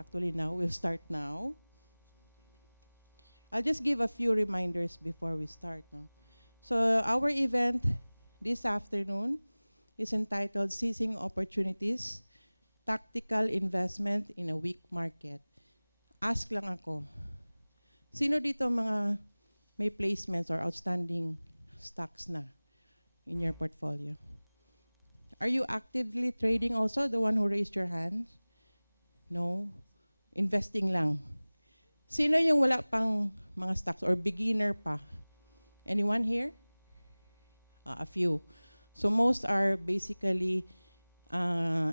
Actually, now, we'll start now. I'll just give a few reminders before we start. No? So our event this afternoon is entitled Seizing Opportunities, Tactical Investment in a Weak Market. Ask lang ako, sino dito mga may placements or outstanding stocks na in your portfolio? Are you actively trading also, the one who raised your hand? No? Investing lang. Sino yung wala pang mga stocks or beginner pa? Anyone here? A few. So most are basically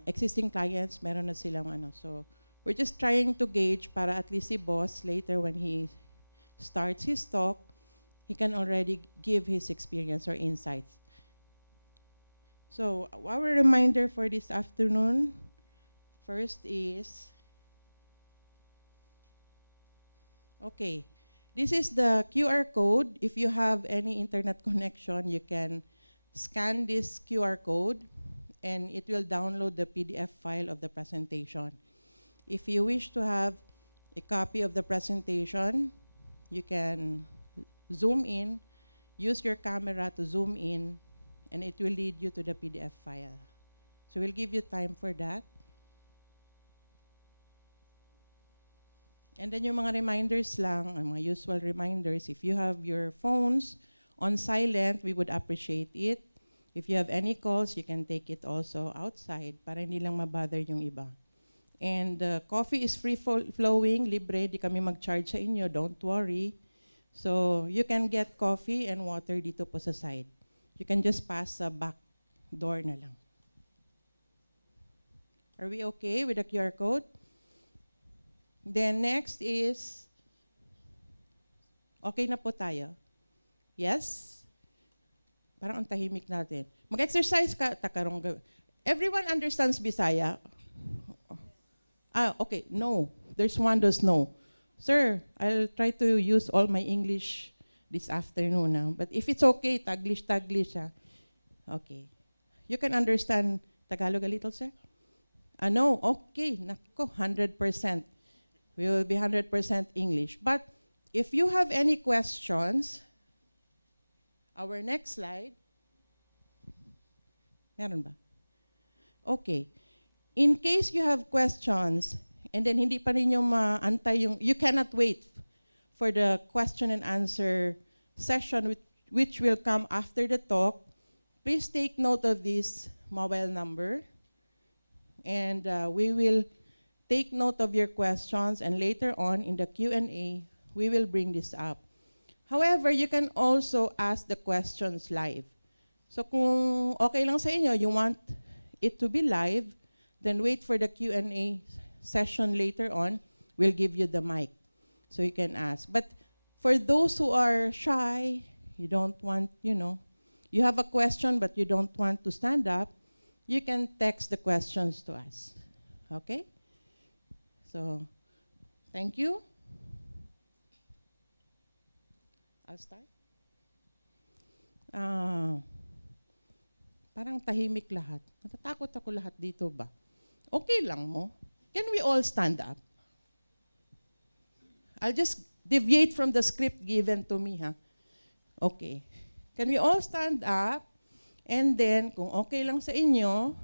existing clients, meron na silang ano. So we're just trying to gauge para at least si boss later when he starts his talk, he can already give his experience or insights. So our reminder for this afternoon, first is, okay, this is the QR code. If you have any internet connection, you can scan this QR code and it will download the PDF file of the presentation. If you wish to have a copy of the presentation, you can zoom in, use your camera to zoom in, and it will lead you to the PDF file. So we'll give you time for that. And then yung mga reminders lang, mga usual reminders, if you have your phones on silent, we would appreciate it. If you have any calls, you can take it also outside para hindi lang mabother yung iba. And coffee is free-flowing, libre, di kami mag-charge sa inyo, don't worry. So you can get coffee and water dito po sa side. You can just pass sa back door na lang. Are we okay with the QR code? Then next is, okay na po tayo? Yes? Parang ang tahimik natin. Mag-exercise ka, takarong. Everyone understands Bisaya? Okay, no. There's one does no. Sir, I'll try to use all my English this afternoon now. But if it's okay, Taglish, ha? Okay. You can understand Tagalog a little, sir? No, okay. Nako, 100%. We will be 100% English. But if you have any questions, our next slide. Meron ba? Okay. In case you have questions, and then hindi pa ninyo maantay yung, you cannot wait for the question and answer session which will come after the talk, please take note of this mobile number. And we will take note of your questions, and later on in the Q&A, we will bring this up. However, you can also ask the questions live. So kung okay lang sa inyo, you want it to be live, then wait for the Q&A session later on. We'll give you the mic so you can ask. But for those who are shy, you don't want, you have a question but you don't want to stand up, you can text the questions to us. Okay? So, thank you. I'll start. Parang tahimik lahat. Natatakot ako lahat dito ba? Okay lang mo. Can we all stand up? I'll just deviate from the script given to me, ha? Okay. Can we all stand up? And then, kung okay lang sa inyo,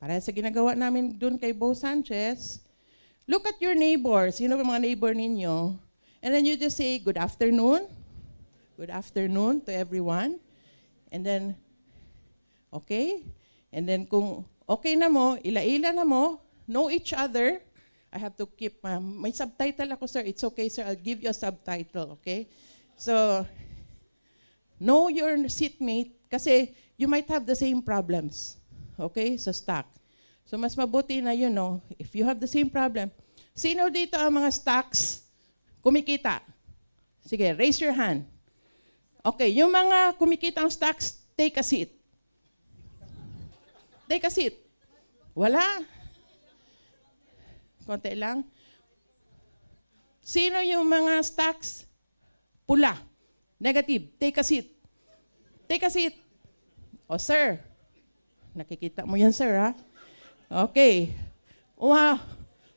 para sa ginagawa namin doon kay Bo Sanchez, look at your neighbors. Sino ba mga neighbor ninyo? And then you just say, good afternoon. Good afternoon to everyone. And then, okay. And then kung okay na mo, ila-ila na mo, know each other. I have to keep, may subtitle ako, sir. It's okay, sir. I'll give you a subtitle, okay? So, know your seatmate kasi you might have the same problems, okay, sa stock. So, mas mabuti na, if you have the same problem, sino dito ang mga stocks kumikita? Sige, raise your hand. Okay, yung mga kumikita ang stocks, take a seat. Take a seat. Wala. Konti lang. Sino yung mga stocks? Pula. Negative. Take a seat. Take a seat. O, sir. Nakikita mo yan, sir, ha? Okay. Wow.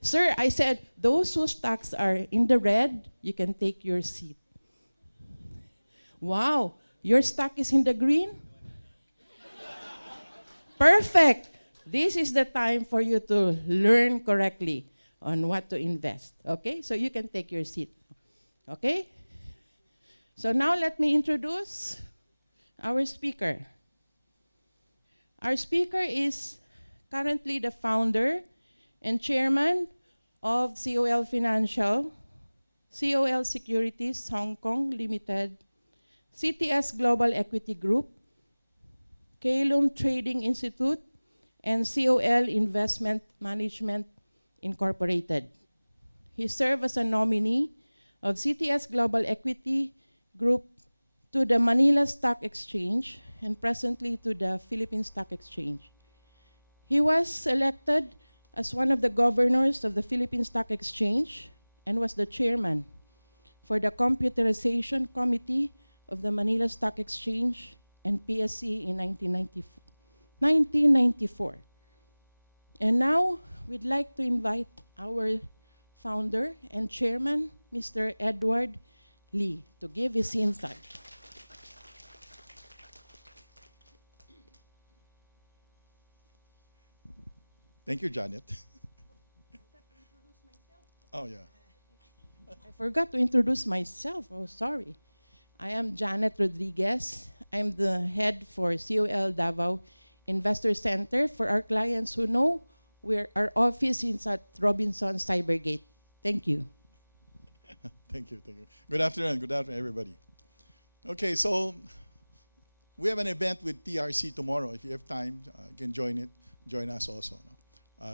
Sir, I said, those whose stocks are in the red, you can take your seat. Wow, your stock is in the green? Perfect. This is the time for you to learn correctly on what to invest. Okay, so you can take your seat. Okay? So now let me introduce our speaker. Our speaker is currently the founder and chairman of COL Financial, COL Securities Hong Kong Limited, CTS Global Equity Group, Kalum Trading Institute, and COL Investment Management Incorporated. He served as a nominee of CTS Global Equity Group to the Manila Stock Exchange and presently to the Philippine Stock Exchange. He was elected as one of the governors of the Philippine Stock Exchange and was the chairman for the Computerization Committee of the Manila Stock Exchange and PSC in 1994. And now, we'd like to invite our founder and chairman, Mr. Edward Lee, to give his insight. Thank you, Janet. Oh, yeah. I forgot to introduce myself. Oh, sorry. I am Janet Rodriguez. I'm the head for COL Davao Investor Center. For our clients who know, our office is at Robinson Cybergate. Thank you. Thank you. Good afternoon, everybody. Okay, so we have an event with TRC tomorrow. If you have time, you can join us also. No?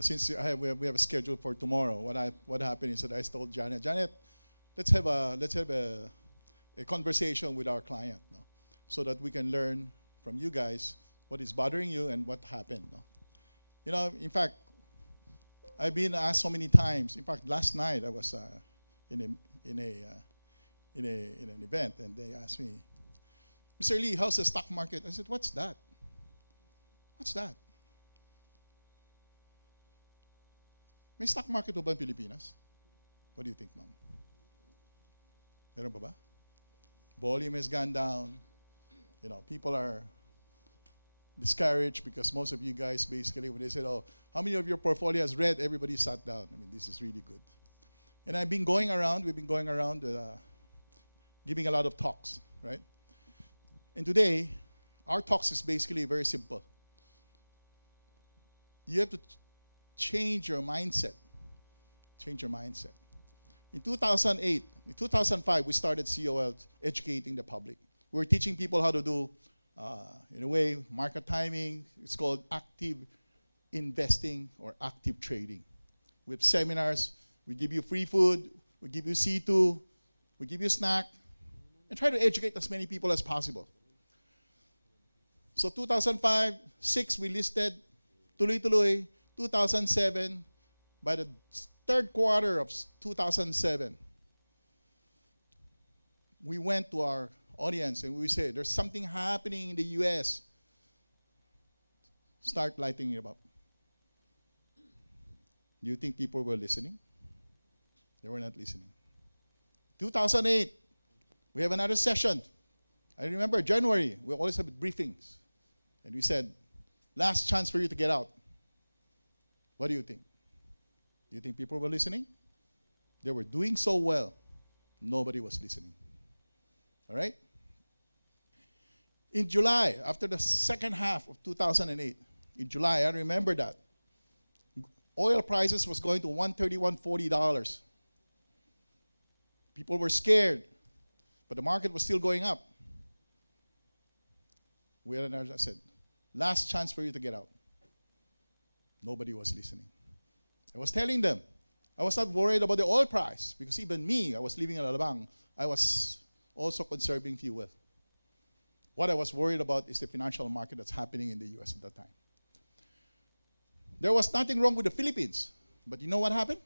Since we have a schedule for tomorrow, what happened is that I told Janet, let's have a conversation with our client, no? So that we can learn from you guys what is bothering you and what happened. No? You know, in fact, I've been asked so many times. In fact, last night I was in an event, and they asked me, Mr. Lee, how's the stock market? I said, what's that? What's that? May stock market ba in Pilipinas? What do you think, ma'am? Meron pa ba? Volume has gone down. You know, people are discouraged because most of you guys basically, when they said, oh, how many of your portfolio has red? Everybody sat down. I mean, this is really good. And we've been going around giving a lot of talks, right? And today, our talks is basically very simple. You have to change your mindset. Change your mindset. In 2005, we started COL educating the public. We were teaching people how to do, in a way, market timing. It's called active investing or active trading. We have seminars. We give you free food. We give you C2. We give you a snack. And try to educate as many people as possible. So 2005, 6 we listed. Tuloy-tuloy. 2007, by the third quarter of 2007, we went to our audience and we said, there's something happening in the US. Start lighting it up. Do you think people were listening? They were not listening. 2008, we have another session. I remember January, we always have briefings. And we said, last chance for you to get out. What do you think? Do you think people were listening? They were doing so well. Nobody was listening. All right? In July, after the second half of 2008, in July, I remember that, oil prices was going to $130, $140. People were scared, but the market was still going up. I said, last chance for you to get out. Nobody was listening. I was telling them, I was not worried about the oil price because even me, I was living in Alabang, I was also conserving fuel. What I was worried about is the financial market that's happening in the US at that time. There was nothing wrong with the Philippines, but you know what happened?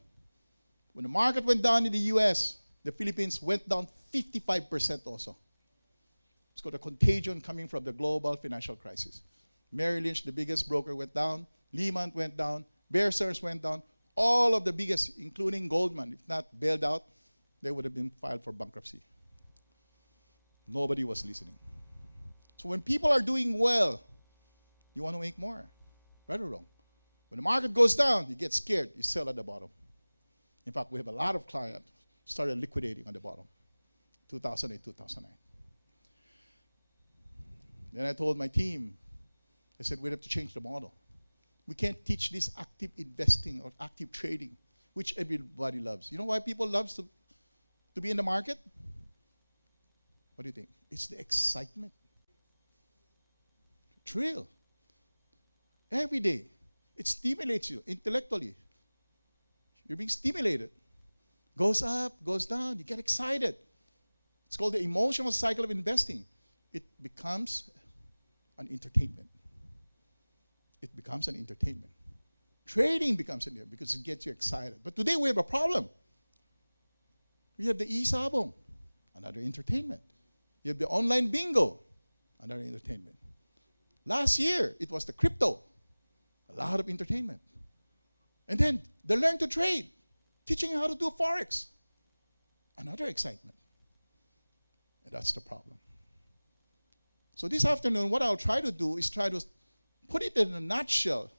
When the market went down in the US, the Philippines went down 55% also. It's called a contagion coming from the global financial crisis. Merrill Lynch, the biggest broker, went down. Lehman went down. Bear Stearns went down. all of the biggest, including Goldman, if not bailed out, they would have been filed for bankruptcy. Nobody was listening. So when people are doing well, you want to make more. Right or wrong? When the market goes down, you get scared. You sell at the bottom. In fact, we have a lot of clients started liquidating at the bottom. 2008, 2009. Then I told my team, I said, we have to change the model. We can't teach this active investing or active trading, which everybody loves. You know why people love to be in the market? What do you think? It's the excitement. Thrill. Every day. It stimulates you intellectually. You're being stimulated. Goes up, goes down, you get excited. It's called the emotional cycle of investing. It becomes an entertainment. It becomes an entertainment. Trading becomes an entertainment because it gets you excited. But today we have a problem. We have the e-sabong, another entertainment. You have the online bingo, another entertainment. Last year, it was the crypto, a lot of entertainment. And then the learn to trade, teaching you how to do Forex, another excitement. And that's the problem. So this afternoon, what I'll try to do is try to put it in a nutshell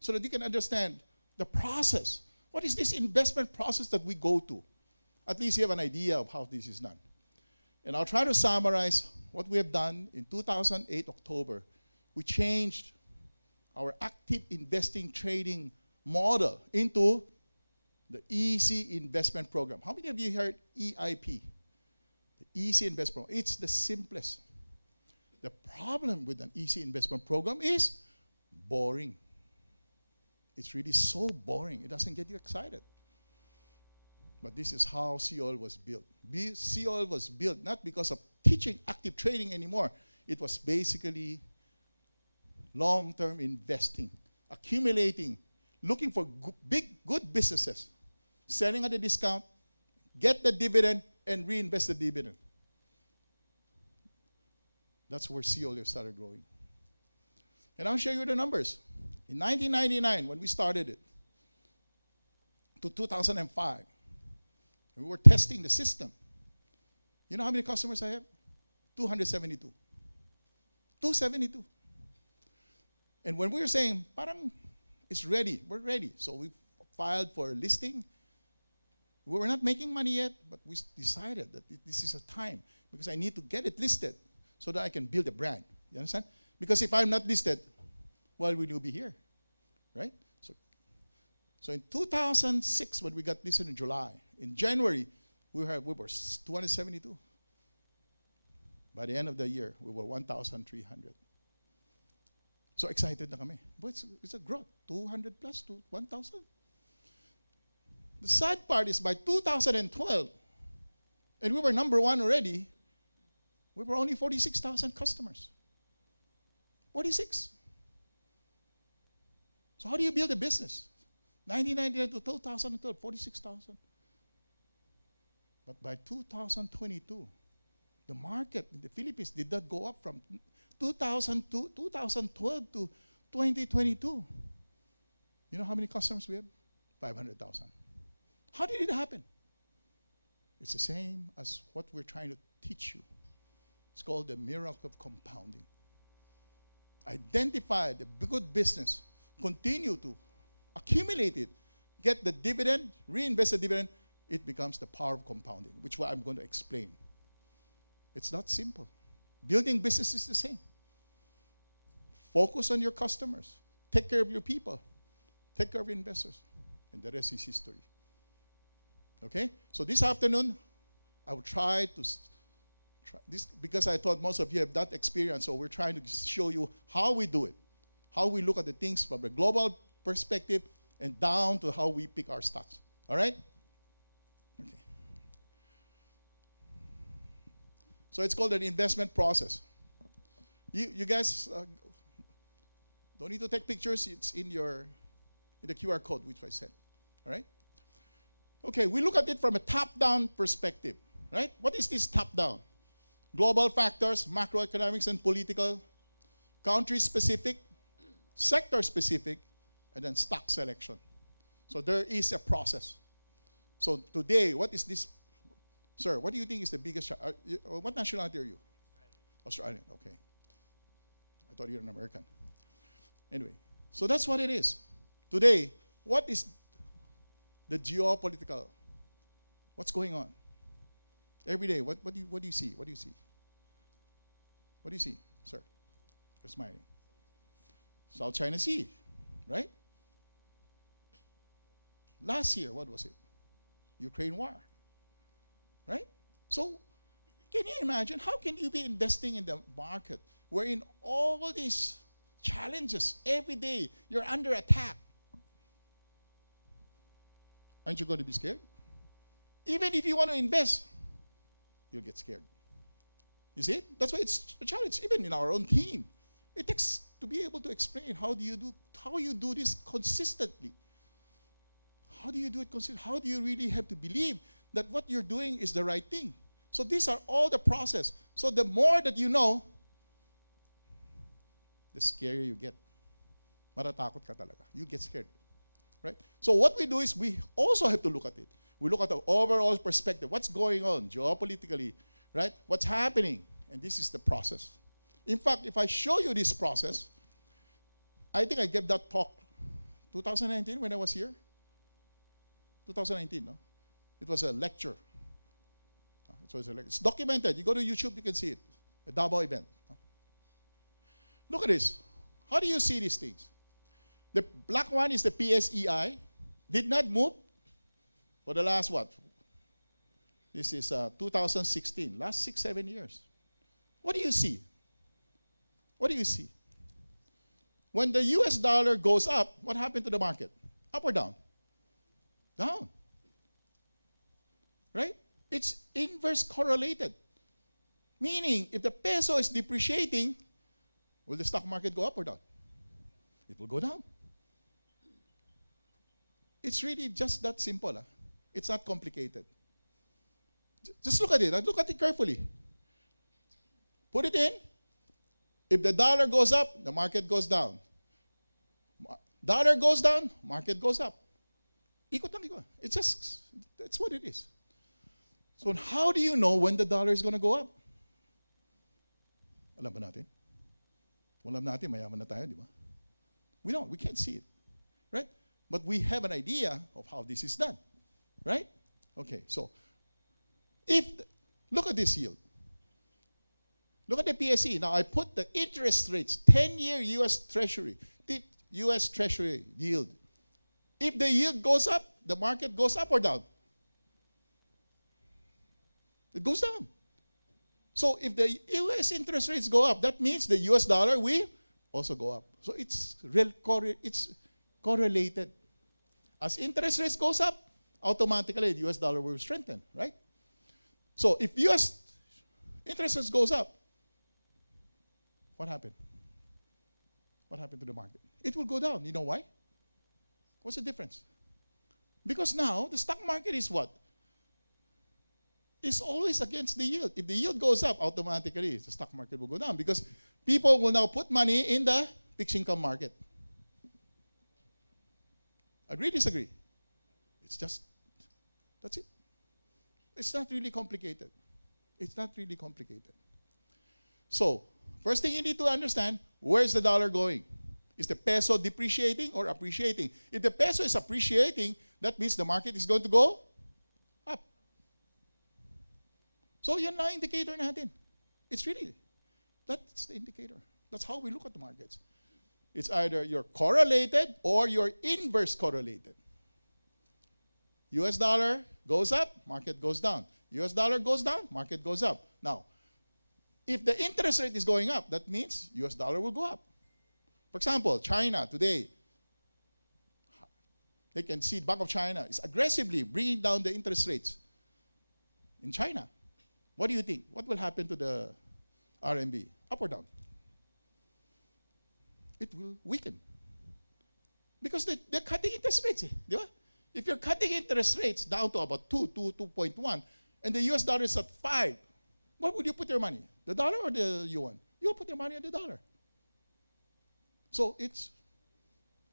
so that you can understand the process. What is this investment process that we go to? At least you have an idea of how this is done. And I'll try to summarize what we have done in 2008, October. We changed our active investing trading model into the Easy Investment Program. How many of you heard EIP? The Easy Investment Program. It's the simplest. The problem with an Easy Investment Program is boring. It's really so boring. It doesn't get you excited. But this is how COL was built. COL was built not because of teaching active trading anymore. It was basically long-term investing, accumulating, looking for good businesses, selling at a discount, get the dividend, and reinvest the dividend. That's where COL started growing. And I'll show you the numbers. In 1999, when we started it, to 2005, we were testing the system. You know how many customers I have? 272. 272. And when we were saying, parang it's ready, we're ready. So we filed for a listing. We were not making money yet, but we decided that this is a time because I need to get it listed so that I can build a brand. You understand? Because if I'm not listed, why will you be here? Right? So in 2006, when we got listed in July, in January, we were 272. By the end of the year, we were 1,300. So excited na kami. But it's a growth, 200 plus to 1,000. The sad part is by 2012, and we were number one already, we were only 46,000 customers. 46. So how do you build a business? 1999 to 2012, 46,000. But by 2022, the market in the Philippines did not go up from 2012 to 2022. You know how many customers we have? 500,000. How did it happen? It's the same as what we're trying to teach you. It's called the miracle of compounding. Identify the good business, continue to accumulate it, get the dividend, reinvest the dividend, it becomes the power of compounding, which what I'm going to explain. It's not simple. Building business is the same. Focus on your customers. Take care of your people. Take care of your investors. And the rest is history. Okay? So this afternoon, I will try to this because I thought most of you have that experience, so we're trying to show you how we do it, how we look at the things from a global perspective and down to how we pick our stocks. All right? Okay. So it's called an investment process. You guys don't need to take pictures. It's in the QR code, which I said. All right? Okay, we look at it from a top-down perspective. Right? What is this top-down? Global factors, macroeconomics and political, country-specific, sector-specific, and then stock selection. So there is a process. So today, what is this? Sir, what do you think is the biggest? What nationality are you? Australian. Okay. I thought you were an American. Anyway, so that's what it is. Today, what is the geopolitical? What's going on? Every day, what do you see? What do you see? What do you see, sir? You're smiling. South China Sea, right? Last year, what was it? Ukraine war, right? So, can you imagine, how can you be investing in the market wherein all these challenges, every day, you're under attack? Aren't you going to be scared? Even if you want to invest, you'll get scared. You see it? That's why it's a challenge, even in our own team. It takes to be able to explain how you do this consistently. How do you do it consistently? How do you really have to believe that what you're doing is the right thing? So these are all the process. So the more that you know, the scarier you get. Matatakot ka talaga. You get scared. Right? So what we do is we also have to look at it. We look at the overall perspective. What's going on geopolitically, right? What's happening? And this is the process. In fact, if I show you this process, I think I gave that talk 2019 when I was here. 2019, no? It was a lecture. It's documented. You go to YouTube, you can see it. A Davao event. Look at this. How do you see these things? The black one is the PSEI. Did not move for the last what? This is 2016. Last 6-7 years. What do you see? What do you see? When the US dollar goes up, what happened to the market? Up or down? Down. Right? It's inverse correlated. Meaning, if the peso is depreciating, will the stock market go up or down? It will go down. It's really just that simple. It's not complicated. Just look at it. Look at it carefully. Put it in. If the dollar goes up, the market goes down. Dollar goes down, market goes up. Ikot lang ikot. That's what it is. So how do you know when the dollar is going to go up? Alam ba natin? Alam natin, mayaman na tayo, di ba? We don't. We can't see it. Right? But we have an idea of how this is done. Right? Okay, so look at this yield. Look at the PSE. Now I put the interest rates, 10-year US Treasury, the US Treasury yield. If the yield goes up, the market goes up or down? It goes down. So if the US interest rates go up, that means the US dollar will also go up. So it's correlated. As interest rates goes up, automatically the US dollar will strengthen, right? So if US interest rates goes up, what happened? What happened to the market? It will go down. You know why? What's the difference? Because now the stock market is what? It's always against the yield. If the yield goes up, automatically the stock market will go down because people will now put money in the fixed income market. Agree, disagree? That's it. It's not really complicated. It's not really complicated. So, first thing you need to understand, where's the dollar going? Is the peso depreciating or appreciating? If the peso is appreciating, that means the market is going to go up. So, yan lang indicator natin. It's really, that's the indicator. That's how we look at the markets. It's either you're correlated or you're inverse correlated. US dollar goes up, market goes down. US dollar goes down, market goes up. Now, if the interest rate is going up, that means US dollar will go up. For example, China today, they can see Bank of China is aggressively bringing down the interest rates in China. What do you think? What will happen to the RMB? Up or down? It will weaken. Because they're cutting interest rates. Di ba? If you're cutting interest rates down to about 2.1, and the US dollar is at 5, where would you put your money? The dollar or the yuan? You'll put your money at the dollar. So it's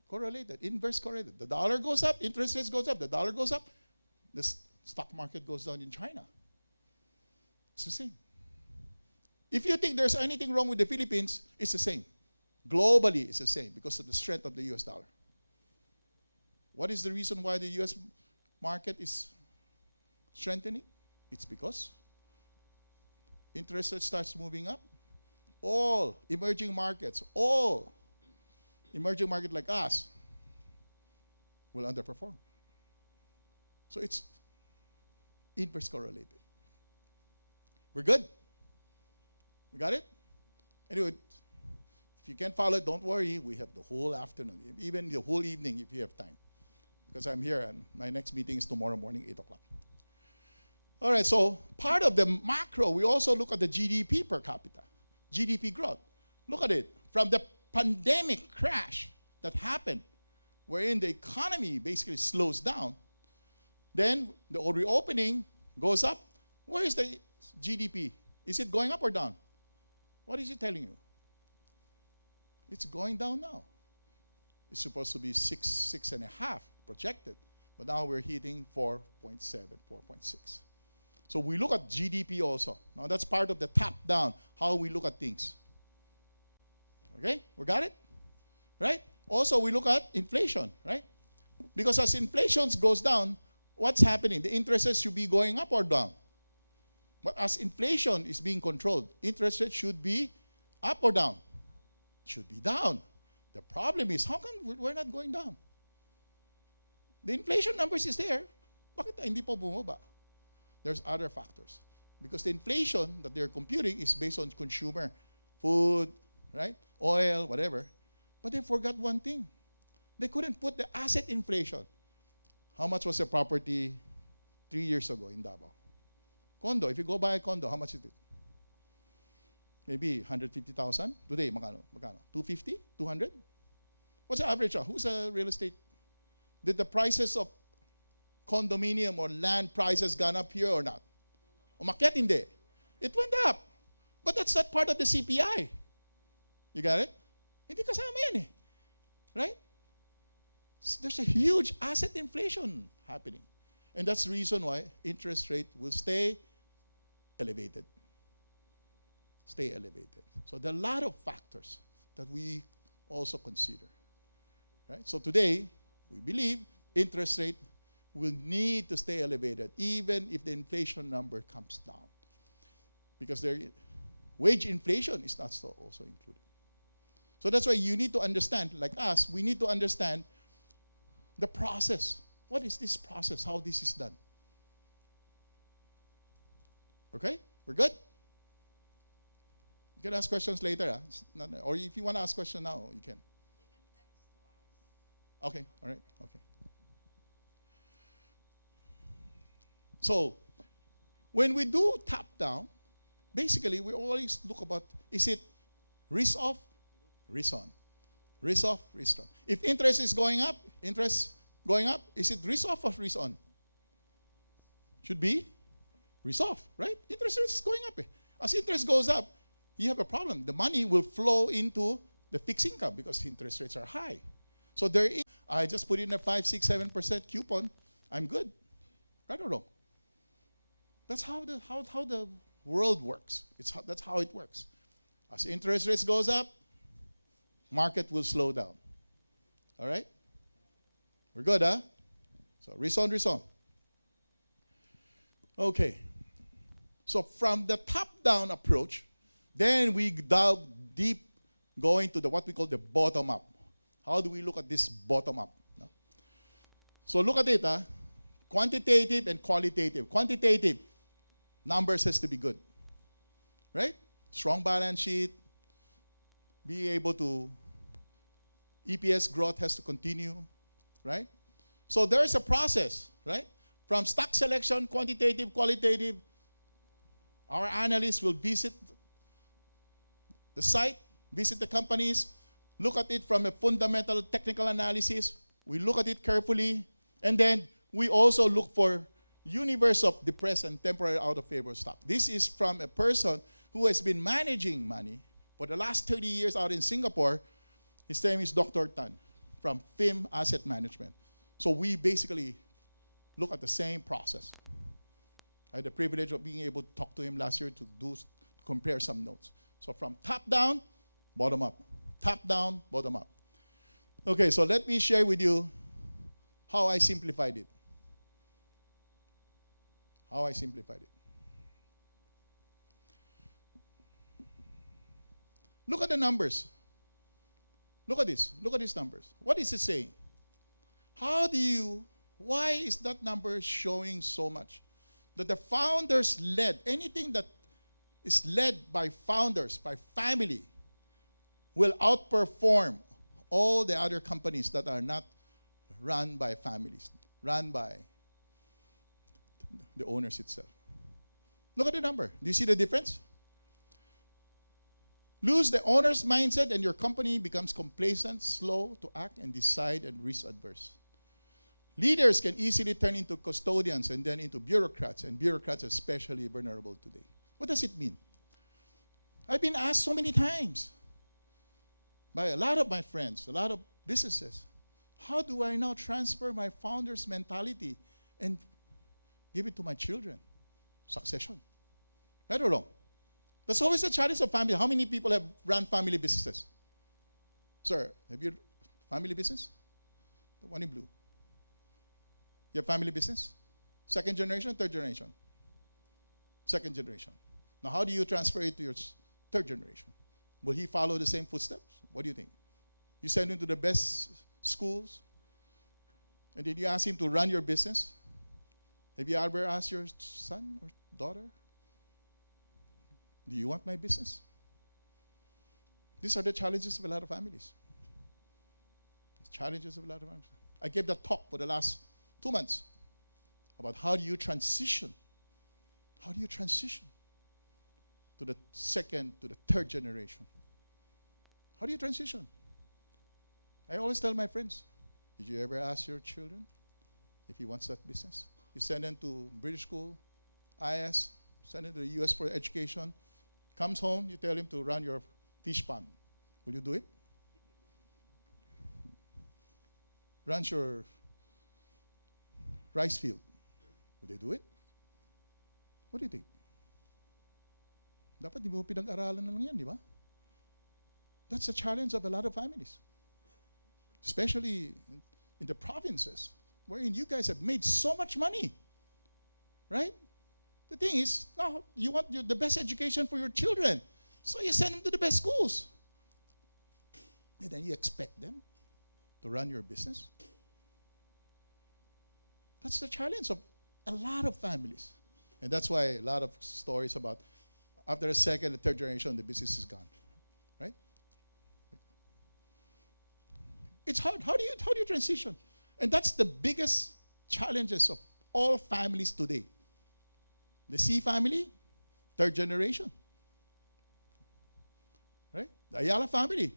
Correlated, inverse correlated. The dollar goes up, interest rates goes up. The dollar goes up, the stock market goes down in China. It's the same. If you think there's anything wrong with the Philippines, it's the same. Globally, it's the same because of the strength of the US dollar. What is the reason why the US market is strengthening? It's because interest rate starts moving up. All emerging markets like us will underperform. So it's inverse correlated. We're good? We got it? Anyway, if you can't follow it, don't worry. We have the whole afternoon, even the whole evening if you have time. Because I'm here and my next meeting is tomorrow morning, 8 o'clock. All right, so part of the macro, we also look at the GDP per capita, GDP growth. Look at it. From the pandemic crash that happened, wherein the economy basically slows down, then the reopening goes up. Where is the GDP? Is it going up or down? What is it telling you? It's going down now. It's supposed to be 6.5 projected, but now we're hitting 4.7, 4.6. So we look at GDP also. Now that's part of the top-down, how we look at things. Okay, we got it? Right? Also, we look at inflation, right? Because as inflation goes down, what's happening? The interest rates should be going up or down. But as inflation is being controlled, interest rates should be up or down? Should be down. The problem is, how come we're not going down? The inflation numbers is there. Bakit hindi po bumaba? There's other factors. Because the inflation that they're computing is based on consumer, food, right? Oil, whatever. But they forgot one thing. They couldn't put the asset inflation. How much was a property 3 years ago in Davao? Condo, if you go buy a condo, how much is it? Maybe 150,000. Today, magkano? 250? 200? What's the average? Who's a real estate? Did the prices of condominium or land prices gone up here or not? Umakyat hindi. It went up. But that's not part of the CPI. You got it? Hindi kasama yan eh. Right? There's a huge asset inflation happening. And that's the reason why interest rate will stay elevated. Stay elevated. So there are a lot of factors that we also consider. Right? So today, we believe interest rate will need to stay elevated even if the inflation number comes down. Because wage inflation is not also included. So that's why you need to understand, like us, we need to understand the process. What is this process? How this is done? Okay? We're good? You can ask questions later. Or if you want to ask questions now, you can. Okay, all right, okay. So, when we do top-down, basically we always look about, is it risk off, risk on? Risk off, risk on. If interest is going up, is it risk off or risk on? Should be risk off, right? Interest rate is going up. As interest goes up, you have a problem. The money will flow into the fixed income because interest rates are high. So I just put in a 5, 6, 7% coupon. I'm good. Right or wrong? That's how the world works. That's how it works. As interest rates goes up, market will slow down. All right? We're good, huh? So risk on, risk on. Okay. So from the top-down approach, then we dug deep going to what we call the bottom-up. How do we look at this bottom-up? No? So look at it, quantitative and qualitative. Quantitative, numbers has to be good. Right? Strong balance sheet, be able to, EPS growth has to continue. Right? So there is a process, right? From stock selection, quantitative, qualitative, our analysts will visit the site, visit the companies, look at it from a fundamental technical analysis. We look at it carefully, and then we also look for universe of depressed and temporary out of favor stock. This is from a person who has been managing money for the last 30 years out in Singapore. His name is Dr. Tan. from FIM Asset Management. So we basically look at the same process. I had the privilege of being able to talk to him last year to compare some notes. So from top down, bottom up. Top down, bottom up. Okay, so let me share with you how I simplified it. How I simplified it. Look at the numbers. Look at this. Look at these numbers. What is it saying? Why is that number showing so much? That the founders led, anything that is led by founders, by family, will outperform all the other companies that are not run by families, run by the owners itself. Look at the number. Do you see the difference? Lose the owner's mindset and your company becomes complacent, slow to act and decide, and risk adverse. Leaders can easily turn into custodians and then into bureaucrats, and bureaucrats are especially vulnerable today. What does it mean? I've been asked so many times by a lot of my friends, a lot of businesses, how do I now transfer my founder's mentality and give it to my children? Succession. Right or wrong? That's always the challenge of family. How many people have run family businesses? Sir, have you family business? The one in blue. You have family business? Second generation, third generation? Second generation. Now, how do you transfer it to your third generation? Will he follow the same footsteps? What do you think? You send him to the best schools, and then you ask him to run your business? Have you ever asked your son or daughter, do you want my business? These are the challenges of a lot of families. The challenges of a lot of families. I gave that talk for the last 2 months about how do you transition. How do you transition to the second, to the third generation? How do you transition? I always tell my friends, did you ever ask your children if he wants that business? You send them to British school, IS, send them to the US for education. Comes home, you tell him to run your fish pond. Will you do it? Runs your rice field. Will they do it? What do you think? Dapat di mo pinag-aralan na lang yan, di ba? That's the challenge of a lot of families. Especially in the provinces, wherein you guys have made so much money. Right? The thing is, now you want the best education for your children. So you send them to the best schools. And then you expect them to run your business. That's the challenge of a lot of families. And that's why a lot of stories about after the second and third generation, the business is gone. Right? It's hard. How do you transition? And that's the biggest challenges of all families today. The C family, third generation. Right? The Ayala family,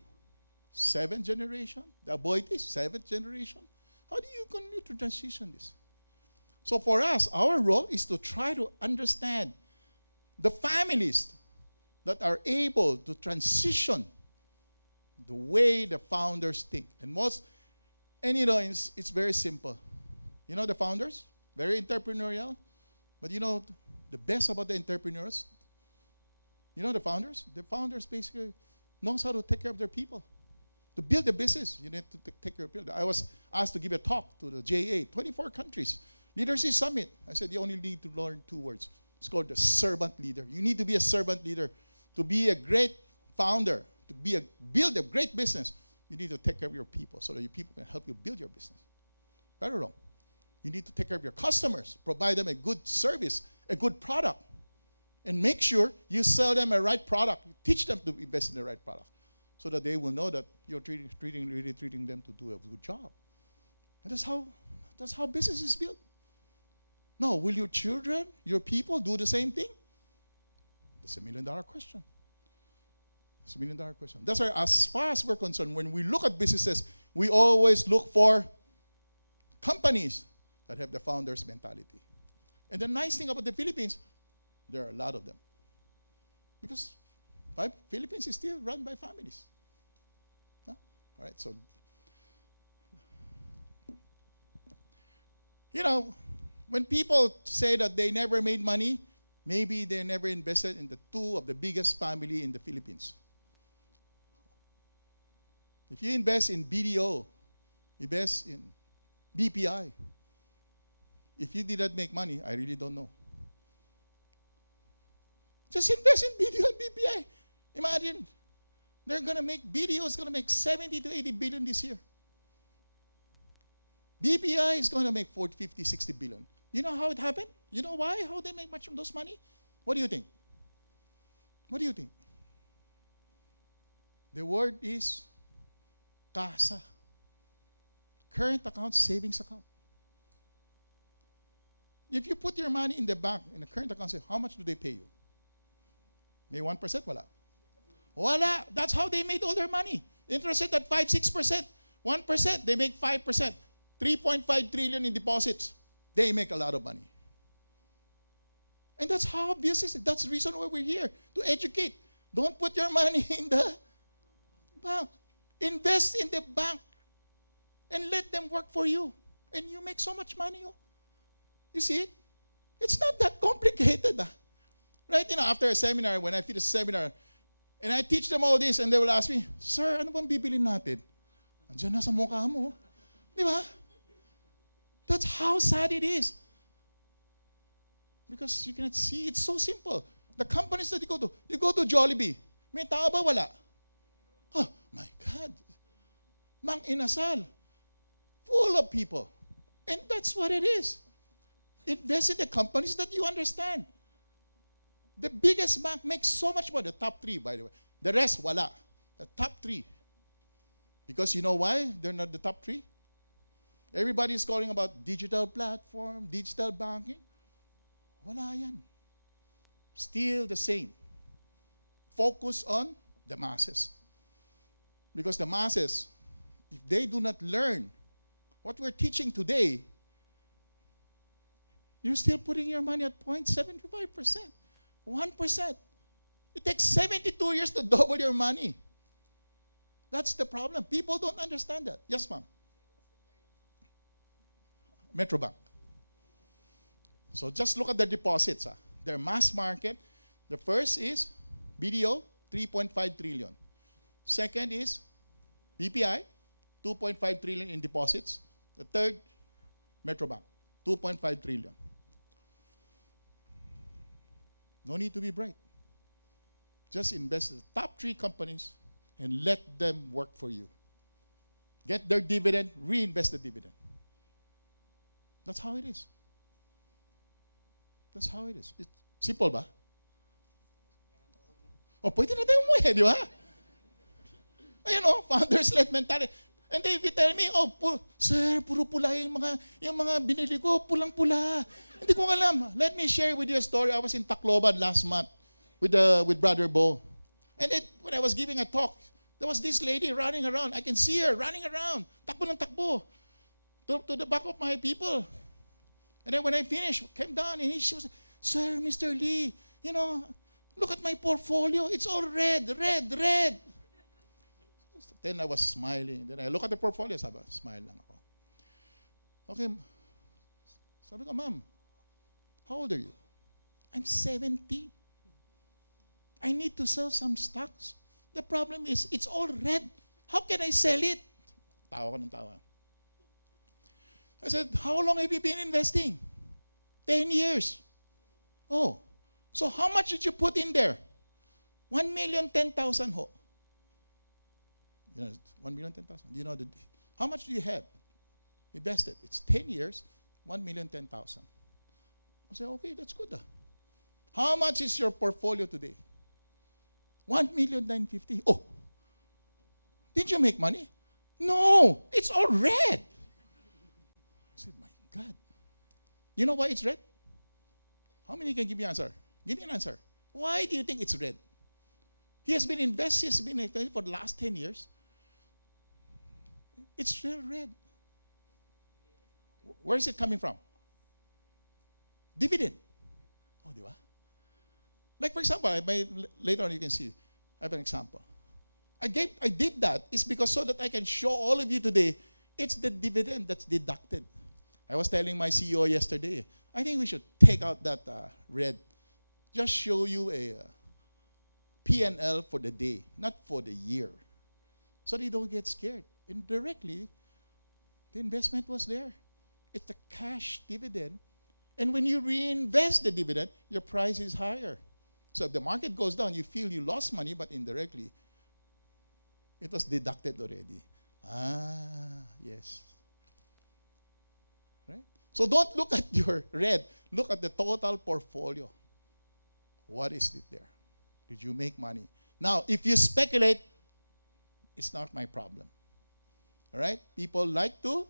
seventh generation. The Aboites, seventh generation. How do you continue to transition this? So for us, our role is to try to understand the families that are able to transition the way the founders think. And it's very simple. You know the founders? Very entrepreneurial. But you know, the best about the entrepreneurs, you know the founders? The founders basically knows how to take care of their people. To build a business, you need to take care of people. I was asked to give a talk to the JA, 24 countries. Leadership Summit. I said, you only need to learn 2 words. It's called the servant leader. You need to be a servant leader. To be a great founder, to build a great business, you need to take care of your people so that your people can help you build your business. Right or wrong? You need to take care of your customers, provide them a good service, a good product, and make sure you sell them a right product. You teach them to invest in the right product so that they will know that you're really treating them to do a good job. And that's how business is built. Now, will your children, your people do the same thing? That's $1 million question. It's $1 million question. That's why, as far as we're concerned, when we look at businesses, we always look for companies that have the founder's mentality. And the nice thing about the Philippines, there are a lot of them. Because Philippines is still run by families. Huh? All right, so You know, when people say that they never made money, maybe they never invested in the two of the biggest family in the Philippines. If you invest in BDO, invest in BPI. If you did not make money, I really don't know. Just invest in BDO and BPI. Imagine, BDO is going to make 70 to 80 billion this year. BPI is going to make 40, 50, 60 billion. You know how it happened? You know why? How they make much of those money? What do you think? What do you think? The word is CASA. Current account, savings account. If you put your money in the bank, in a current account, say, how much do they pay you? May 1%? Wala. Wala. That's how they made all their money. Interest rate at 5, 6%. 1%, they make 5%. 3.5 trillion in deposits. They make a lot of money. And that's how business is. That's the reason why we're here, to educate. Don't put your money in the bank. Invest in the bank and let them work for you. And you make so much money. Oh. You see it? It's not that complicated. Right? You know, after a seminar, when I finish a seminar, and I teach them all this, and they will ask me, Sir, ano bang bibilin natin? Andiyan na sa mukha mo. Di ba? That's how sad it is. Because you cannot see. It's so simple. The companies that you go to Jollibee. May tao ba? Wala. Oh, my God. Mang Inasal. Full of people. And that's what it is. Invest in the companies that you understand. The biggest bank makes so much money. The top 3, by the way. The rest, wala. The top 3. Because you know why they're not the top 3? Everybody is calling about digital platform, digital banking. Wala yan. Still the same. Focus on the masses. Because the masses, if they do not learn what we're teaching today, you're still putting your money at 0.75%, 1%. It takes 72 years to double your money. That's the problem. People don't understand that. Yes, ma'am. Metrobank. So just look at the deposits. Their mass market. The first is BDO, 3.5 trillion. Second is BPI, 2.5 trillion in deposits. The third, Metrobank, 2.5 trillion. No need to be bright. Just invest in the top 3 companies and let them work for you. Get their dividend, reinvest the dividend. That's how it is. That's how it is. It's simple ba? O, pwede na tayo umuwi, di ba? Ayun o, founders-led mentality. And if you tell me, sir, puro pula yung mga binili ko, pulang-pula. Hindi ko alam. Let me share with you a story. I was in Tacloban last month with Brother Bo. And when I was giving a talk, there was this lady running around. I can see her running around. Takbo ng takbo. To the back of my people. And then when I finished, came down and she was, Sir, Mr. Lee, look at my portfolio. It's all red. Then I was smiling. Then I look at the portfolio. Sabi, smile lang ako. Okay. Sabi ko, Ma'am, how old are you? I'm 70. I need to sell some stocks. The problem is, it's all red. How can I sell it? Tawa ko ng tawa. I said, how long have you been investing? 10 years. Oh, so how much did you put in there? 1,010,000 ho. 1,010,000. You know, how much do you have invested? It's 10 years, 1,010,000. I said, okay, that's good. How much is your portfolio today? 1,950,000. Oh, did you make money? No, it's all red. I said, my God. You know why it's red? How many can give me an answer? Give me an answer. Why do you think it's red? He has been investing for the last 10 years. It's still red. Where is it coming from? Dividend. Oh, di ba? Like for example, later on you can see, I have an example. I did that is because so that I can show all of you today, it's the dividend that's deducted. I was telling my CEO yesterday, I think we should take out that red. Just show you a P&L for the day, not for the year. So they don't get scared. Indirectly, the investment was there. It's a cash dividend. And when you reinvest the dividend, your price is higher. So if the market goes down, you feel you lost money, but indirectly, it was deducted already. Yes. Right? So don't look at your red. Look at the total portfolio. What is it there? Did you make money? Now, if you speculate, it's not my problem. All right? People like to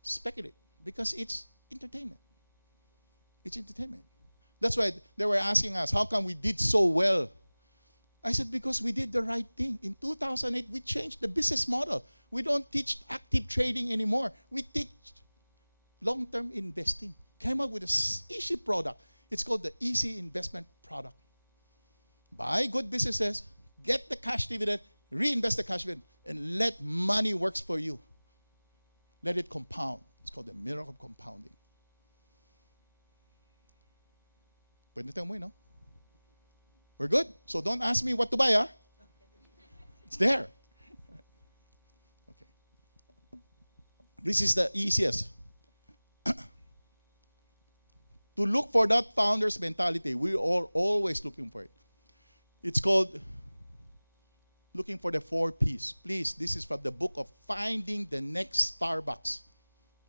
speculate because it's entertainment. It's entertainment. That's why they were asking us, how come we did so well? I said, because we did the right thing. In 2008, we changed the business model. We don't teach active trading anymore. We teach long-term investing. Came up with an easy product. It's called the Easy Investment Product. Buy good businesses, get the cash dividend, reinvest the cash dividend, and let money works for you. Let it compound. It's called the miracle of compounding. Pwede tayo mo, no? We're good. So don't ask me what to buy, huh? It's there. Okay. This is the easiest. To look for that founder's mentality, we are always looking for it. It's called looking for the 4 P's. Please, this is from the book of Finding the Next Starbucks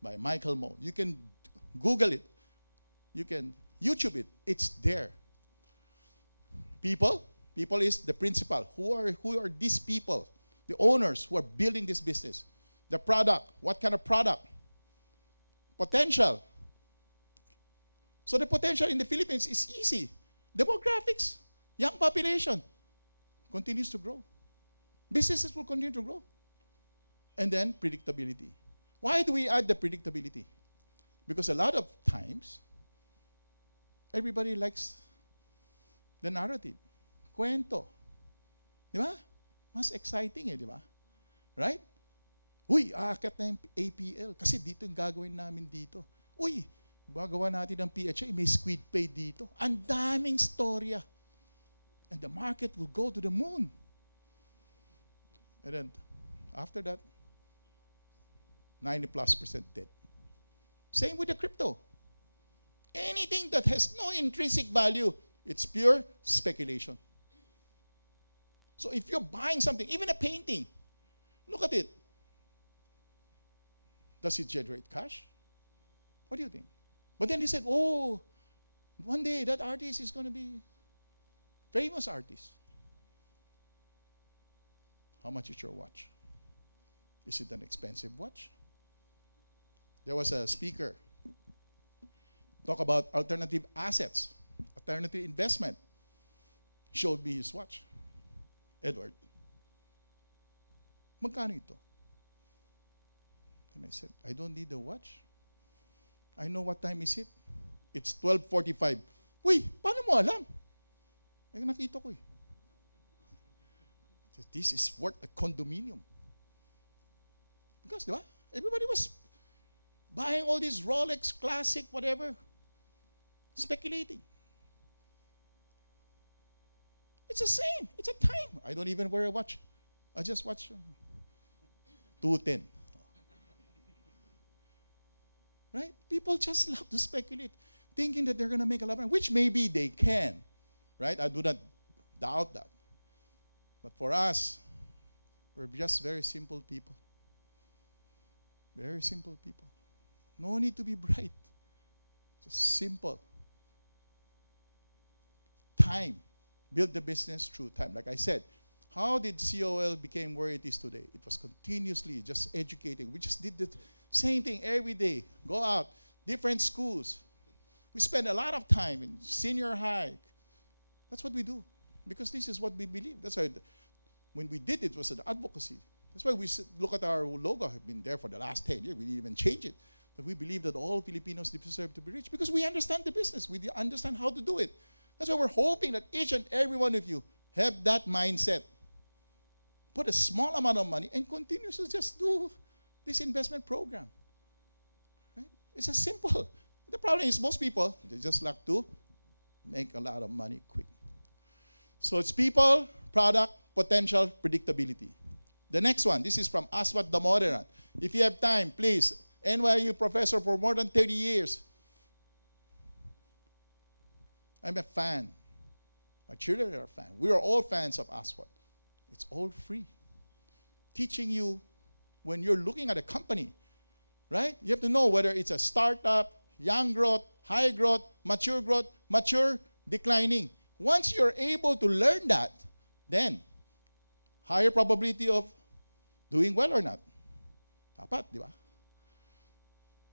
by Michael Moe. You can Google it. You can YouTube it. It's there. People is the principal. Who are these people? The owners who are building this business. The product. What kind of product? Potential. So the potential in the Philippines is easy. Demographics. Young population continues to grow. Businesses will continue to grow. And then predictability. Why do we add the predictability? Because a lot of times, everybody likes the narrative. Kwento. Di ba? Mas exciting di ba? Right? Uy, aakyat na yung APL kasi dito yung gagawin namin dito. Uy, gagawa natin ng PHA, may squid pay dito. Ang daming storya. And the market will go to the moon. And then, after that, 90+% dead. Same with the crypto. Anything that has no intrinsic value, it's pure speculation. So if you're buying something, even a painting, look at it. Does it generate cash? What do you think? But then they said, oh, one day that artist is going to be famous artist. How much is your watch? Is it an expensive watch? There was a speaker talk about alternative assets, alternative investment. Showed me his watch. Edward, magkano ito? And I said, I don't need the watch. I know what time is it. It's 12:45. Uy, paano mo alam? Ay, nakita ko eh. This is worth a condominium. Because, di ba? Everybody was buying all these Rolex, classic, whatever. Speculating. It's the same. It's a time. I don't even wear a watch. I just watch 2:10. Right? People just love to speculate, thinking that they're going to make a lot of money, which maybe they can. Right? I do not doubt that. But for us, we're just very simple people. Very simple people. No need to be bright. Just simple. Time. Build the business through time. Like I said, how did COL become where it is today? It was continuously just educating. We just did the same thing every day. Go out, different schools. We spend a lot of time in senior high. That's what we do. Because this is what we believe. That's why when we did it, it was an advocacy. That's why we look at our logo. Have been there for the last 10 years. We didn't even change it. But we believe that all Filipinos deserve to be rich because we understand the business. We understand how to do it. That's why we're hoping that each and every one of you have that mindset. Put a small amount of money and continue to just do this investment program. Right? It's as simple. The problem is most people, they just like to make a lot of money quick. So it's people, product, potential, predictability. The next one, this is from Aswat Damodaran. If you have time, please, NYU professor for more than 30 years. I'm a fan. My children are a fan. We are all fans of Aswat. It's all free. Teaching you when you're looking at a company, right? You have to know whether it's a startup, young growth, high growth, mature, declining. Once you're able to learn that, then higher probability of doing well or not. Dapat, di ba?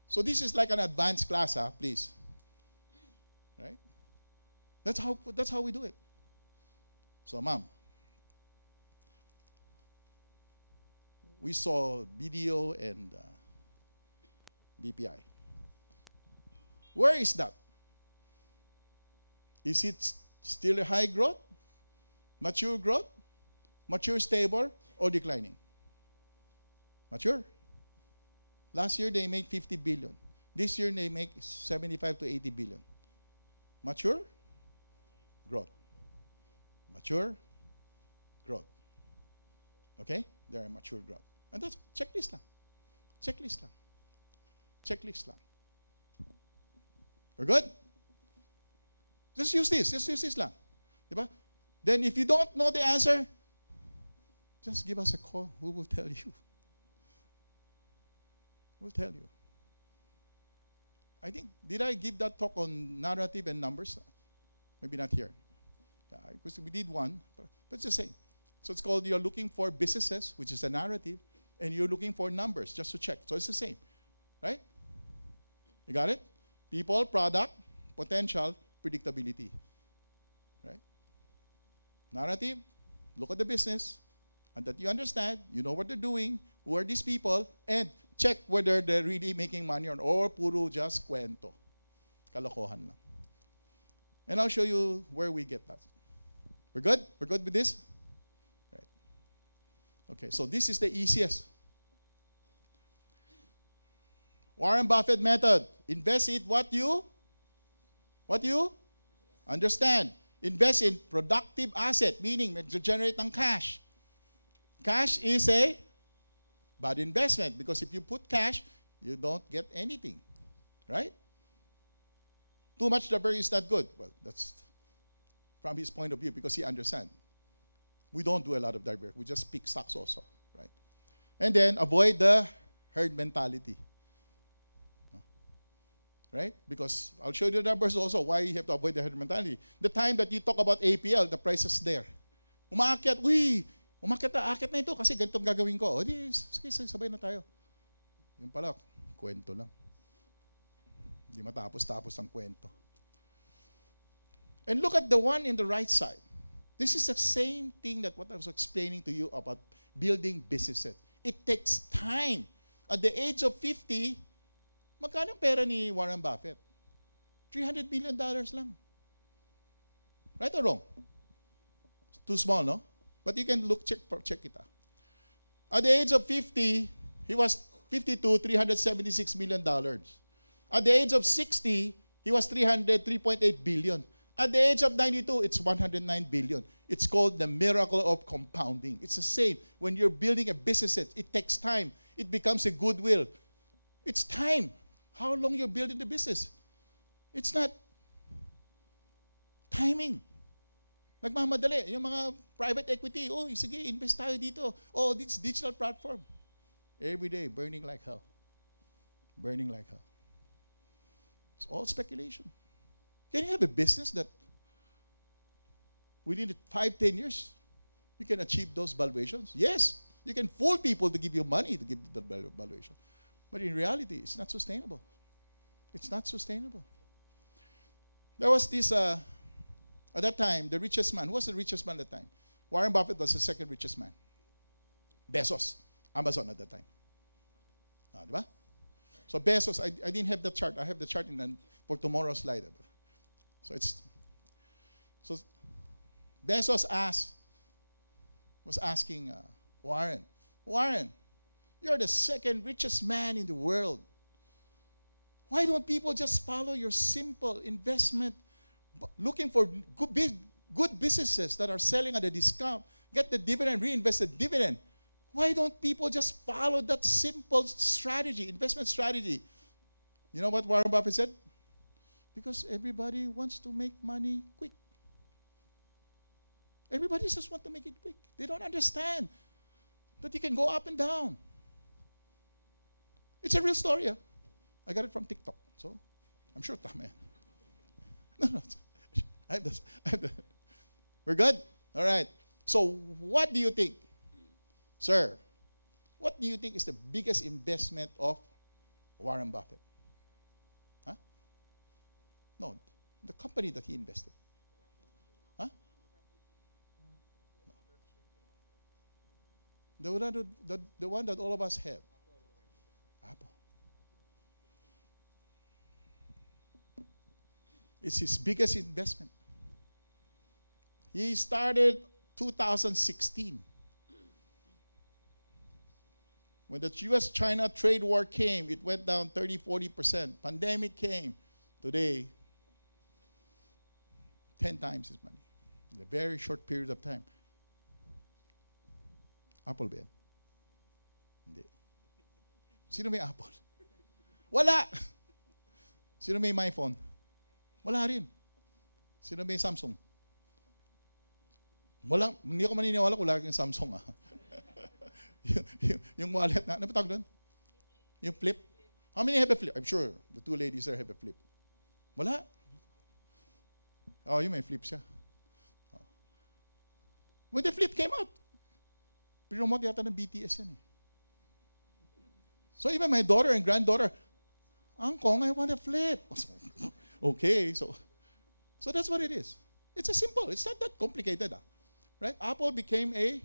So this is like an advanced class, please. Right? That's how we do it. So, ma'am, we saw BDO and BPI. Where is that? Is it still a high growth, mature stable, or declining? Mature. Last year they made 50 billion. This year they make 75 to 80 billion. Mature, growth. Mature, growth. Okay? They're a mature growth. And that's checklist lang. Checklist lang. Checklist lang. We're good? Just use this. Just use this lang. Diba? Then if you don't know the answer, just give us a call. We will tell you. We'll tell you. I think, did I give that talk on narrative and numbers? Maybe not here. Yeah, because we did one, but it's the same. So it's called you're looking for businesses, which is a narrative, and you're looking for numbers, just to check. So it's the same. Right? You got it? People, product, potential, predictability. Right? Narrative, look at the business, and that you understand, you know what they're doing, who are these people, and check whether they're really making money or puro just kwento. Kalokohan lang. And I'll show you where we get that. We're good? We're good with this? Right. Okay, so this is the easiest. Warren Buffett method. Invest in what you understand. Invest in productive asset, meaning generate ng cash. Cash is a bad investment because if you put cash, you don't get anything. Right? Too much diversity is not good. Well, that's from his point of view because he understands. We don't do a lot of diversity. We just pick stocks also. Right? And then avoid the herd mentality. Right? Because I'll show you the numbers also why you have to avoid the herd mentality. The time that you talk about APL, the price is there. Umaakyat, akit na ito kasi ganito gagawin ko. O di, sige, sabay na tayo. Yung pala, kwento lang. Hindi matapos-tapos ang kwento. And look at the one in the right side. This is the same thing that what I was explaining to you about building businesses. It takes time. At the age of 50, magkano ang pera ni Warren Buffett? $300 million lang. Right or wrong? Too small, no? But you can check it out. At the age of 50, he was 52, $376 million. At the age of 60, he was 3.8 billion. At the age of 92, it's 109 billion. It's called the miracle of compounding. It's the same. When you're building a business, it takes time. It becomes a goodwill. It's time. How long you're building the business? It's not timing. Nagmamadali. Yung mga private equity, sige, invest tayo dito. This digital platform. Every day, burning like hell. Burning like hell. It's all speculation. Can you have a business that within 5-10 years, you can achieve those valuations? Yes. You can fool people to give you money to give the valuation. But in reality, it's not sustainable. It's not sustainable. There was this, at that time, the richest man. Who was the richest man at that time? Warren Buffett was the second richest man. Bezos. Amazon at that time. Diba? So Bezos, I didn't have the chart. I have the chart for tomorrow's slide. So Bezos was asking Warren, you're the second richest man in the world. Why don't people just follow your simple investment, looking for good businesses that are selling at a discount, get the dividend, reinvest the dividend? Why don't people just follow that simple strategy, investment strategy? You know what Warren Buffett said? Because everybody wants to make money quick. Everybody just wants to make it quick. They don't understand that you can go up and down. It's a real story. I got it from TikTok, so I'm sure tama yan. No. I have this. We're good? All right. So what do you think, sir? What do you think is the biggest investment of Warren Buffett? Huh? No, the company that he invested. Huh? No. The one that all of us have. Apple. It's his biggest investment. He started 2016. When the US-China trade war came, it went down 30-40%. Pandemic came. Today, 10 times his money in a very short period of time. Apple ba yan? Hindi. Sino may Apple? Wala! Sino may iPhone? Wala rin. Sino may Samsung? Walang, hindi ako maniniwala kung lagi yung Samsung. yung wallet na, ano ba tawag doon? Yung flip? How many have a flip? I'm sure the two ladies there have a flip. Wala. Oh, yung may flip siya. Oh. When the flip came out, promote yata ng BTS yan eh. So even my daughter and granddaughter, Uncle, I want a flip. Okay, so that's what it is. It's a simple. It's not that complicated. Right? Apple became a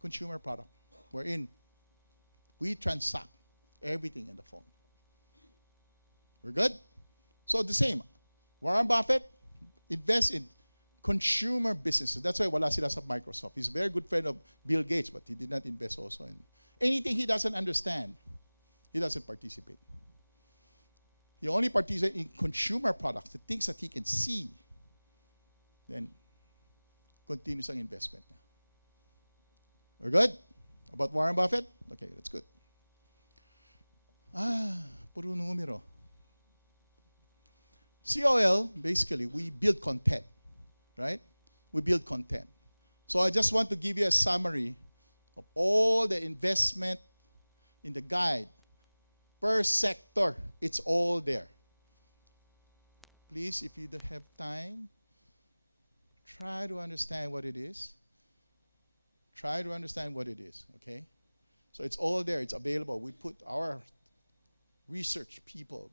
consumer product wherein we transact everything in the phone. We're good? So the same. Warren Buffett invests in consumer businesses. That's why wala sila sa Microsoft. He's a very good friend of Bill Gates, but he did not invest also in anything he doesn't understand. He doesn't participate. He only participates in consumer products, the things that he can see. Then, continues ang investment niya. We're good? About Warren Buffett? Okay, that's good. Puro numero. COL, basically, we build content. Right? We build content. So I just want to give you a summary of all the investment in the guide per sector. It's all there. Please, if you don't have time, try to understand what it is. Try to understand what it is, okay? So it's all there. It's available. We put our research people,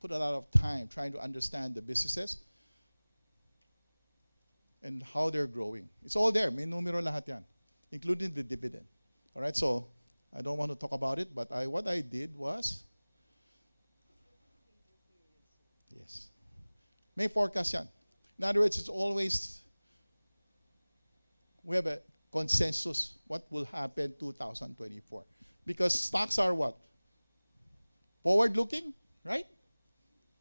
put a lot of time trying to understand the businesses and how they're growing. It's all there. May numero lahat yan, including the dividend. All right, so I don't want to talk about it, but what I did was, yes, may forecast yan. In other words, it's always, we have a consensus what will happen 2024. Because stocks are what? Forward-looking, right?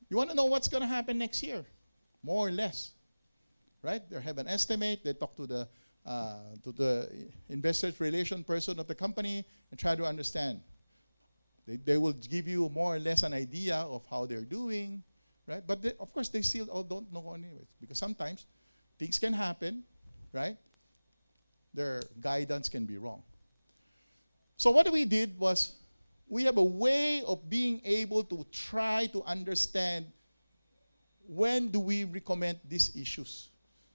You want to know what's going to happen next year, more or less. Right? They have an estimate. They talk to the investor relation person of the company and try to understand. They will give you more or less an idea of how they're doing, right? But of course, they still all don't know anyways, because sometimes things can happen, right? Their guidance can be wrong. So what we did was, we have a way of being able to try to understand when do we recommend these issues.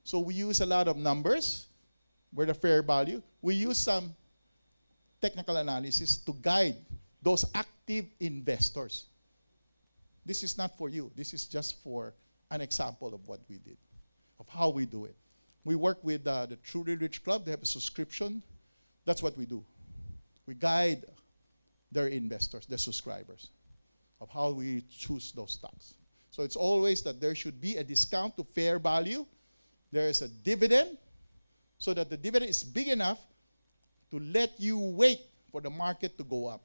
So we use a lot of numbers, where the fair value. We use some technical analysis to guide those active investors. This is not for you. This is just for an example of what we did, of how we do it. We work with the Truly Rich Club. They have a subscription. That's what we do. We guide their investors, their subscribers, of how we choose those stocks. So it's always that there should be a discount to fair value. There is a dividend, so that the dividend is big enough to let you wait for the market to go up.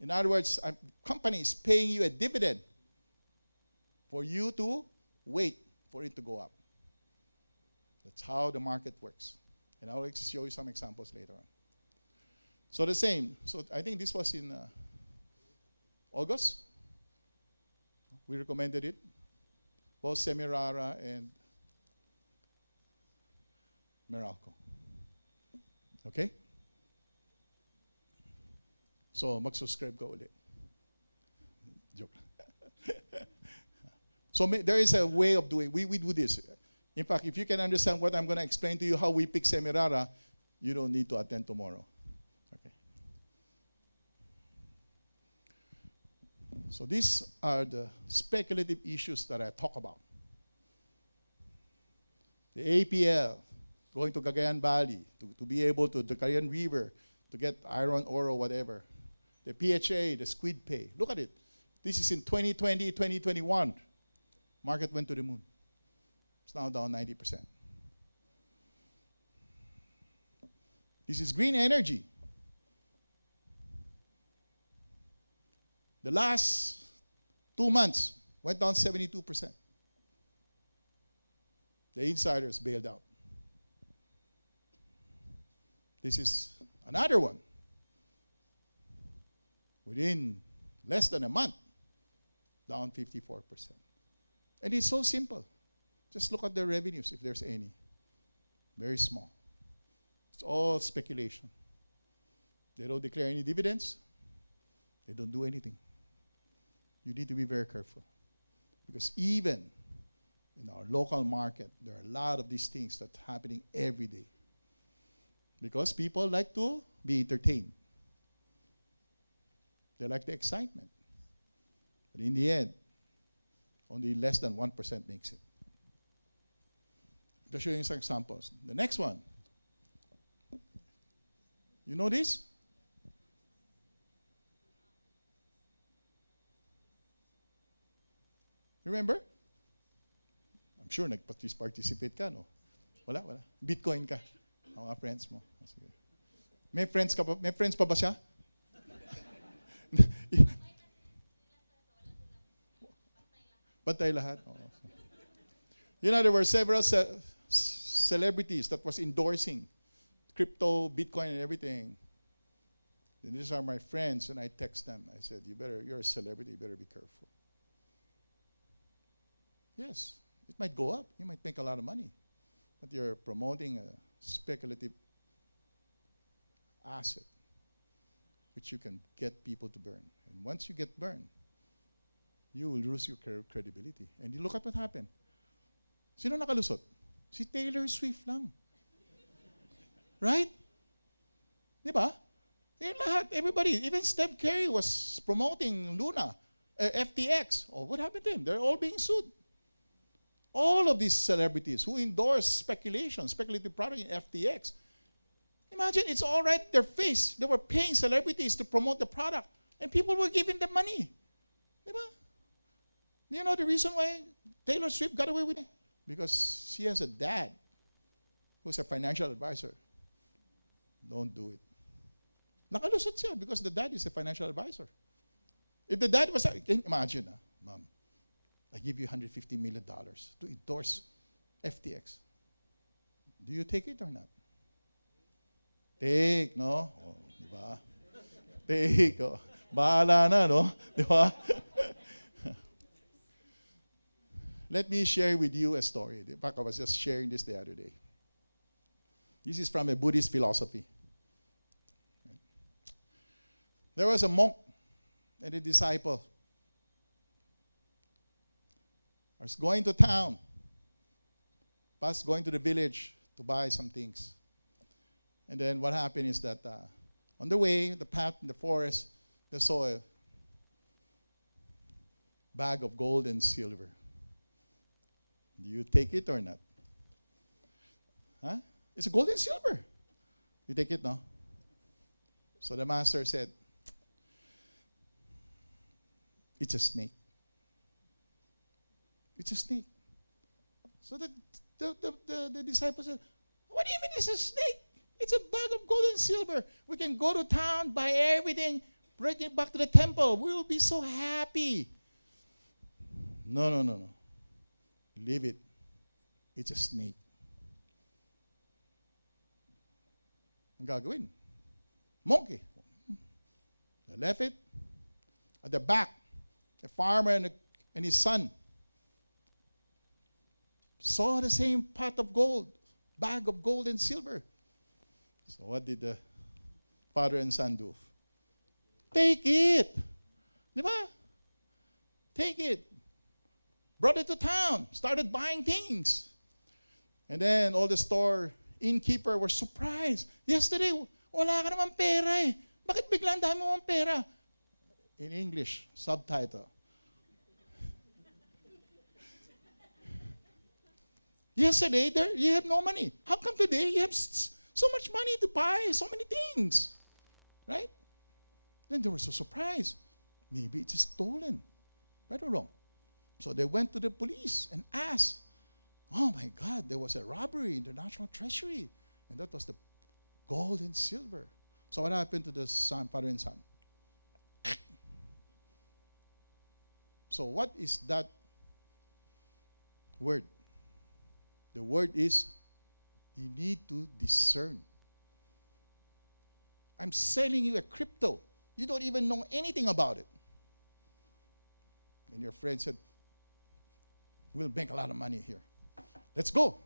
In other words, a company is paying you a dividend for you to wait for it to go up. That's how the market works. And I'll show you some examples later on. So the same. So I think this was in August. We recommended it. Both Semirara and Meralco. Okay? So, mag-subscribe ka ulit. Joke. So, there is a way of doing. We do this. In fact, if you can understand what I'm going to explain to you, how we pick Semirara, you don't need to attend tomorrow. Okay. So, these are the speculative issues that I talk about. The APL, going to Cagayan Valley, to be able to, the Cagayan River, to get iron ore or whatever. The PHA, the squid pay. Look at it. This is in 2020, 2021. Market went to the moon. It's now down 90%. This is green energy. The last 2 months went down 72%. The insiders bailed out. This is another one. Within less than a month, down 54%. And it's so simple. Just look at the revenues, if there's any. Very small. It's all speculation. They don't declare any dividends. They don't do anything. You need to be very careful. Because even in our local market, there are a lot of these things that are happening every day. Because people like to be entertained. They like the excitement. But in the end, only less than 1% makes it. I'll show you some examples. The next one. You know this? Remember? I'm sure nag-participate ka, no? Wala. Bitcoin ka. Mga friends mo. Sige. May friends pa ba siya? Batay lahat. Oh. You know, there were several celebrities that was endorsing crypto, Bitcoin, and everything. And these are my friends, and I text them. I said, you're a celebrity, you better be careful. Yes, it might go up. You might make a lot of money. But you're promoting a speculative asset which you can get people to burn. And once you get burned, you will lose your credibility. And you look at what happened. Sino nakalusot? Si Taylor Swift lang. Right? Diba? Everybody, even Steph Curry was promoting Luna, FTX. Oh, what happened to him? They're all being sued. All of these celebrities who endorse speculation, speculative product in FTX. Imagine, it's all right in their face. They were paying celebrities to promote the product, and people were giving them money. Diba? You know the reason why Taylor Swift got away with it? Because she has a dad who's a financial advisor. Don't do it. Nakalusot siya because the dad is a financial advisor. If the dad was, imagine, Mom, I give you $150 million to endorse FTX. Do you take it or not? Take, no? Oh, diba? Take, oh. Bahala na, no? Diba? Let me share with you a story. In fact, I was just sharing this the other day. This is from a Buddhist philosophy. There was a monk and a disciple. I was going to town, going to the village to buy some things. And then what happened is that on the way, the path in the forest, they saw a bag of gold and silver. Do you take it or not? Huh? It's a gold and silver. You take it, no? So the master said, it's a snake. It's a snake. So the disciple said, what do you mean it's a snake? It's a bag of gold and silver. We can go to town, buy everything. Bring it back to the temple. We will be so happy. No, no, no, no. Leave it. It's a snake. Ang gagawin? Monkey. They left it. At the back, a farmer and his son saw the same pot of gold, bag of gold and silver. So what did the father and son do? Take it. Di ba? Take it. Brought it to town. Started buying things. And then all the store innkeeper were surprised. Yesterday, wala ka naman pera eh. Bakit biglang dami mo ang pera? In English, subtitle. Yesterday, you have no money. How come today you have so much money to buy so many things? Right? Then they were so surprised. Maybe it's stolen. Right or wrong? So they went to the police and asked, oh my God, there was a robbery in the National Treasury. And that was the gold and silver. So what happened to the son, father and son? So what is that word? The word is, you need to discern. I'm selling you a crypto. You don't even know anything about it. And your friend said, we'll make a lot of money here. Let's go.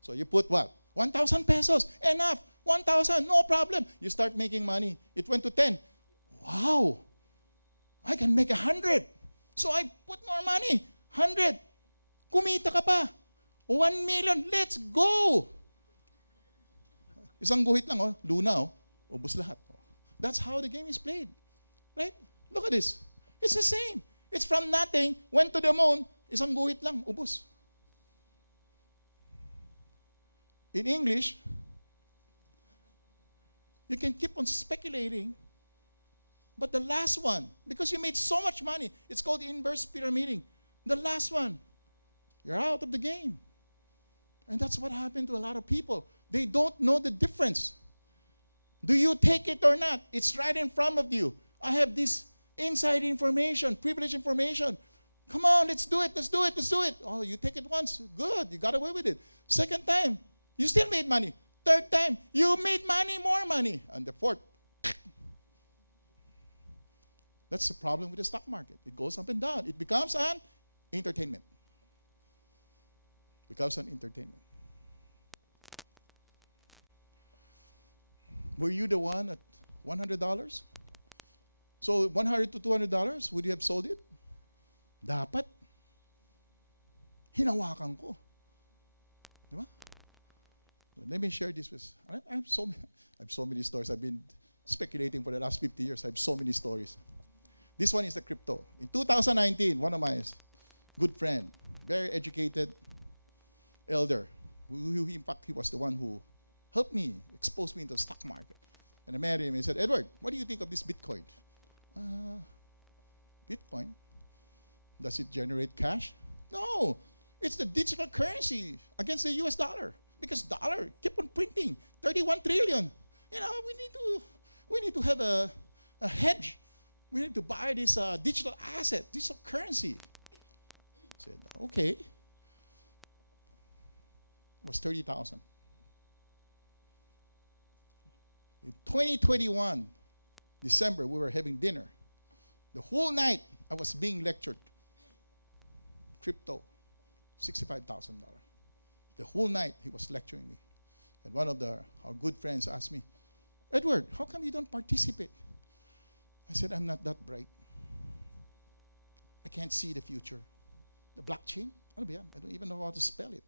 So you put what? 1,000 pesos. Enough. 1,000. No problem. You start making money. It went to 10. Wow. I can make 100. So I put more money. 100. Kumita ka pa. 1 million. Let's go. Isang guhit lang, oh. Luna, oh. Ubus lahat. Oh. That's how the game is played. Right? Look at this. It's the same. It's from nothing, went to the moon, isang guhit lang, ubus. In English, you can keep on speculating, but the last one, because you made so much money, it's called inverse pyramiding. The last one, you're out of the game. And that's what happened to a lot of people. They don't know the difference. Do you take it or not? It's right in front of you. I have this inside information, privileged information. Come on, let's do it, let's do it, let's do it. Oh, you take it once, good, you got away with it. Second time, you still made money. Third time, you made money, more money. And the fourth, that's the problem with the stock market. It goes up and down. It becomes an entertainment. Becomes an entertainment. Were you the one at $100? So $100 to $200, would you have sold it? Dapat. Hinawakan ko. Di ba? So let me share this with. I have so many stories. I've been speculating for the last 50 years. I have so many stories. This one is the crypto. In 2019, one of my good friend, very educated elder, who in fact he was the one who helped me, exposed me into the stock market. And I met him and he said, Edward, what do you think of this Bitcoin? Bitcoin? Does it generate cash? No. It's the digital currency against the US dollar. Because dollar keep on printing 31 trillion. You know, we need to have a hedge. We need to buy this digital asset, digital currency. I said, okay. It was 30,000. In 2021, December, we were having dinner. The whole night, I was being lectured. Crypto, $65,000. The whole night, he was lecturing me. And one of our good friends asked me, Edward, how come you don't participate? I said, I'm not that bright. I can't see the future. The blockchain? Ano ba yan? I don't even know how to spell it.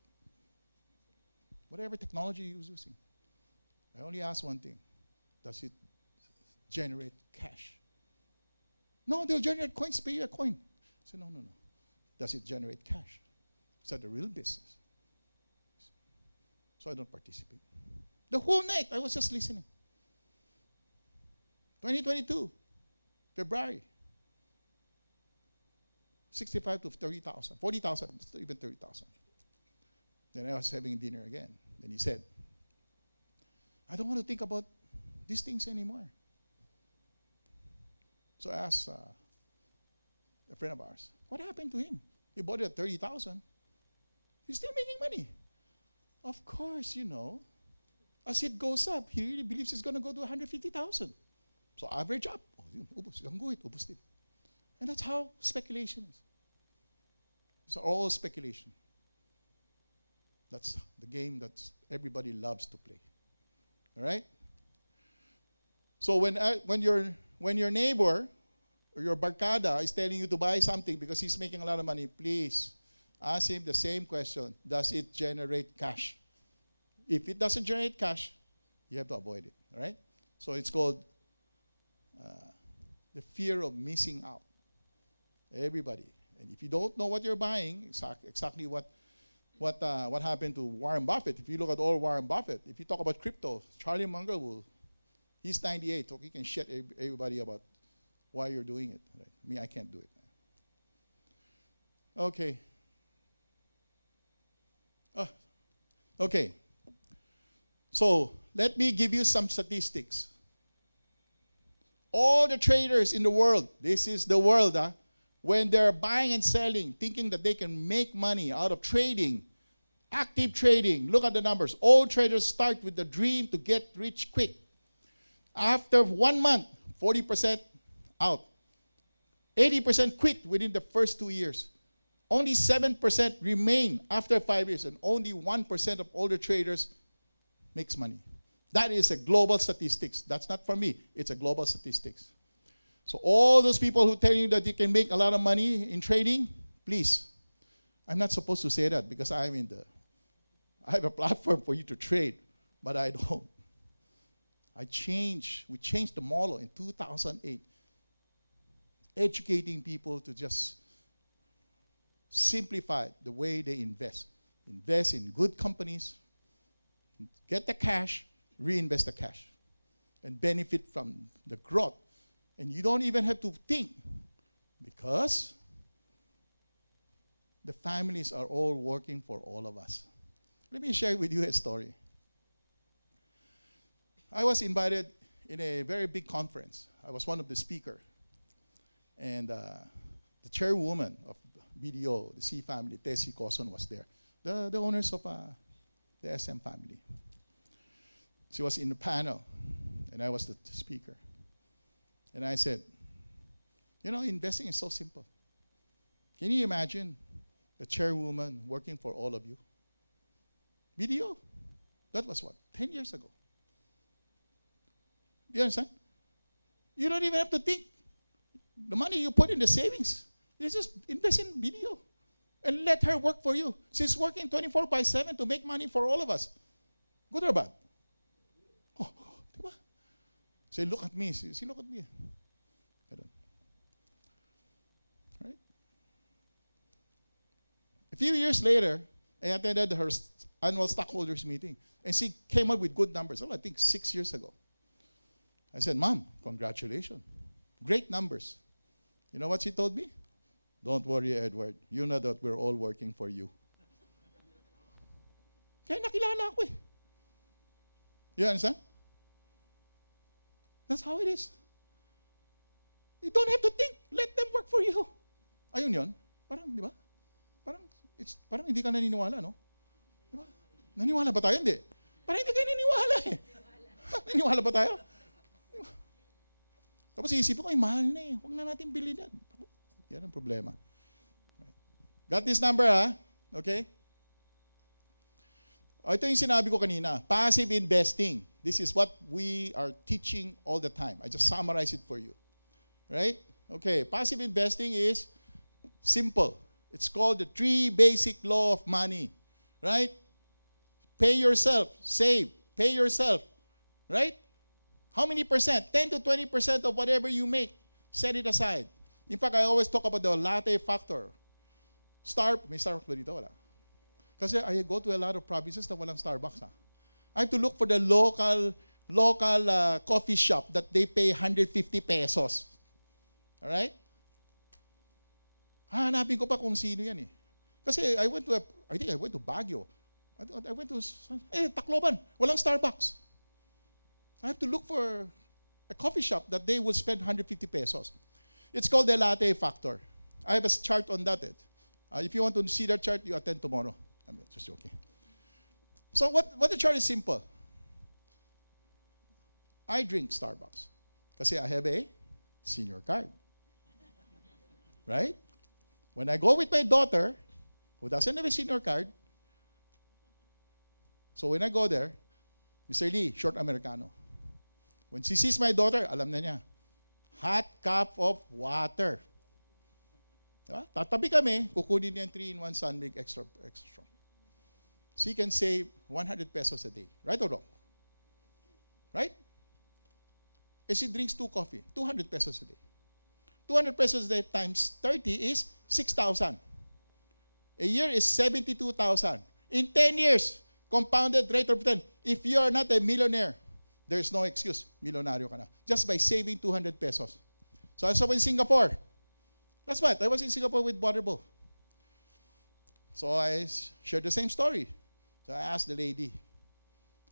Whatever technology you're using. I only ask one thing. Does it generate cash? No, they'll generate coins, pay you a coin. I said, no. Does it generate cash? Is that the real business? So I don't participate. The whole night, I was just listening. 2022, February. 65 to 30,000, 40,000, even 30,000. Then I was having dinner again. Then he said, I don't want to think about these things anymore. So I asked a friend of ours, what happened to him? He bought it at 30,000. He's still making money. Of course, as it goes up, he really believes it's going to go to 150,000. So average up. Ubus din. And that's how speculation is. It's all speculation. That's the game that everybody loves to play. All right? So when your neighbor or your barkada is telling you to buy something because he's making a lot of money, please ask him the same question. Does it generate cash? If it doesn't generate cash, you have to avoid it. All right? So it's called the fear of missing out. Everybody. And if you don't know what you're buying, exactly what happened to Warren Buffett. If you look at all Warren Buffett, if you talk about crypto, Charlie Munger he's 98, so he can shit everybody about why you're doing it. Right? Me, I can't do it. Okay. Okay. So let me give you some statistics. All the traders in the world, this is the world, when they're buying and selling, thinking that they can make money out of trading, active trading, look at the numbers. All traders start with the dream to get rich quick. After 1 month, 40% out. 80% quit within the first 2 years. Only 7% remain after 5 years, and only 1% of all the traders makes money. That is a global statistics. That's not from me. It's a global statistics. So all those people who tell you that you can make a lot of money in trading, please. I'm not supposed to say that because I have a platform for you to trade, but I don't. We changed the model in 2008, educating people to just simplify the way they invest. Invest in good companies, get the cash, reinvest the cash, and benefit from the growth. And you don't even have to think because the families are all working for all of us. Let me share with you a story. I was invited in a very big conference. I was one of the speakers. And the chairwoman of BDO, the C family, Tessie Coson, was there. The owners of the SM family. She was in the panel, and I was the speaker. And I said, investing is so simple. Can you imagine the chairwoman working for all of you? BDO. That was 10 years ago. Do you understand? You don't even have to think. The money you put in the savings, you just invest in BDO and let her work for you. She's working 24/7 to make money for all of us. Good or bad? Oh, diba? Say, look at me. See, look at me. I don't. Right? A few years later, I attended her annual stockholders meeting, and she came up with good numbers. I think 6 years ago. I said, Mom, congratulations. Great numbers. You know what she told me? Don't worry, Edward. You know that we're all working for you. Kaya nakilala ako eh. You understand? That's how it is. You don't have to think. Let them work for you. Ayun yun. Parang, di ba? Parang hindi ka naniniwala, no? Di ba? Naniwala ba tayo? Hindi. Parang hindi kayo naniniwala eh. Naniwala ba tayo? Diba? Tapos iisipin ko, ay mahal na eh. Huwag na natin bilhin yan. Yan ang problema. Got this number, ha? Okay? Ito yung sinabi ko kanina. Passive investing. This is what we are teaching all the time. I just summarize it for you. Right? Okay. Passive investing is simple. It's called the 3 basic law of money. Right? Pay yourself. Save. Pay yourself. Right? How many percent? 10 to 20% of whatever you make. Set it aside. In fact, I always talk about the latte factor. May Starbucks ba dito? Wala. Kasi I go to a lot of provinces na walang Starbucks. Ha? I have to look for the local coffee shop that they pay 150 pesos. Alright? Hanapin ko pa kung sino yan eh. Kasi I think I went to Baguio. I went to, Tacloban. Walang Starbucks. I have to look for a coffee shop that they will spend 150 pesos. It's called the latte factor. I have a chart on that. If you want to see that chart, you attend tomorrow. I'm just joking. So what the chart is simple. I drink Starbucks kasi I have a senior card. Right? When I go with my daughter, who doesn't have a senior card, so when I go there, Mr. Lee, short Americano. When she sees my daughter, alam na niya, hot cup of water. Diba? Tatabi kami, kukunin niya 3-in-1 Sunmilk extra strong. She can save 100 pesos a day. Right or wrong? Right? And she drinks 2 coffee, 200 pesos a day. 200 pesos a day times 30 is 6,000. A year is 72,000. In 10 years, compounded rate of return. If you are not a millionaire, there's no excuse. Milyonaryo ka na. Just by saving 200 pesos. So I was in Singapore. That's what. I was in Singapore with Waterbowl. So I shared the same story. So I asked the lady,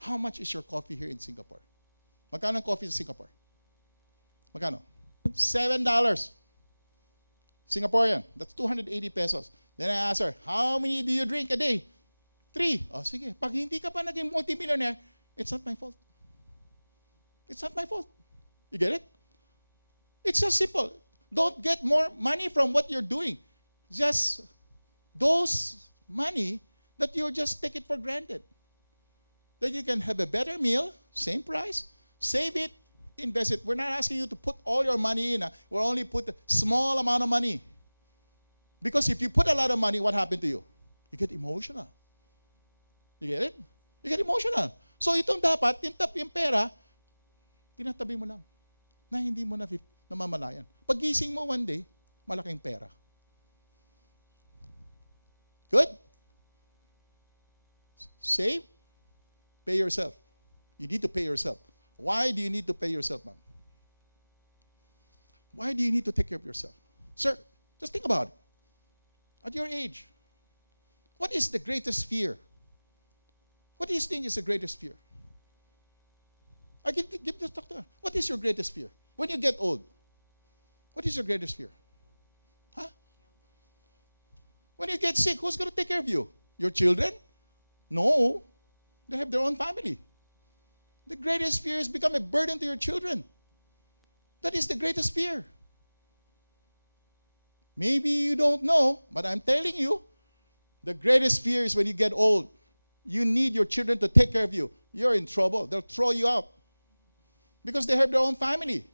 how much is your coffee here in Singapore? Magkano ang coffee in Singapore? Magkano? $7. Singaporean. That's 280 pesos. Then I asked her, how many do you drink a day? 3. Oh, sige. Pag hindi ka pa naging multimillionaire, it's not my fault. It's not my fault. You get it? It's just simple. Don't get more money from what you're doing. Just those money that you just take it for granted. That you can have a better meal, same price, save it, invest it. We're not asking you to put all your money in. We'll only put a small amount of money. Because if you put a lot of money, what happened to you? You get emotional. You get it? You get emotional. So itong dapat, yung pera, tinatabi mo lang. Na hindi mo namamalayan. Pag-gising mo one day, malaking pera. Good? Save. Pay yourself. You need to pay yourself. Why do you need to pay yourself, ma'am? Why do you need to take care of yourself? Sir, just think about it. At your age, what is the greatest fear? What do you think is the greatest fear? I give this talk to her. What is your greatest fear? When you get old, what is your greatest fear? Huh? When you get sick, who's going to take care of you? Your children? No. They have their own family. The greatest fear is become a burden to your children. That is the greatest fear. Maybe you don't know, but I'm telling you, the greatest fear is when you get old. You need your children to take care of you. You're in trouble. They'll throw you out. Because they have their own family.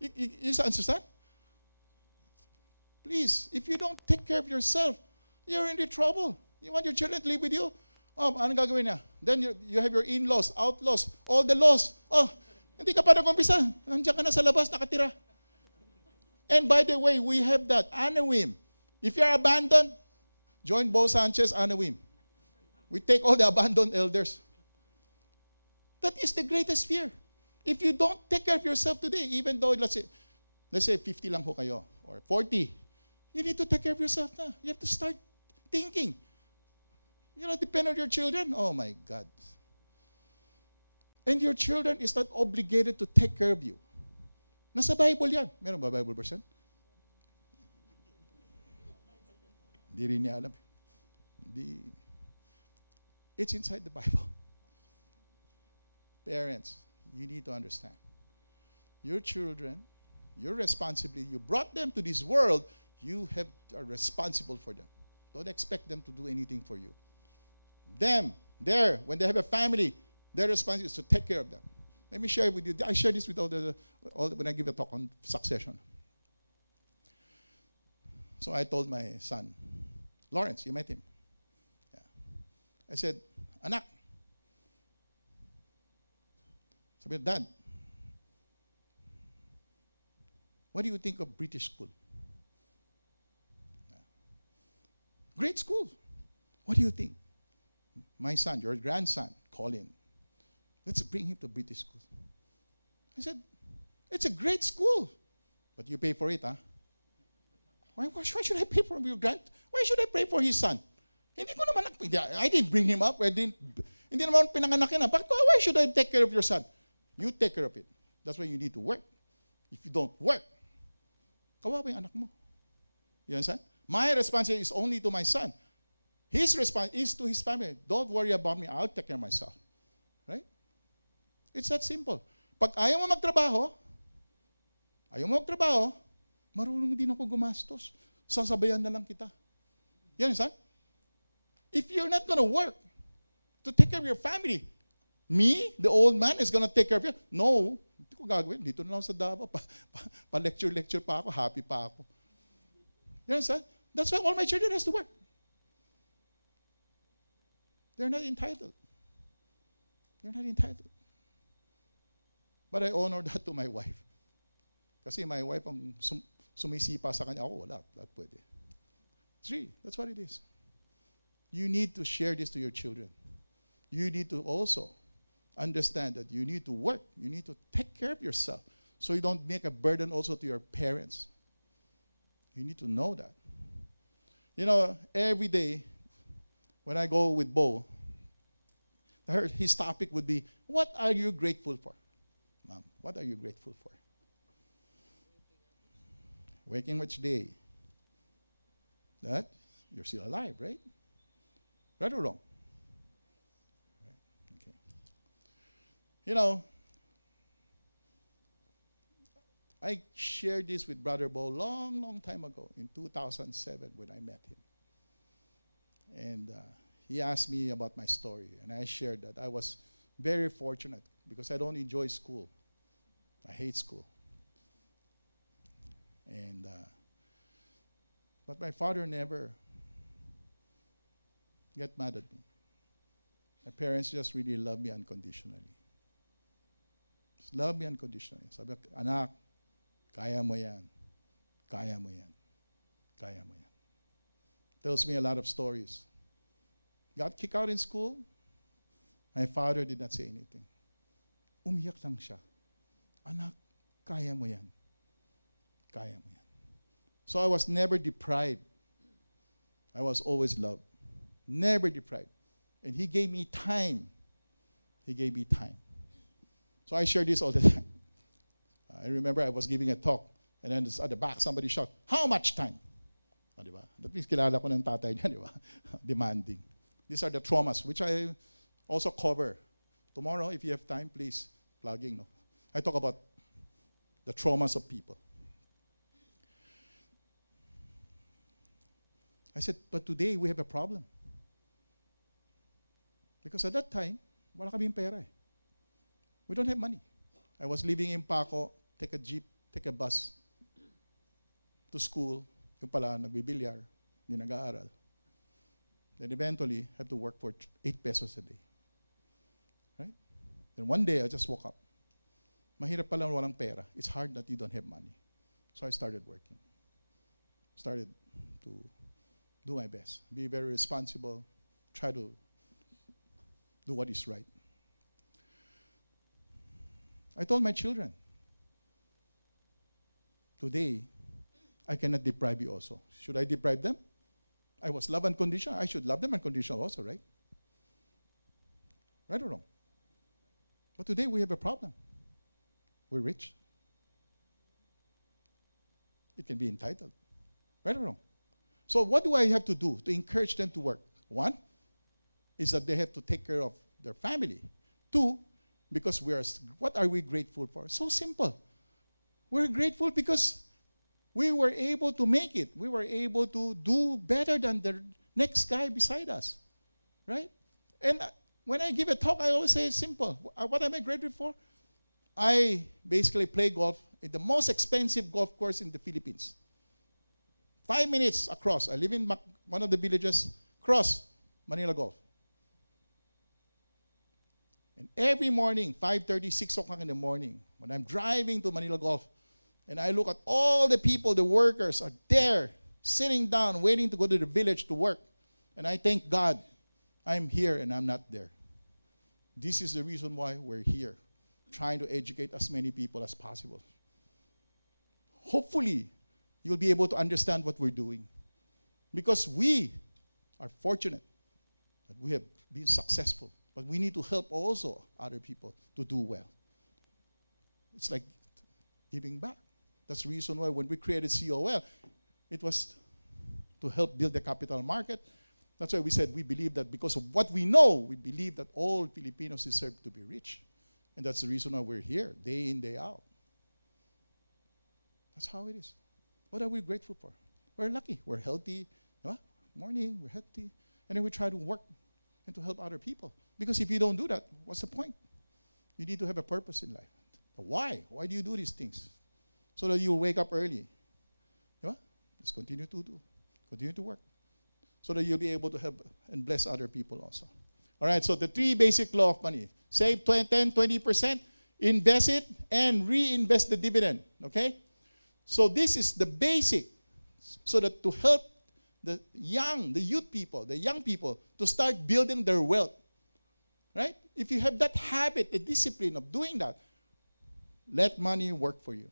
You understand? Please, if you don't take care of yourself, you're in trouble. You want your children to live with you? Oh, anong gagawin niya? Then you have your in-laws, outlaws, all the laws. Oh, hindi ka pa nag-umpisa. Nandiyan ka na sa labas, nakatira. And by the way, we have that, Anawim. If you're abandoned, join Bo Sanchez, Anawim. We take all the abandoned elders. That is the greatest fear. If you don't take care of yourself today, even though, let's say 50 lang ho kayo, or 40, you need to take care of yourself na. You have to start thinking. You know, depend on your children. Oh my God. And your children is not obligated to take care of you. Nasa Bible yan. Meron ba Bible version? Hindi rin niya alam. It's inside the Bible. Parents, you need to understand. Your children, your responsibility, you brought them to this world, you are responsible for them. Don't expect them to do anything for you. When they have a family, their responsibility is to take care of them. Let me share with you. I share this with all when I give a talk on succession. So I told my son, Lawrence, you met him. Yeah. I said, anak, sabi, Dad, what do you think of British school? Yeah. Great school. What do you think? My son, your grandson, Colin, let's bring him to British school. I said, it's a great school. But you pay for it, huh? Why should I pay for your Why should I pay for his son? I didn't bring him up. Hindi naman pinanganak yan. Why should I take care of your son? You take care of it. That's why you need to work. If you don't work, Kawawa yung anak mo. You understand? My responsibility is only to my son. His response is to his family. Don't worry about me. I'll take care of myself. Right? It's that simple. Pag ayaw mo magtrabaho, marunong din ako gumastos. Sasabayan na lang kita. You understand? If you're not gonna work to take care of your family, me, the old man, is gonna take care of you. No, hindi ko gagawin. Dito na lang sa Davao. Pa-lecture pa ako. Happy pa ako. You understand? That's why all my children has to work. They're not entitled. They're not entitled. But I honor that to my wife. Kasi my wife ang sumisipa sa kanya. Ako, wala pwede. See, that's what it is. You need to share this to your children. You need to also understand that you need to work. You need to take care of yourself so you don't make a burden also to your parents. You need to know that. You know, every day when I go with Bo, his topic would be, what are you grateful for? Mom, what are you grateful for? Waking which day? That you're still alive, right? Right or wrong? Right. Okay. You know, I shared this with Brother Bo long time ago, in 2007 when I met him. And he asked me about my story, and I shared that I was very fortunate because I don't enjoy school. I hate school. And but my father never get mad at me. My parents just really love me unconditionally. Just love me unconditionally. Sabi, anak, kaya mo yan. Kaya mo yan. Kaya mo yan. Tells me a lot of stories. Got kicked out in school. My father did not say anything. Umiyak lang siya. Anak, kaya mo yan. Kaya mo yan. So I was never deprived. I was always loved. Never deprived. And he gave me time. He gave me time. So I share this all the time. I remember I was giving a talk, and then at the back, somebody shouted, how much time? Oh, diba? That means kilala ko ng tatay niya, diba? Demanding. These are the traumas, which I also cover. Tomorrow, if you have time, please, plugging. No? I talk about the traumas of people. I said, but today we have a problem. Because at that time, wala kaming pera eh. We don't have money. I was living in Paco, take a jeep, take a bus to school. Yung pala, nagbibilyar, hindi nag-aaral. Then eventually, had to work for 8 pesos a day. Right? Then one day, I just woke up. Mahirap pala walang pera. It's hard that you don't have money. So I started working. Started to do my best. Be very responsible. Try to do what is right. I told my children, today, I cannot deprive you also. Should I deprive them? I was love unconditional. I should love them unconditional also, right? Right or wrong? But today we have a problem. We're rich. It can be entitled. Right or wrong? So what do I have to do to encourage them to work? One, is that they have to take care of their family. Two, because what are we grateful for? So simple. We're grateful because we were able to make it. We were able to do better than the next guy beside us. Right? And when I give a talk, I always say it's simple. What am I grateful for? I basically play golf in the most expensive golf course in the Philippines. 5 minutes across. I live in one of the villages, cross Manila Golf. And every morning, 5:30, 6 o'clock in the morning, when I'm driving to Manila Golf, and I look at all the people, the workers are there, sitting down, waiting to go to the village to work. And I thank God, I'm here and I'm not there. This is the reason why we're here, trying to educate as many people as possible. Hopefully, you'll be able to understand what we're doing. Because we are fortunate that we have been successful. But we need to help also other people to do well. It's like giving back. That's the reason why when we created COL, it was to help build the capital market. That's why we said we believe that because of what we know, we believe that all Filipinos deserve to be rich. And that's the reason why we're here, day in, day out. That's how it is. What are we grateful for? We're lucky. We're healthy. Morning, we're healthy. And then we try to work and to help other people. Because if you don't do that, what's the point? You need to have a purpose in life. Why? Why do you do these things? So that you wake up early. Just continue to do. Continue to work. So that you'll be able to help and bless other people also. All right, so the 3 basic law of money. Save 10, 20%, invest it, and reinvest the dividend. Okay? So this is the basic. So that to help the young people to start building their wealth. Right? If you have that habit, the discipline of doing that, let money work for you.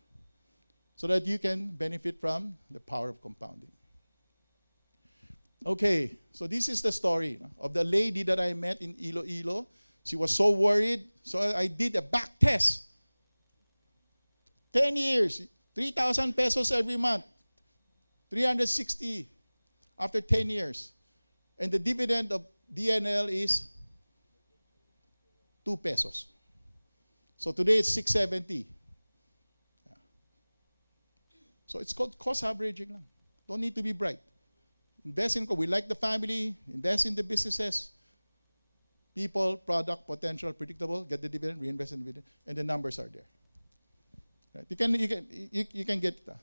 So that you can benefit from the power of compounding. Okay, so this is the story of the lady that I met in Iloilo. She was so worried, so I did a back test. 10 years, 3,000 pesos every month, 360 after 10 years. And the dividend of DNL is 2 pesos. So today it's 670. So it's called cost averaging lang. Don't need to be bright. Invest in, we like the family, invest in the businesses, people, product, potential, predictable, get the dividend, reinvest in the dividend, and the numbers are there. Right? You can get that.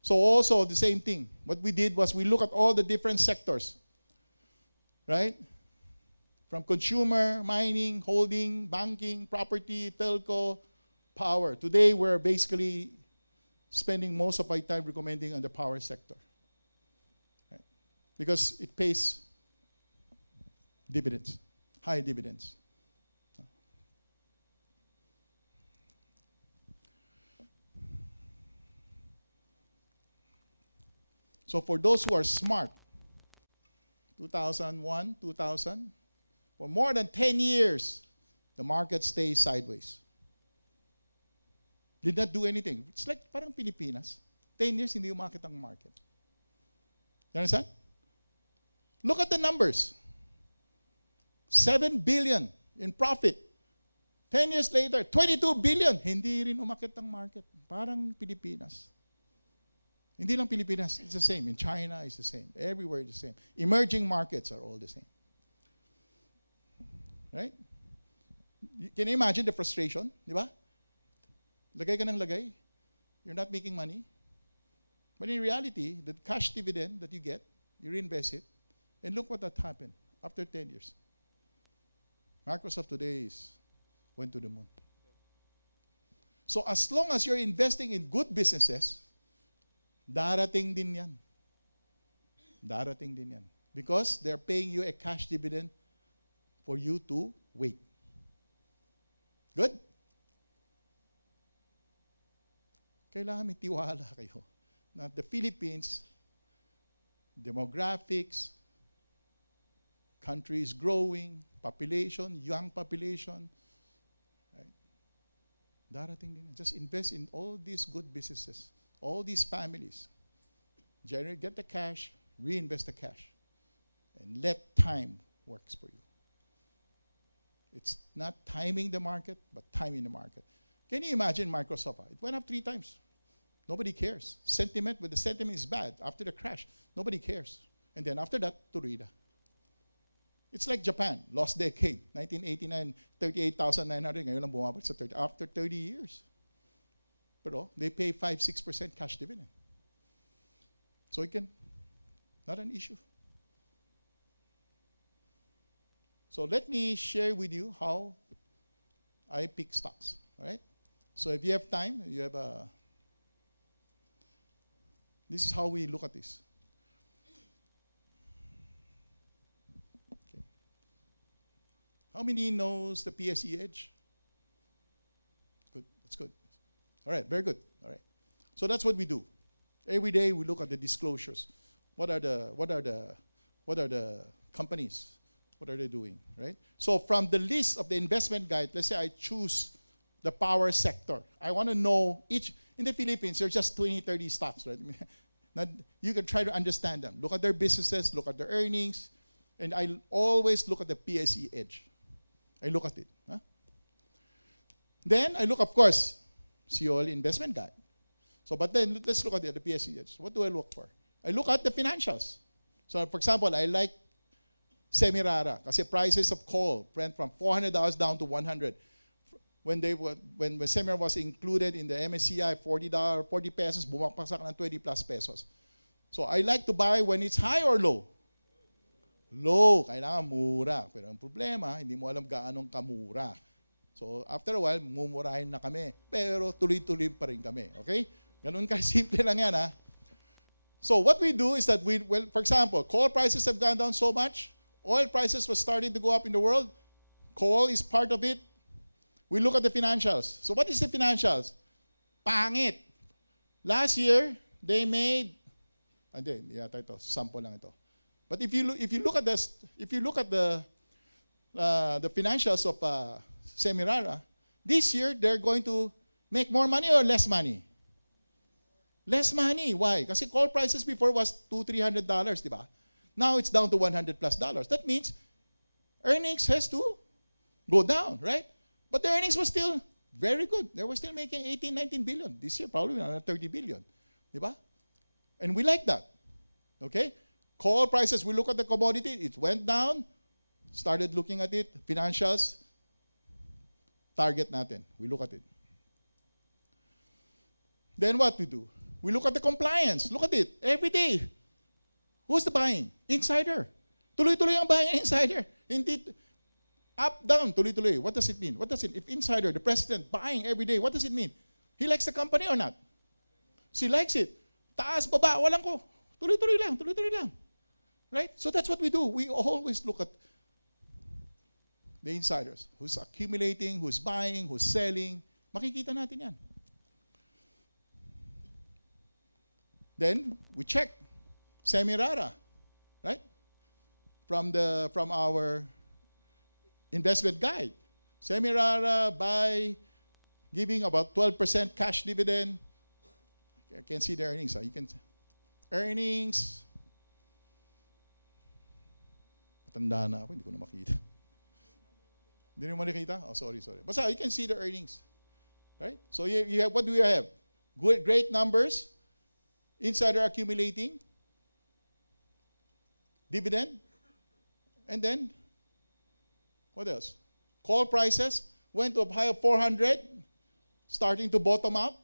So also the same thing. What we did was we look at all the different sectors. Right? From consumer, mining, holding, banking, property, telco, power. Today we're basically spending most of my time recommending on the power sector. Right? Because it pays dividends, high dividends. So for those who are smart, 2001, 2000, for more than 10 years, the market stays sideways. Did not do anything. It's like parang Pilipinas. 10 years, hindi umakit ang market. You understand? Look at the numbers. 7 billion in profit. 10 years later, 22 billion. Hindi rin umakit ang market. Parang Pilipinas. Hindi lang Pilipinas, it's the same. In China, it's the same. Everywhere, it's the same. Emerging markets are all the same. Right? Can you imagine the frustration? Di ba? Lagay ka ng lagay. You're not making money. But in reality, the cash dividend that you get, you reinvest it, and look what that happened after 10 years. Microsoft today went to the moon. So as long as you're investing in good businesses, darating din yan. Darating din yan. Because they're paying you a cash dividend for you to wait. Good? Kailangan may tiwala kayo na the Philippines, demographics, country is growing, population, young population. Right? Darating din. Just invest in all these good businesses, all these families. Get the cash, reinvest the cash, and let time works for you. It's not timing the market, but timing the market. Can you imagine Microsoft? It went up 3 times. Nobody cares. Sentiment, but the sentiment is bad. After the crash, nobody cares. And then after that, Turida. It's like Japan, lost decade. 1989, 38,900. Ngayon lang bumabalik sa 30. After 30 years. Pero they pay 5-6% cash dividend. So it can, not an issue. So let me share with you how I pick stocks. All right? So if you have time, you have a... This is how we look at this. Okay. How many knows the PSE edge? Good. That's good. All right. Very good. All right. So that's what we do. Every day we look at the disclosures. What are the companies? What are they doing? Right? So from the list of the investment guide, let's say I choose the power sector. I want to know each. in the Philippines, there's just 20, 30 stocks, right? Now, you can try to understand them. Look at their businesses, look at their earnings, and I always look at the PSE edge. I look at it. Huh? Then I look, of course, COL investment guide. So, but then let's look at the PSE edge. What do I look for? I look at the financials. So, for example, I like Semirara kasi prices of coal went from $400 down to $100. When Semirara was included in the MSCI, $40, 40 pesos, bumagsak ng 20 plus pesos. So I like to buy when it's high or low? Low, kailangan mura. Pero ang problema, hindi mo alam gaanong kamura. So after a while, mumurahin na kami. Pero tuloy-tuloy pa rin kami. Okay? Ganun ka, simple lang yan, ha? So what we do is that for example, coal prices have gone down so much. Oil prices were starting to go up in the world. Coal is part of it. We look at the financials. So what is the financials? Pangit. Last year, they made, hindi yata ito, sample lang ito. But if you look at the financials of Semirara, this year they're going to make more money or less money? Less money. Why? Kasi coal prices before was $200-300, di ba? Now it's down to $100+. That means earnings has to go down, right? But the earnings were still very good. They were still making 18-19 billion. This year probably another 30 billion. Di ba? And we like that. Okay? Coal prices, we look at the commodity, it went down, started looking at it, financials, target natin. We look at it. Then what we do? We look at the compliance. Look at it. Every day. Who's the buying? Insider. Tuloy-tuloy ang buying insider. Hindi up, down, tuloy-tuloy. What does it mean? If insider, the president, buying every day, what does it mean? He likes the company or not? He likes it. Taas, baba, walang ko. Tuloy-tuloy lang. Right? So that's what we do. We always look at the insiders. Who's accumulating, who's buying, who's selling. Makikita natin yan. Then, we check Semirara, right? From our investment guide. Semirara by giving about 12% cash dividend. I can see the earnings. You can earnings. Matanda na ako, hindi ko na makita. Hindi mo makita? Oh, sorry. Basta you can see the earnings. Right? So you have, what do you have? Great numbers. Insider accumulating. Dividend. And then, what else? Coal prices went to a high of 400, starting to bottom out.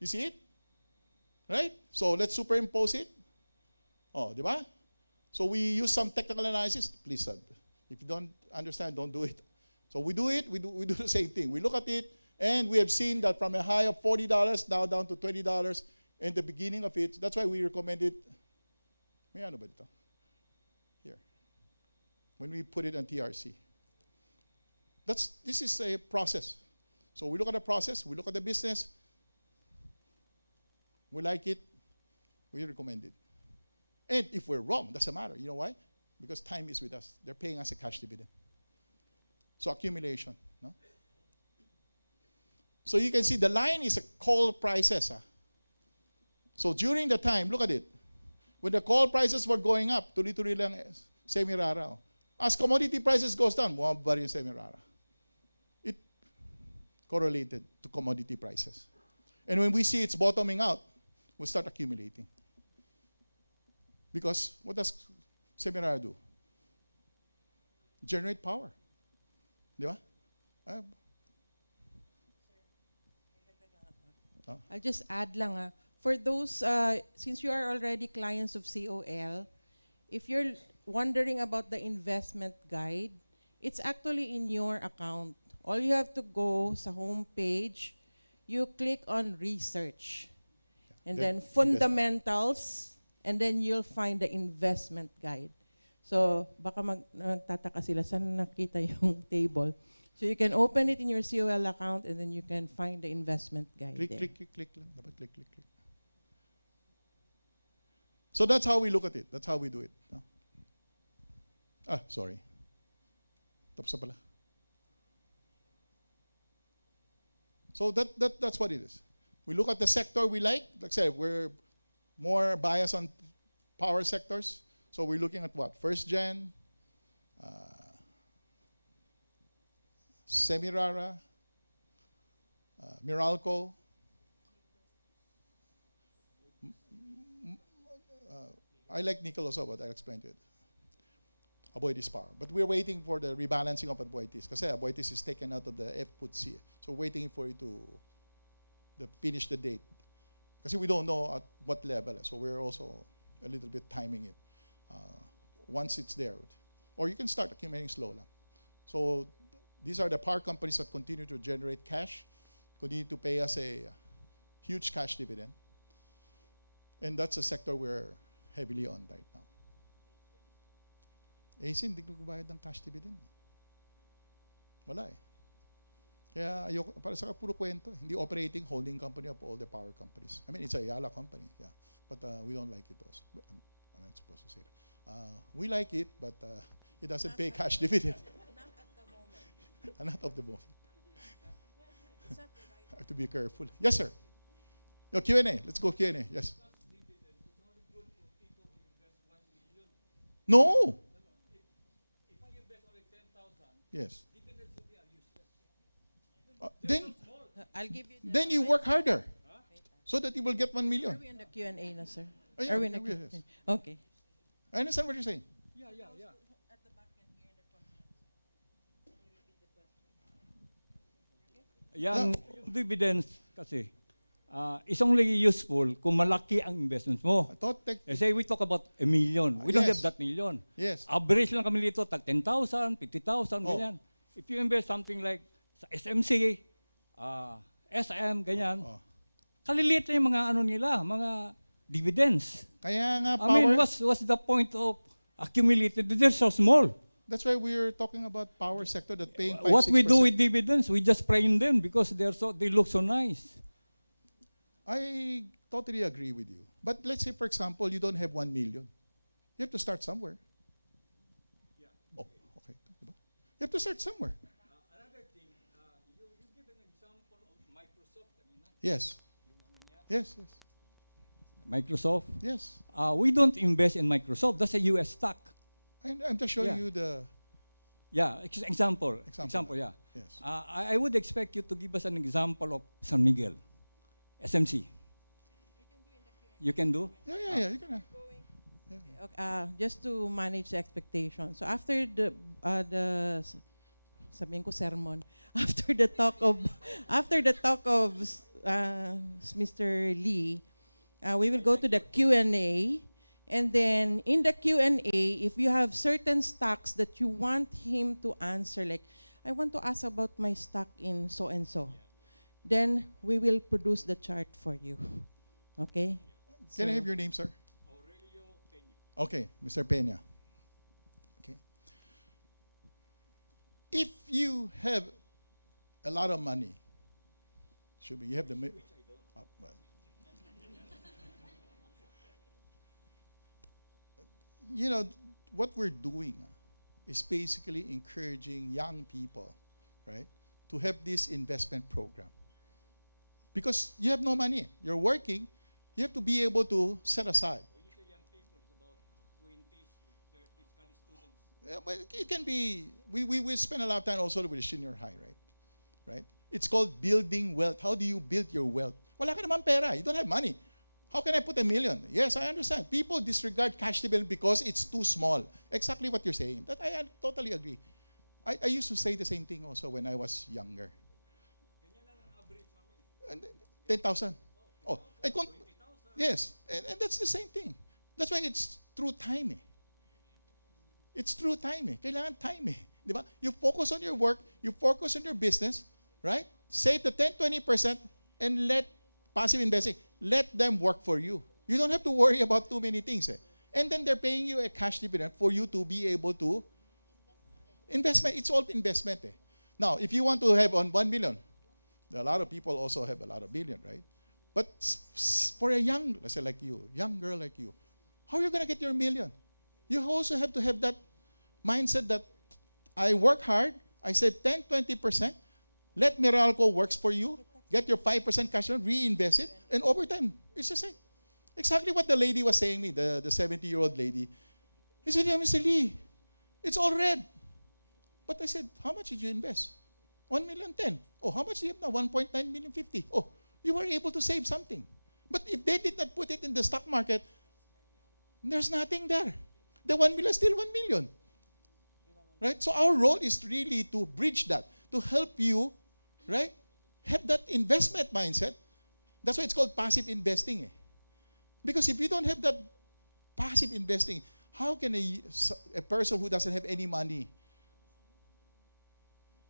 You see it? Right? So let's superimpose it. Oh, di ba? So we use some technical analysis. Please, if you don't understand, don't do it. So we do it, we do the same thing. We look at it, and we have seen that from a high of $40 now down to $20 in the beginning of it. That's why we recommended, may ano ba dito? Here. When we put it on TRC. This is a process. So we look at the process, we look at the business, we like it, we recommend it. And if we're wrong, doesn't matter. You know why? Because time is with us. They're paying us a cash dividend. So accumulation. No? So you can see the line is a coal prices. So during the time, look at it. When the coal prices were going up, tuloy-tuloy lang Semirara. As commodity prices goes down, bumaba rin Semirara. It correlated to commodity prices. And when we see it's bottoming out, we'll start accumulating. Because what does Semirara do? Generate power. Di ba? I'll just add lang. For those, since you are already clients of COL, if you're wondering about the investment guide, it's actually in your account. All you have to go sa home page, you click on research, and then fundamentals, and then you'll find the investment guide. So baka magtataka sila saan nakita yung table. So you can open it in your COL account, and then you can find the investment guide. Click lang. Dapat click. So that's how we look at it. That's how we do it. No? Sorry. Tapos na pala. So that's what it is. We look at the sector we like. Like I said, we're more biased on power sectors. So we're looking at what? First gen, Semirara, Meralco. I like nickel also, but I'll explain to it. Aboitiz Power. But we're waiting for the rebalancing of Aboitiz. Kasi Aboitiz is taken out of the FPUTC. So waiting for it to finish the date. Kasi we don't know at what level. So we're also a little bit timing it. Once it's there. Or you can start accumulating slow lang. So these are the power companies that continue to generate cash, continue to pay us a huge cash dividend. And that's a sector we're heavily on right now. AC, hindi ko bayad ng cash dividend. Wala eh. Kaya ayoko, para sa puro kwento, hindi operating holding company of all the power companies. I mean, it's a Yala company, yeah. But we don't like it also. I'm not supposed to say that. We like it, but it doesn't pay cash dividend. Not at the moment. Not of the moment. I have to be careful. Yes, sir. No, Q&A. Let's go Q&A. Yes. No. If I invest only 10,000, Yes. dividends to me are useless. Then I'll give you the then you work harder so that you will get 1 Are million. we in the Q&A na, sir? Oh, yeah, Are we in the yes, Q&A? yes. Okay. I understand what you're saying. Yeah. At the back can hear the question. Can you repeat the question? Yung dividends kasi is only useful kung malaki ang investments mo. I thought Say we talk about a million. We don't Yes. have that million. yes. Average lang kami dito, tag 10,000, 50,000, Oh. ganyan. If you invest something like sa SMC, SM, ganyan, Oh. kaliliit na yung mga ano nila, mga dividends. Kaya nga I mean, power. what's the point of accumulated? They're so small. That's why we're talking about power sector that paying 5, What we 6%. do with dividends, we just frame them because they look so nice. I totally agree with you. But let's say, for example, you don't have 1 million. You have to start somewhere. Oh, okay. Diba? You have to start somewhere. Another thing, you give an example of Microsoft. Yes. Yes, yes. Microsoft. Yes. We don't invest in Microsoft. That's a U.S. stock. I'm just showing Yeah. you the Yeah, example. Example. Yeah. yes. I would expect you to give us an example of San Miguel, SMC. You can do? Yeah. You can. Okay, just to manage the expectation. So after the sabihin ko sermon, after the talk of Mr. Lee, we will go to the Q&A. And then in the Q&A, if you have certain stocks that you want him to answer, like, I want to ask about my stock in so-and-so, then we will produce the chart for you. Okay? Can I have your name, sir? Okay, Mr. Peña. Okay. If you have a lot of money, should be you have the well. You know, what we're doing is basically encouraging young people, right, to have this investment program. Because you have no money. You're working. You have to be able to set aside. You say young people, it's about 20s, 30s, college students. Well, it can be, we spend a lot of time also with senior high, right? It's called building wealth. How do you build your wealth? Wala ka naman pera. You don't have money. How can I put 1 million? Yes, I understand. People disregard cash dividend because it's too small. Exactly what you're saying. That I totally agree. I used to say the same thing also when I was younger. And 10,000. Oh, yes, and that's the same thing. That's why it's through time. It's through time. Kailangan time. Di ba? You focus on your work, you focus on your business, right? Save the 10-20% and let passive investing, let them work for you. You don't have to worry about too many things. And then they're paying you a cash dividend for you to be able to investment. It's all investment. Now, if you want to have on 1 million, a lot of people also have a lot of billion, right? But for a young, let's say like you, young girl like you, how are you going to get your million? You also have to have that mindset that I work hard, I save 10-20%, let Meralco works for you, get your 5% cash flow, reinvest it, and over time, it's the same. Exactly what the lady was saying me, the 70-year-old lady. He said, yeah, Mr. Lee, it's all red. But I said, how much did you invest? 1,000,010. Oh, how much do you have now? 1,950,050. Oh, you were able to save something. But if they did not put it in the stock market, there's nothing there. The 1 million is still 1 million. Right? So our role is really to bridge that, to help you, right, have that investment mindset. That's why it's called passive investing. Because if you don't have that passive investing, how can a person who doesn't have any money?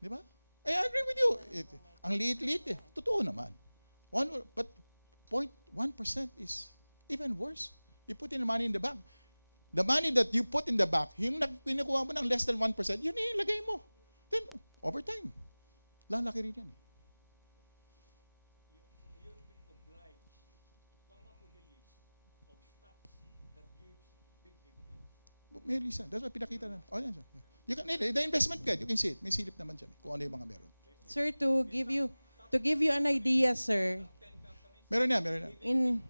Di ba? I agree with you. Ang liit-liit eh. Totoo naman. But 0.1% is even worse. You put in the money in the bank. The money that you put in the bank, yung kinukuha mo ng less than 1%, yun yung ilagay mo. Then, over time, lalaki rin yan eh. May list. That's what pinakita na. Oh, yan siya. You can, the investment guide, you can see it. May silip naman dyan. Kung ano yung mga meron. Sir, to give you an idea, sir. Meron yan. In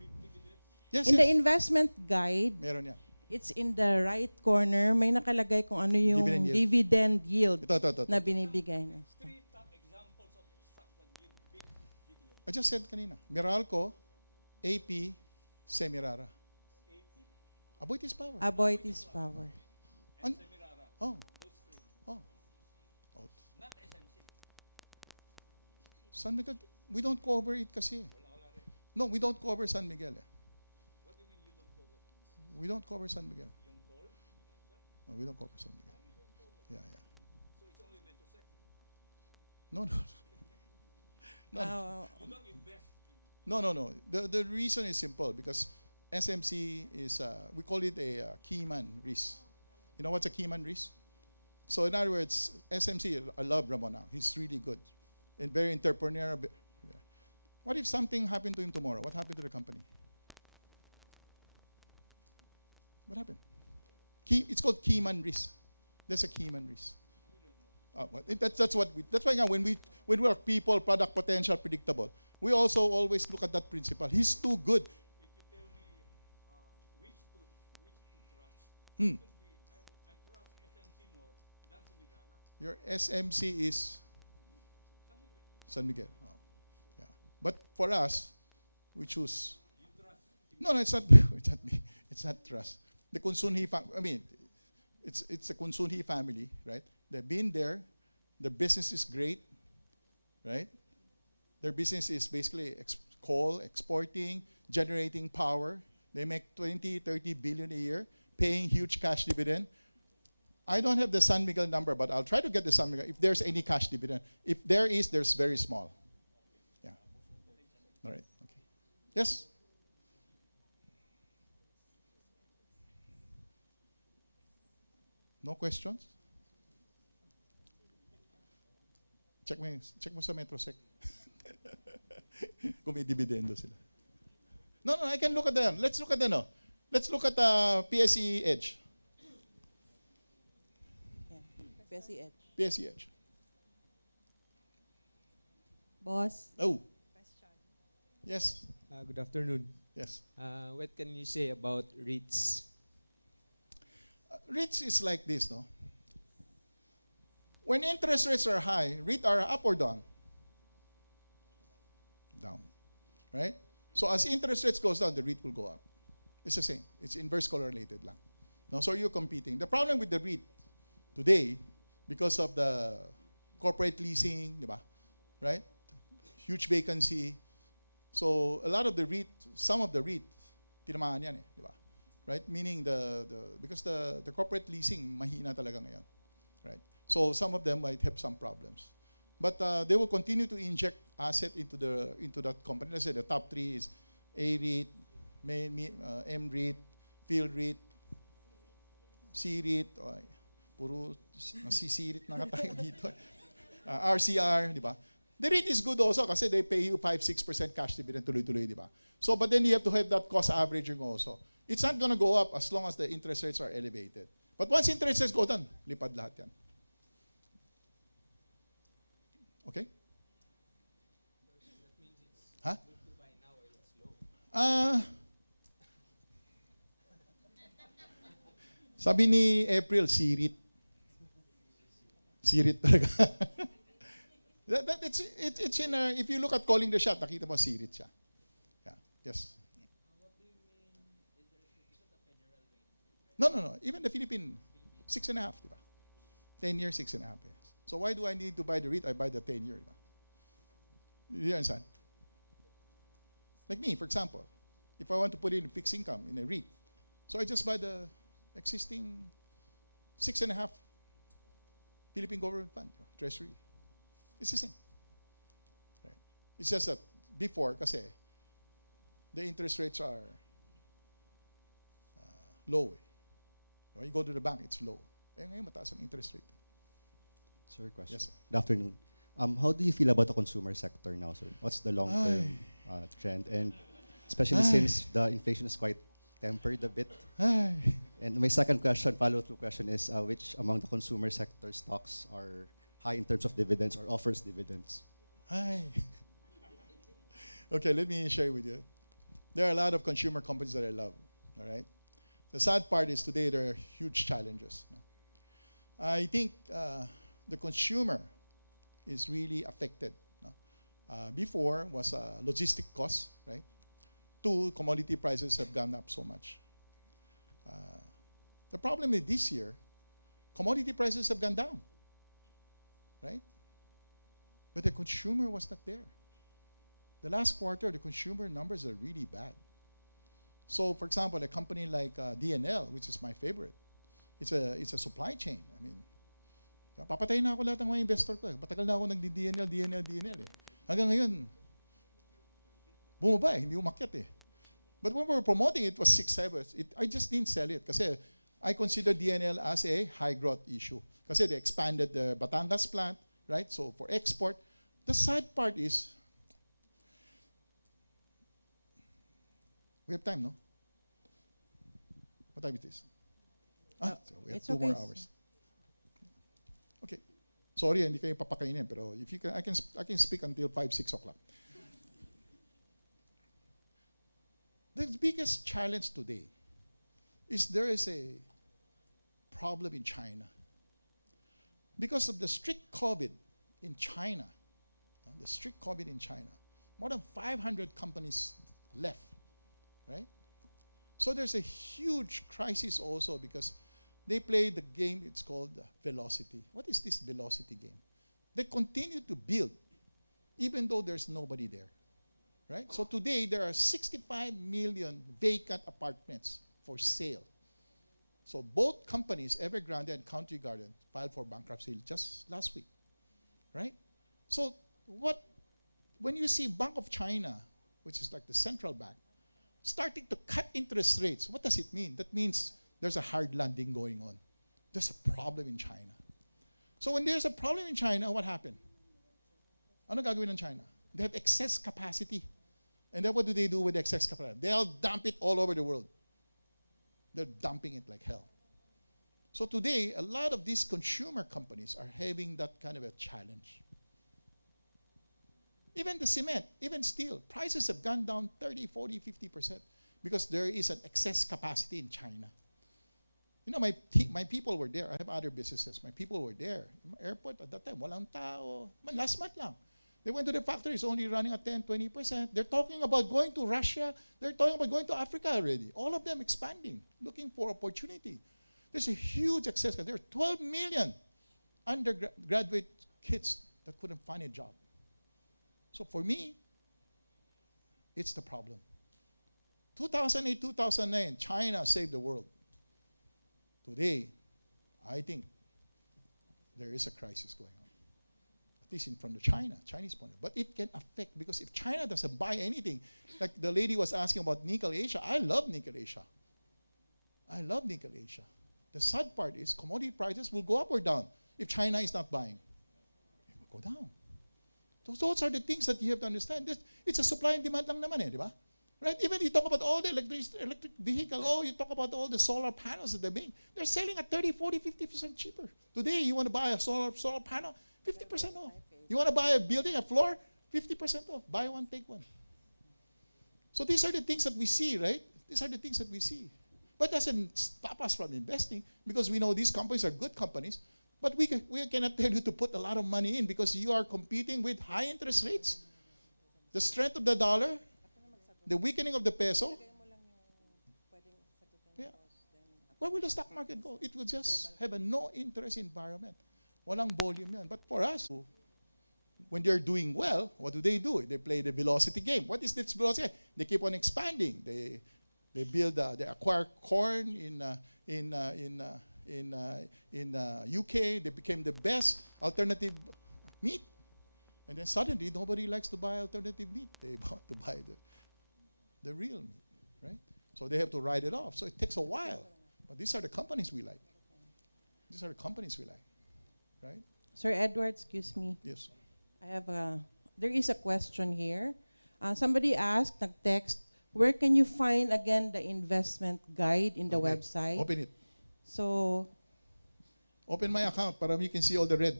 the investment guide, meron yan. it's in the right corner. May nakalagay kung ano yung dividend yield Ito. na binibigay. I just said kanina. Meralco, AP, Semirara. Avoid his power. Avoid his power. Oh. San Miguel, we don't cover it kasi. No, we don't cover San Miguel. What do you mean you don't cover? We don't cover San Miguel. Yung call? No, we don't cover San Miguel. Yeah. So it's only meant to sec. No. You don't invest. No. The reason is simple because SMC is, we call it a keyman risk. You know what's a keyman risk? So in other words, SMC, I love Ramon now. He's really good and very entrepreneurial. Yeah. What if something happened to him tomorrow? What happened to the company? What happened? It's called keyman risk. That's a keyman risk. That's why when we work people, product potential, predictable, we also always look at that principle. He's too good. If you tell me which to trust, I trust SMC more than Semirara. Your SMC is San Miguel. Oh. Yeah. But for us, we choose. You trust. No, it's not. It's not me. It's not trust. The Kunsunhi family. It's the Kunsunhi family, right? They've been there. Their business is great, right? Their business is basically coal, exporting, generating power. They make 20, 30 billion a year, paying huge cash dividend. I don't have the San Miguel number, but I'll try to get the San Miguel if there's any cash dividend. If there is, there's very small. Yeah. All right. Okay. Yes? No questions? Check mo sa Metrosec. Kung may dividendo sila. No, I can look at them. Let's look at them. Let's look at PSE Edge. PSE Edge. PSE Edge. Boss, Oh. Yes. good afternoon. Yes. What can you say about REITs? REITs is like this, no? When interest rates are high, REIT are up or down? Down. Right? So as interest rates goes down, the REIT will go up. It's the same. It's inverse correlated lang. No, so you're competing. The problem with the REIT today, because of the corporate leasing, di ba? Right? Huge vacancy. So a lot of the REIT, some of the REIT, tinamaan yan di ba? Right? Meaning because the corporate leasing mahina talaga ngayon. Right? So some of them might have some problems. But they will continue to inject asset into that company. Let's say the top three is A-REIT, M-REIT, Field REIT, C-REIT, puro C-REIT na tayo dito. RCR, di ba? The REIT is good also kasi they pay you 5-6% cash dividend tuloy-tuloy, di ba? So, but then you have to have that cost averaging also. It's not gonna go up as long as the interest rates are elevated. But once interest rates go down, lipad lahat yan. Okay? That Ah, sabi ni April, sirit. Sirit talaga. It's in a, if you look at calling the shot, nakita mo sirit siya. Yeah. Yes. No. Even the Philippine, 6.5, diba? 10 years, 6.5 years. So why do I need to buy the REIT? I buy the 10 year, diba? You understand? Like me, for example, if I want to put in fixed income in a REIT, so I just buy the existing 6.5 Philippine government fund, treasury. It's the same. Right? It's just that before, kasi, the interest rates are low. When you go to the bank, it's low. Eh, ngayon, mataas ang interest rate. Sir, question. Yes, sir. Good afternoon. How do you feel about the consumer sector now, sir? What's the long-term trend? And especially since the inflation is quite tempered a bit. And my second question, follow-through question is, which among the consumer sector stocks are high in terms of dividends or offers dividends? Okay, let me share with you. There are a lot of consumer companies that I love, all right? The sad part is today there are huge challenges. No? I think the consumer is really affected. No? Before was logistic costs, right? 2, commodity prices have gone up so much. The problem is this year, commodity prices have gone down, right? But the consumer was not there. The last quarter, the consumer numbers are really bad. So, for example, a company like DNL, which is my favorite, it's a supply chain. I mean, papatayin na ako lahat ng mga investor ko. Matagal na ako nagdi-DNL eh. Hanggang ngayon, bumaba eh, hindi umakyat eh. But when we were promoting it, was 6, 7. I just didn't sell it kasi I consider DNL as a high growth issue. Kasi they expanded the Batangas plant, right? So for export. The sad part is, we have time, no? What time it is? So we have it's 2 more okay. hours. Okay. Sorry, hindi kayo papakainin, pero if you can, I can speak until 5, 6 o'clock. The biggest challenge today is there is a problem in China. Because of the strict COVID in China, more than 500 companies left, right? So there's a huge crisis also because they play the game, it's called velocity. What is this velocity game? They continue to build even though there's nobody there. Right? So today, there are 65 million vacant apartments for sale. So both companies, Evergrande and Country Garden, filed for bankruptcy just last week. Right? So when you see Bank of China, which is like the central bank, starting to cut interest rates, what does it mean? That means there's a hard landing going on. There's a problem in China. So when there's a problem in China, what happened? Ano gagawin ng China? They have excess capacity. And then what do they do with excess capacity? They'll dump it all over the world. They're dumping it like hell. So today, a lot of these consumer companies are having that kind of a challenge. Even the cement, even steel, prices have gone down 30, 40, 50% because there is an excess capacity in China. You know, my people were there. I have other businesses. My people were there. In my airport at that time, walang tao. Last month lang. They went to the factories only running at 10, 20%. They're talking about going to Russia. They're talking about going to Africa already. All of them expanding, looking for opportunity. There's a huge excess. There are 12 million undergraduate kids that couldn't find a job. So for me, it's the problem. 2008, 2009, China saved the world. Today, I think there is a crisis going on. At least from the Chinese point of view. But it can affect, because if China doesn't buy anything, like the lady was asking about Nickel Asia, I love Nickel Asia. The sad part is commodity prices will go up or down if China is not buying. It will go down. Those are the things that you have to understand. It's a supply and demand lang naman eh, di ba? Right? Even you talk about all the electric vehicle, you talk about all the solar panels that they make. They're selling at 30, 40, 50% cheaper. Today, you want to buy a solar panel, 50% off. You want to buy a building, a floor, 50% off. Buy one, take one. So these are the things that we see, right? These are the things that we see. But doesn't stop us from investing because we know these companies are good companies. But we cannot tell you to put a lot of money in because you are competing with high interest rates, the strength of the dollar, the weakening of the peso. Yeah. Where will the stock market go? It will just have a no interest environment. Walang volume yan. But for us, when they're doing well, what do? They play the velocity game. What is this velocity game? They keep on expanding. They build, they acquire corn in UK. They became the best alternative meat. And then suddenly, nobody likes to buy alternative meat. They want to buy the real meat, right? So they have to write it off. So it takes a while. But these are the companies we like. These are the companies we like, right? Sir Edward, excuse me. Yes. There is a question here. Somebody asked, nag-text, where can you find again the investment guide in the website? Open it. So, Open my account para you can see all the red.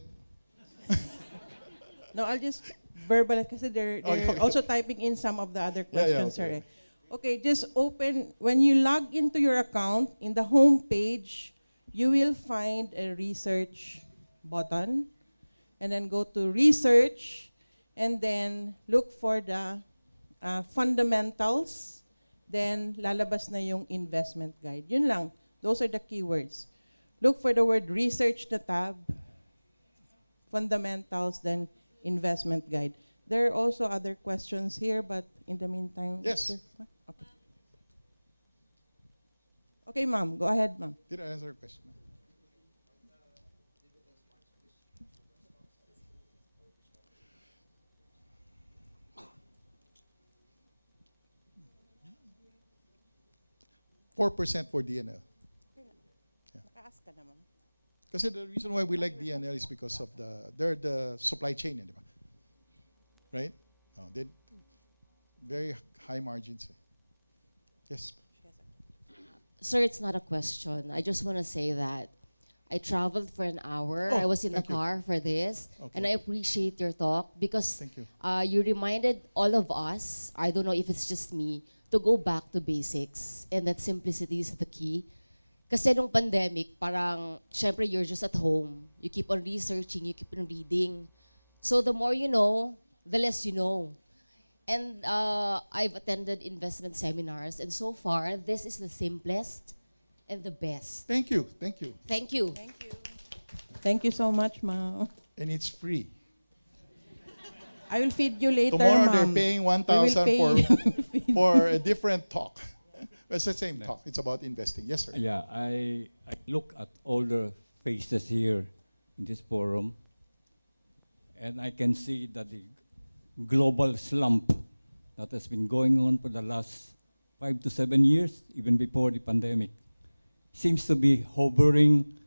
no, I'll just verbalize kasi they're Okay. also typing in some of the other Yeah, questions, okay. sir. Okay, just open, when you log into your account, in the home page, you will find a research button. And then go to research, and then look for the fundamentals, then lalabas na yung investment guide. Yun lang. Those are the keywords. Look for the word research na tab, fundamentals, then investment guide. There are also other questions here, but in the meantime... Yes. Okay. Okay, ma'am. Go ahead, ma'am. Did I answer your question? 4% for DNL. Naka-ask ka na, ma'am. Kasi the reason why we like DNL is because of they're the supply chain, di ba? Right? They very high margins. Yes. Sir, it's not a question. I just want to say that I traveled for an hour. Oh, I was in the thank you. car for this. Okay. And I appreciate your talk because Thank you. you reminded all of us, I don't know if it's just me, to go back to basics. And that simplicity is the key. Kasi nung pandemic, parang, syempre, you're just at home. You keep on researching, you keep on reading. So the more you know, the less you know. And I've attended investment seminars, and so far, this is the simplest and the best. Thank you. Thank you. Thank you. Thank you. Thank you so much, ma'am. And it's free. I will feed you later, Tomorrow ma'am. they're paying We will 1,000 pay for you. for a different talk. It's the same talk. It's about investing. Yes, sir. Yeah, I look at all the faces here in this forum, and I can see that the global slump that has been going on for the last 5 to 7 years, even before the pandemic, seems to be hovering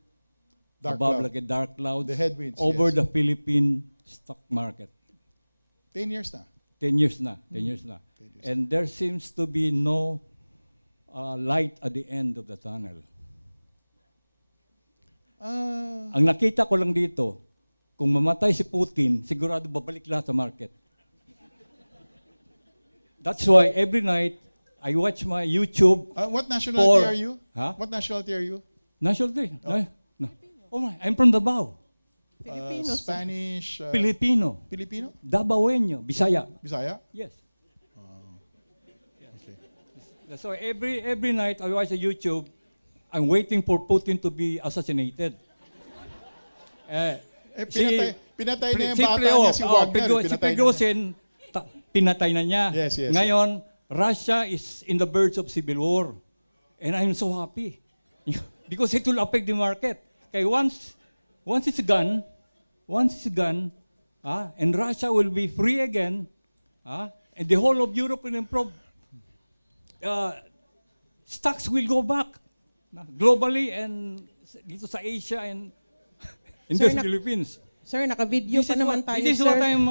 Dark above cloud. like a dark cloud The headwinds, over yes. the Philippine stock market. 10 years na. 10 years na, 10 years na. 10 years. And there seems to be no light at the end of the tunnel. Ang nakita ko lang dito, kung mamatay si Putin, sigurado babalik lahat sa market. That's why every night, I watch my YouTube. What nationality are you? Huh? What nationality are you? National Day. No. Oh my, I'm from Davao. Filipinos. Spanish. Filipino. Filipino? Dabawenyo. Bisaya. Bisaya? Yes. Okay. So every night I watch a YouTube, I'm waiting for Putin to be assassinated. Pinatay na yung bata niya si Wagner. Si Prigozhin, pinatay na niya. Yes, yes. Ngayon, Russia is in the verge of civil war. And I'm so happy. Because it will affect the market. Okay, once it's gone, and Russia will be free again, and the whole of Europe will improve, stocks will go back globally and dito sa Asia and in Sir, the Philippines. Sir, naka-video pa naman tayo, This is sir. what I'm,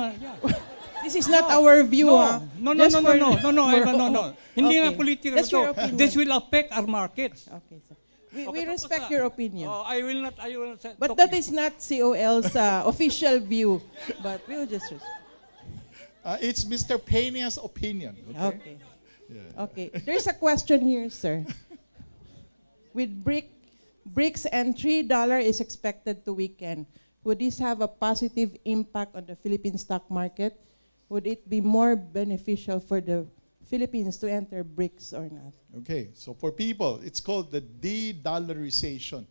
This is not our view, ha? No. Just for- Hindi Okay. na political That's your ito. opinion. This will affect our markets. Okay, sir. We Okay, respect tapos na. your opinion. I will not say. But that is not COL's official view. But we'll just... It's Mr. Peña's opinion. Okay. Okay. Yeah. Okay, there's a question here, sir. With BRICS entry, dollar is expected to weaken. Would this have a positive impact on the Philippine stock market? Would it be more beneficial for the Philippines to enter BRICS or not? Okay, so for people, it's called the de-dollarization.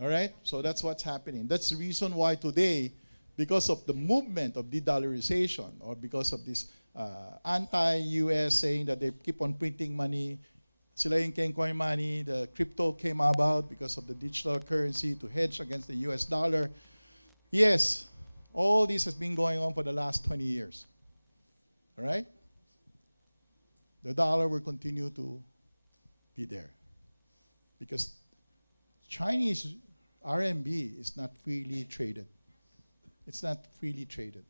All right? So that's what's happening. That's the reason why today, because of the movement of de-dollarization, or because of this anti-US saying that they keep on printing money, sila yung coin money, the crypto came about because of the digital currency to hedge against the US dollar. Yes, all this has been going on for the last 20 years. All right? The dollar will continue to be there. Because Chinese RMB is not freely traded. It's not freely traded.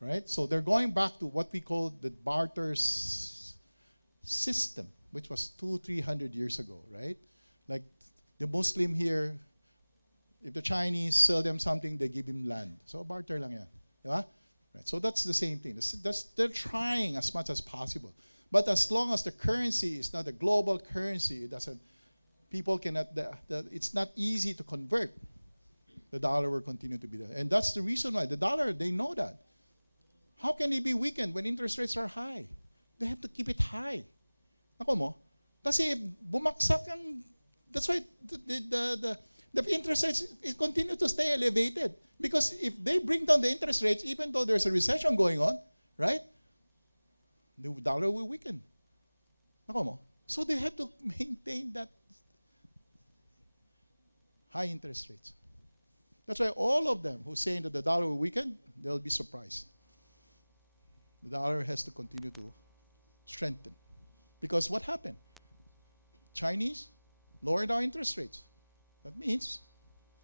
Right? So they're going back to what we call the barter system, which was 200-300 years ago, right? Like the Muslim here, if the Chinese sell them something, they give him land. So barter lang yan. Diba? Right. So that's the same thing. They're trying as much as possible. But as long as the currency is not a global currency, it doesn't, people cannot, it's not easy to convert. The dollar will continue to be there. And that's the reason why the dollar, they know that. How can it be weakened when interest rates are high? They have to keep it high. Ako mo? Kasi bumaksak ang, that's why the interest rates continue to stay elevated. Because if they bring down the interest rates, even though there's a recession going on, right? The dollar will weaken. Ako mo? So they have to maintain that high interest rates. That's why all of them who say that the dollar will weaken, they'll be surprised. The dollar has to continue to strengthen. Because what happened? Chinese lowered our interest rates. That means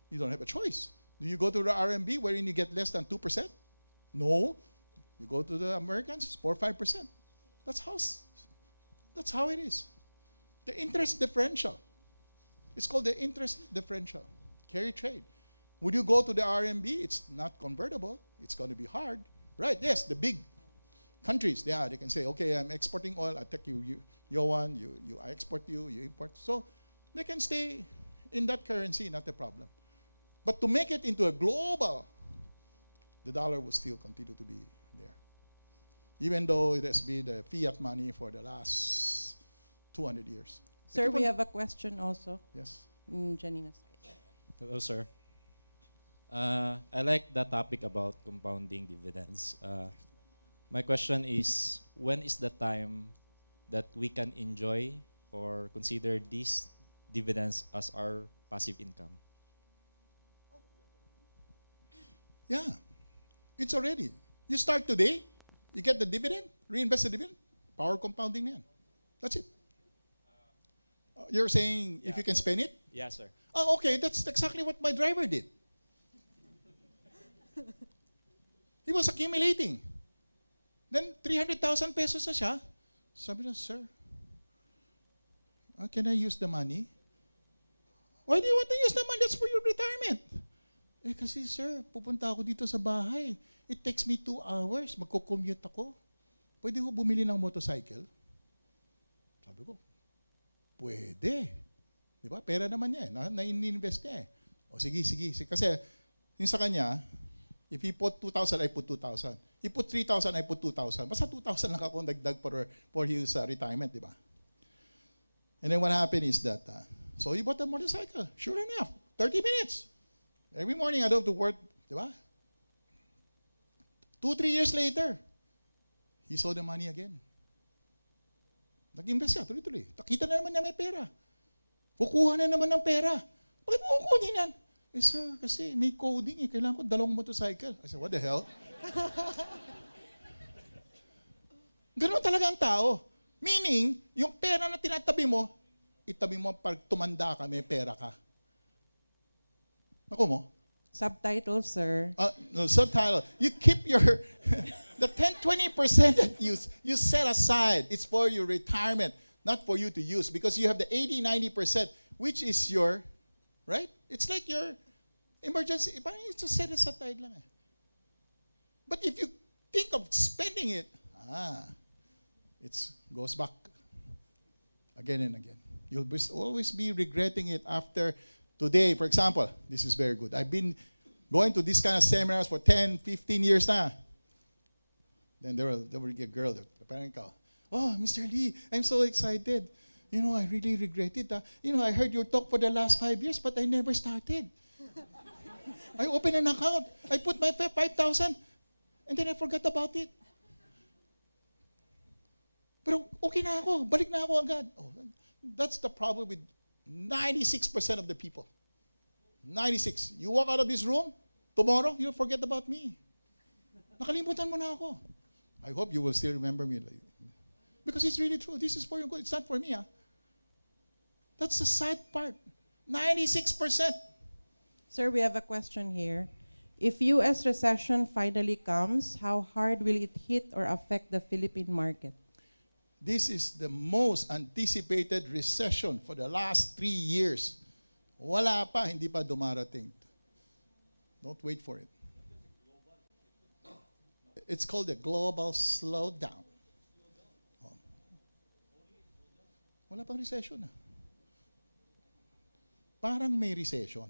you don't have a choice. Do you go to the RMB wherein you get less than 2%? No. You go to the Americans, it's 4 or 5%. That's how it is. The interest differential. It's called the interest differential. Carry trade. Would you go to the RMB? It's not convertible. It's going to be hard. Right, yes, the big countries, yeah, they can say, okay, I'm exporting oil, I take you yuan, I export you import. So they can stay in that currency, not a problem. But to make it into a global, the dollar will still continue to be there. Even though it has been the fiat money for the last 200 years. Sir, we have a question also. Yes. Janina's side. Hello, sir. I like the topic about compounding dividends. My question is, when is the time that we can enjoy or consider these dividends as our passive income? Yeah, it's already. You start today, you get the dividend, reinvest the dividend, power compounding na yan. That's it. You're saying if you can spend it? Yes, sir. Oh, okay, that's exactly what my driver did. He was accumulating. Then 300,000 pesos na siya. Sabi na, sir, can I use the money? Why do you want to use the money? That's for your retirement. Eh kasi sir, pupunta ako dito sa bahay. It takes me 2 hours. Magko-commute ako. Pwede ko bumili ng motorcycle? Sabi ko, pwede. Di ba? Pera naman niya. Na-invest niya eh. O sige. Kasi yung sa kanya, if he put 2,000, I put 2,000. He put 3,000, I put 2,000. Basta 2,000 lang ako dagdag for his retirement, di ba? And then what happened is that, so he bought a motorcycle. Sure enough, 30 minutes. Every morning I don't have to work, di ba? 2-3 years later, he saw the money again. Nag-invest siya, tuloy-tuloy. Nakita na naman niya may pera. Kukuha na naman ng pera. Bakit mo kukunin yan? Eh sir, kasi may coding eh. Kailangan ko 2 motorcycle. I said, what the hell? Ganun talaga ang tao. Meaning, yung pera na tinatabi mo, itabi mo pag tumanda ka, may pera ka. Ako mo? Subtitle, sir. No, subtitle. You keep your, the 10-20% that you set aside, it's for your retirement, not for you to use, because you have the 80-90%, which is your, right? It's like your emergency, parang it's just set aside lang eh. But if you think of spending it, it goes back again and again. You'll always be regretting it after today. For example, this is very good. I've been going to these kind of seminars for 10, 15 years now. Then there will be a girl, the parent call. Oh, Mr. Lee, I'm so excited. You know, I really regret it. You know, I heard your talk for the last 5 years, but I never started. I opened an account. I put my 5,000, and then I forgot about it. Pero okay na ako. Balik na ako agad. Oh, that's the problem with 96% of the people. 96. You walk out of this room, tomorrow, you'll forget about me. Nakalimutan mo na ako. I hope you will still remember me. Because it's really true. This is for your good. It's not for me. That's the sad part. 96%. Sir, we have a question here. If U.S. recession finally comes, how hard will it hit or affect the Philippine market? This is the most anticipated recession for the last 3 years. Wala pa, hindi pa dumarating. Don't wait for it. It's called the global slowdown. Wala pang recession. Parang may recession.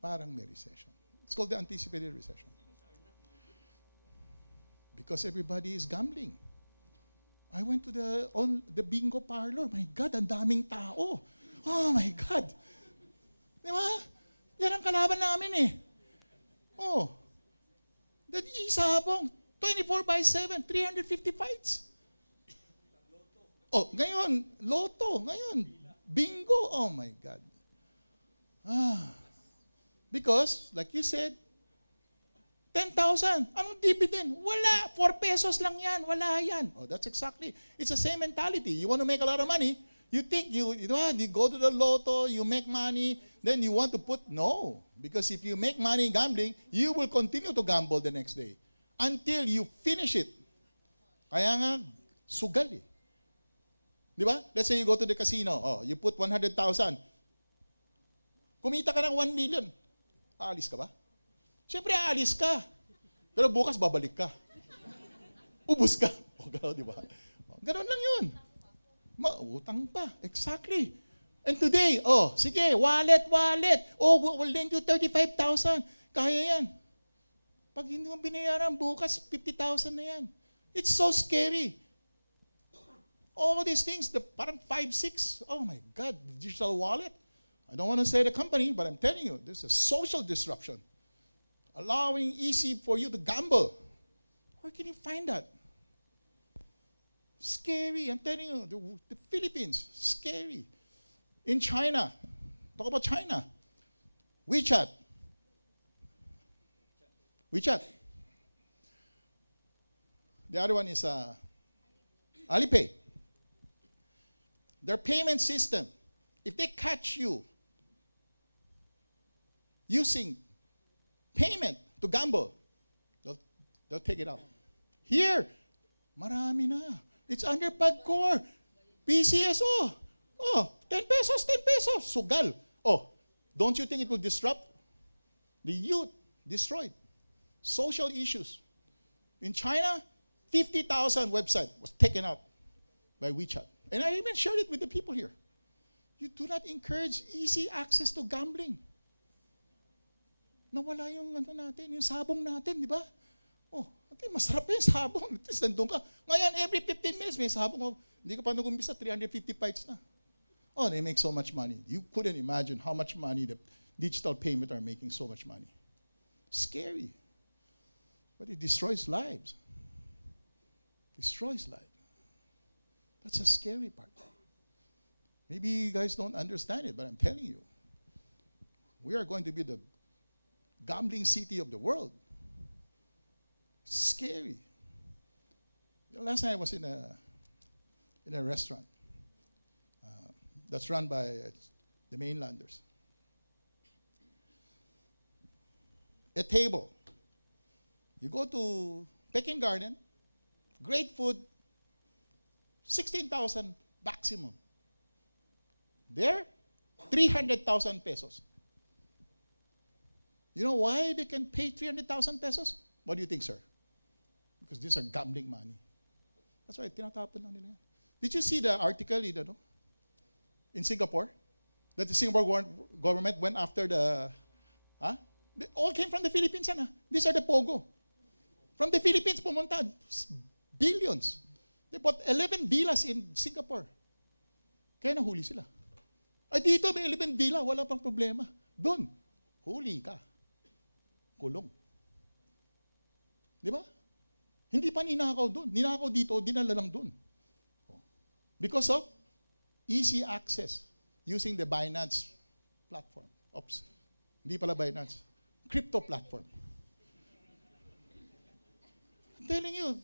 Parang may recession. It's called the anticipated recession. Because everybody is gambling. I went to the bingo parlor. My God, ang daming tao. Oh my God. Di ba? Yan ang kalaban namin eh. Oh. That isabong. 24/7, 350 fights. Oh, ngayon, loto. Ngayon, bingo. Oh my God. Because, like you said, 10,000. Anong dividend? Wala. 4 pesos lang yan. Wala yan. Oh, that's exactly. It's the same mentality. You want to make a lot of money. You think you go to the lotto, you make money, then you want to put, no. Because if you make money gambling, you will continue to gamble the next day until you finish it. Kaya nga, sugal eh. Di ba? Let's say you go to the casino. Oh, you put 100,000. Kumita ka ng 1 million. Aalis ka ba? Siyempre, aalis ka. Pero bukas, babalik ka. Ubus ka. O, gano'n, di ba? Gano'n lang yun. Mautang pa. Exactly. And today, sige, wallet. Oh, we'll lend you 35,000. Kaya yan. Pag hindi mo binayaran, bukas, 50,000 na yan. It's so scary. All these things, parang 5, 6. Oh my God, digital wallet. I don't want to say the company, but I'm telling you, this is a social disruption. Allowing easy for you to gamble. Where can you find that? Scary. I'm telling you, the Philippines, scary. In China, talk about China. WeChat. The other one is Alipay. Their payment system, if they catch you using payment to gamble, they'll take it out. Here, marami na. It's under PAGCOR. PCSO. Oh, 10 pesos. Sugal. Oh, don't you think it will disrupt? The youth destroyed. Social issues. In China, 50,000 website was taken out by WeChat. And I even shared it with the people here. You do not encourage easy access to gambling. Nawala yung natin, yung sabong natin, di ba? Oh, masarap yung sabong. At least nandun ka. Ngayon, every 15 minutes may sabong. Oh, hindi ka pa nag-umpisa, 350 fights na. Oh, they make so much money. You couldn't imagine how much money the digital payment are making so much money. Scary. But it destroys lives. Destroys lives. That's a scary part. Maybe you guys don't understand it, but I'm telling you, we are going to be the gambling city of the world. Scary. You know, last night I was in a restaurant that's run by the mainlanders. A table. You go to Peking Garden, great food, 16,000 maximum. There, 300,000 pesos. You know why they can pay 300,000 pesos? What do you think, sir? Because these are gambling money. That's why tinatapon lang nila yan. Did you see the article, in Singapore that the Singapore government went after the, they all came from the Philippines. These are the POGO. From the Philippines, pumunta, billions. They bought 11 villas in Singapore. Kaya nahuli sila. Ay dito may 11 villa, wala pang problema. Doon, huli ka. Kulong. Di ba? Hindi pa ninakaw doon. Ninakaw dito, dinala lang doon. Because of easy access using the Binance platform. Oops. Hindi pala Binance. Crypto platform. I'm telling you,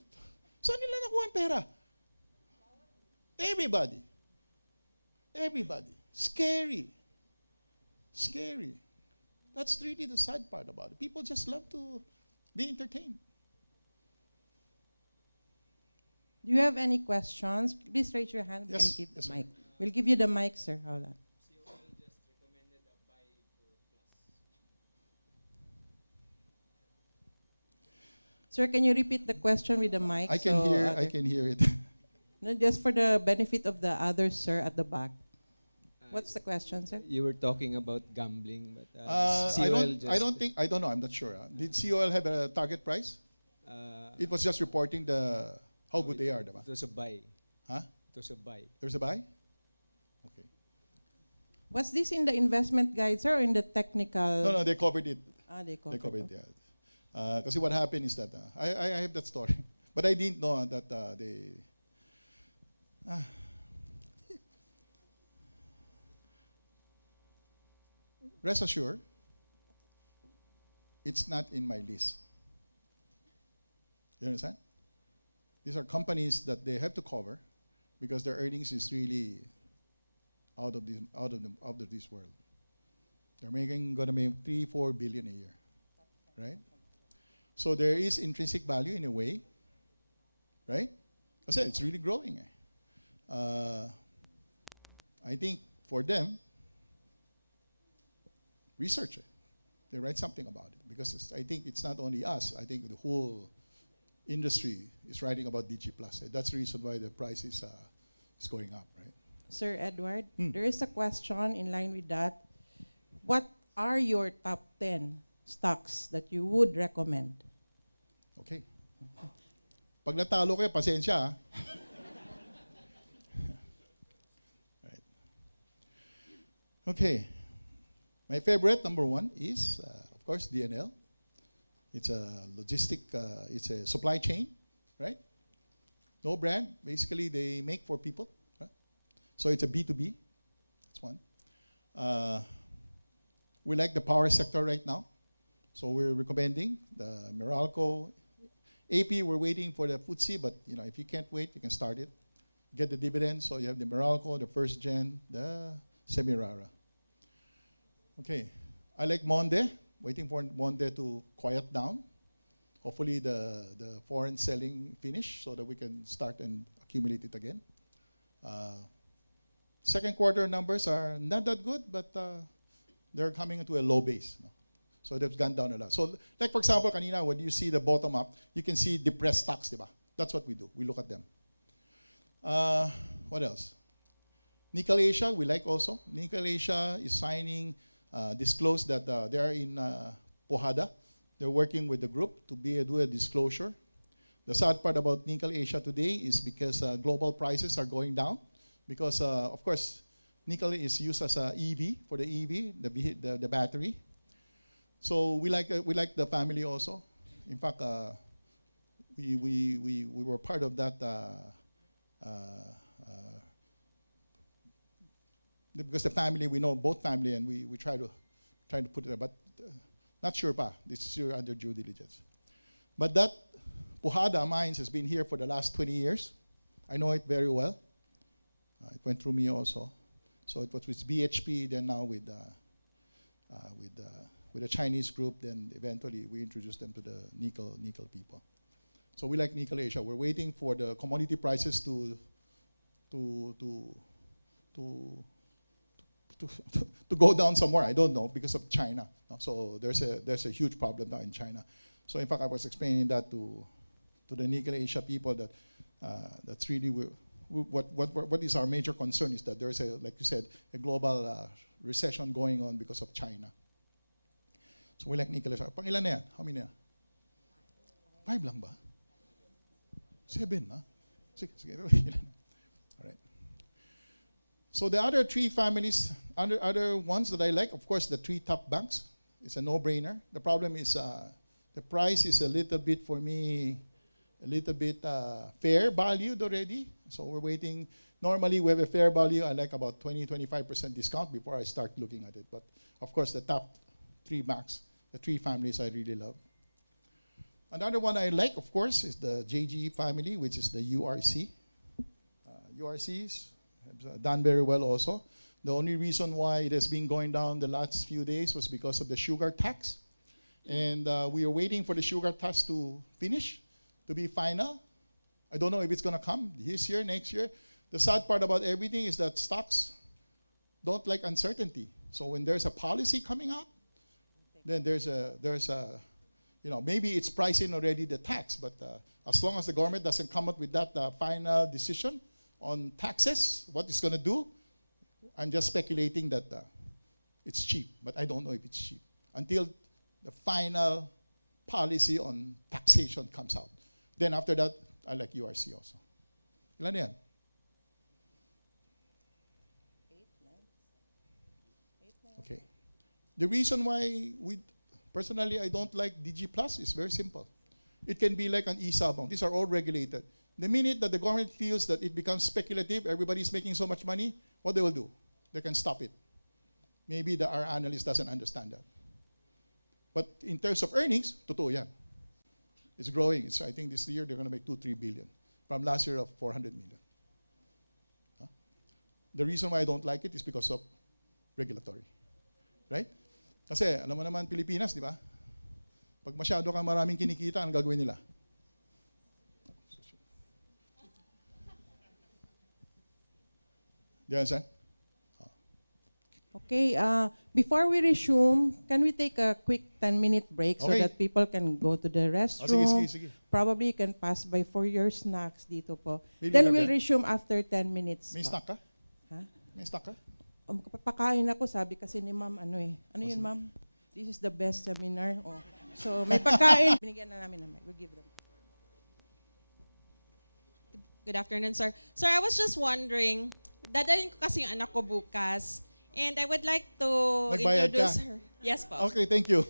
saan nila nakuha ang pera? Everybody. Everybody. Scary. Scary. That's really the sad part about it. People just love to be entertained. Do you have any questions? Please raise your hand. We Yes, can keep yes, the sir. mic. We'll give you the mic, sir. Hold on. Sir, can you repeat the question with the mic? I can so hear. other- I can hear it. No, just for the benefit of the others, sir, at the back. What's the question, sir? You were talking about gambling, but I COL don't know. I'm not sure. Did COL have a target price? It was just reporting how good they are, diba? It was a buy. Huh? It was a buy. There's a buy? Okay. Was this in the investment guide, sir, or in the technical? No, they covered it. They They covered covered. it, yeah. Because what happened is that I have that story, but I didn't know that they. Rest assured, it's not in my list. You understand? These are companies that they have to cover because their earnings is really out of this world. They're gonna make 3-4 billion a year, right? So there is intrinsic value in a way, right? I said it's really growing. I think for them, research it. They write something about it because I think it's not only us. I think the whole industry is writing about DG Plus. That's the reason why the price is going up, right? Sir Edward, there is a question in line with that. What are your top 10 stocks that you would recommend? Okay. Pag natalo kayo, pasensya. Right. Okay. My favorite, number one, is, of course, DNL. It's a it's a supply chain, right? No brand. Basically, they make for people. Right? So it's a B2B. That's one. We like the power sector right now. So we're recommending the Meralco. AP, we're waiting for the FTSE, but if you can't wait, you can start it. Get the dividends. So you have the Meralco, the first gen, the Semirara. Okay. I like Monde. Waiting for Monde to quiet down. Hopefully the foreign selling finish so that we can start and accumulate it again. Second quarter numbers are not that good, but they're coming into a low base. No? So they've gone down a lot. So like for example, kanina, when you see the bottom up, you can see depressed stocks, diba? That's what we do. We look at them. What else? Nickel Asia, we like also. Nickel Asia is signing, disclosed that they are in Pohada. They're working with the group to do a disclosure. The sad part about Nickel Asia today is because global prices are going down. Because, of course, nickel is used as a EV, for the EV, the battery. So we like the family also. In fact, we were part of that because the family, we know both family, and we try to put it there, but not sure pa. This is still under due diligence. But that Pujada Mines has been here for the last 20 years. I know it very well. It went through me also. So it was with BHP, then now with a Chinese group, then eventually we introduced them to the nickel people. So we like Nickel Asia. We're waiting for the commodity prices to go down somewhere. I don't know, because of China. So there's a huge problem now in China. So in fact, I was explaining that to the Nickel Asia people that that's really what is our major concern is that there is a, like you said, a global recession going on because of China. So we like Nicholas. Pang ilan na yan? How many na? 5 lang ba? 7 na? Sige. All right. So the other 3 families, other ones that I like, of course, the 3 top banks. It's a no-brainer. The problem is the price is a little bit, for me, a little bit fair valued already. So we're waiting. Normally, we have a fair value. I like about 20-25% discount before I start looking at it. But of course, the top 3 banks, the 3 families I really love. Another one I like, of course, is the JGE family, which is the URC. URCs have done very well also. The only reason why it has been going down the last few days was because of the sugar tax. And we are waiting for the sugar tax to finish, to be final. I don't know if it's going to come this year, next year. The sad part about everything is that stocks don't like uncertainty. So when there's a policy coming out, then there's a maybe it's pricing already the tax, but as long as the government doesn't come up with that final decision on taxes, what it's going to do, I'm just speculating that it's cheap, but I don't know if it's cheap until the final policy on taxation comes out. Then after that, I like URC also. Ilan yan? 8, 9. Okay. The reason why personally I don't like DG Plus is very simple. It can be like an e-sabong. These are all regulated. The minute that the government feels that it becomes speculative, everybody's making so much money, what they will do? They can stop it. Maybe our analyst doesn't understand that. But in terms of earnings, totoo yan. It's growing. I think this year they're going to make 2-3 billion from last year of 400 million. Huh? The reason why I don't like it is because of regulatory. Right? Kasi alam mo naman Pilipinas, di ba? Pag masyado kang maraming kinikita, ang gagawin nila? Do you understand? Okay, before we resume, can we take a quick 10-minute break so Okay. that people can go to the restroom? Sige. Probably you can pass by for your snacks dito po. Really, Then Gabriel? we'll resume after 10 minutes. May po. snack ka? Ha? May snack ka? Papakain ako, sabi kasi ni ma'am, ano yun ma'am? This is the best seminar. Oh. So may pagkain. Binigyan na namin namin. We'll give them. Good afternoon, sir. Sir, I was just wondering, dadalhin ko kasi yung anak ko bukas. And I would like to Nagbayad introduce ka? her. Yes, po. Okay, thank you.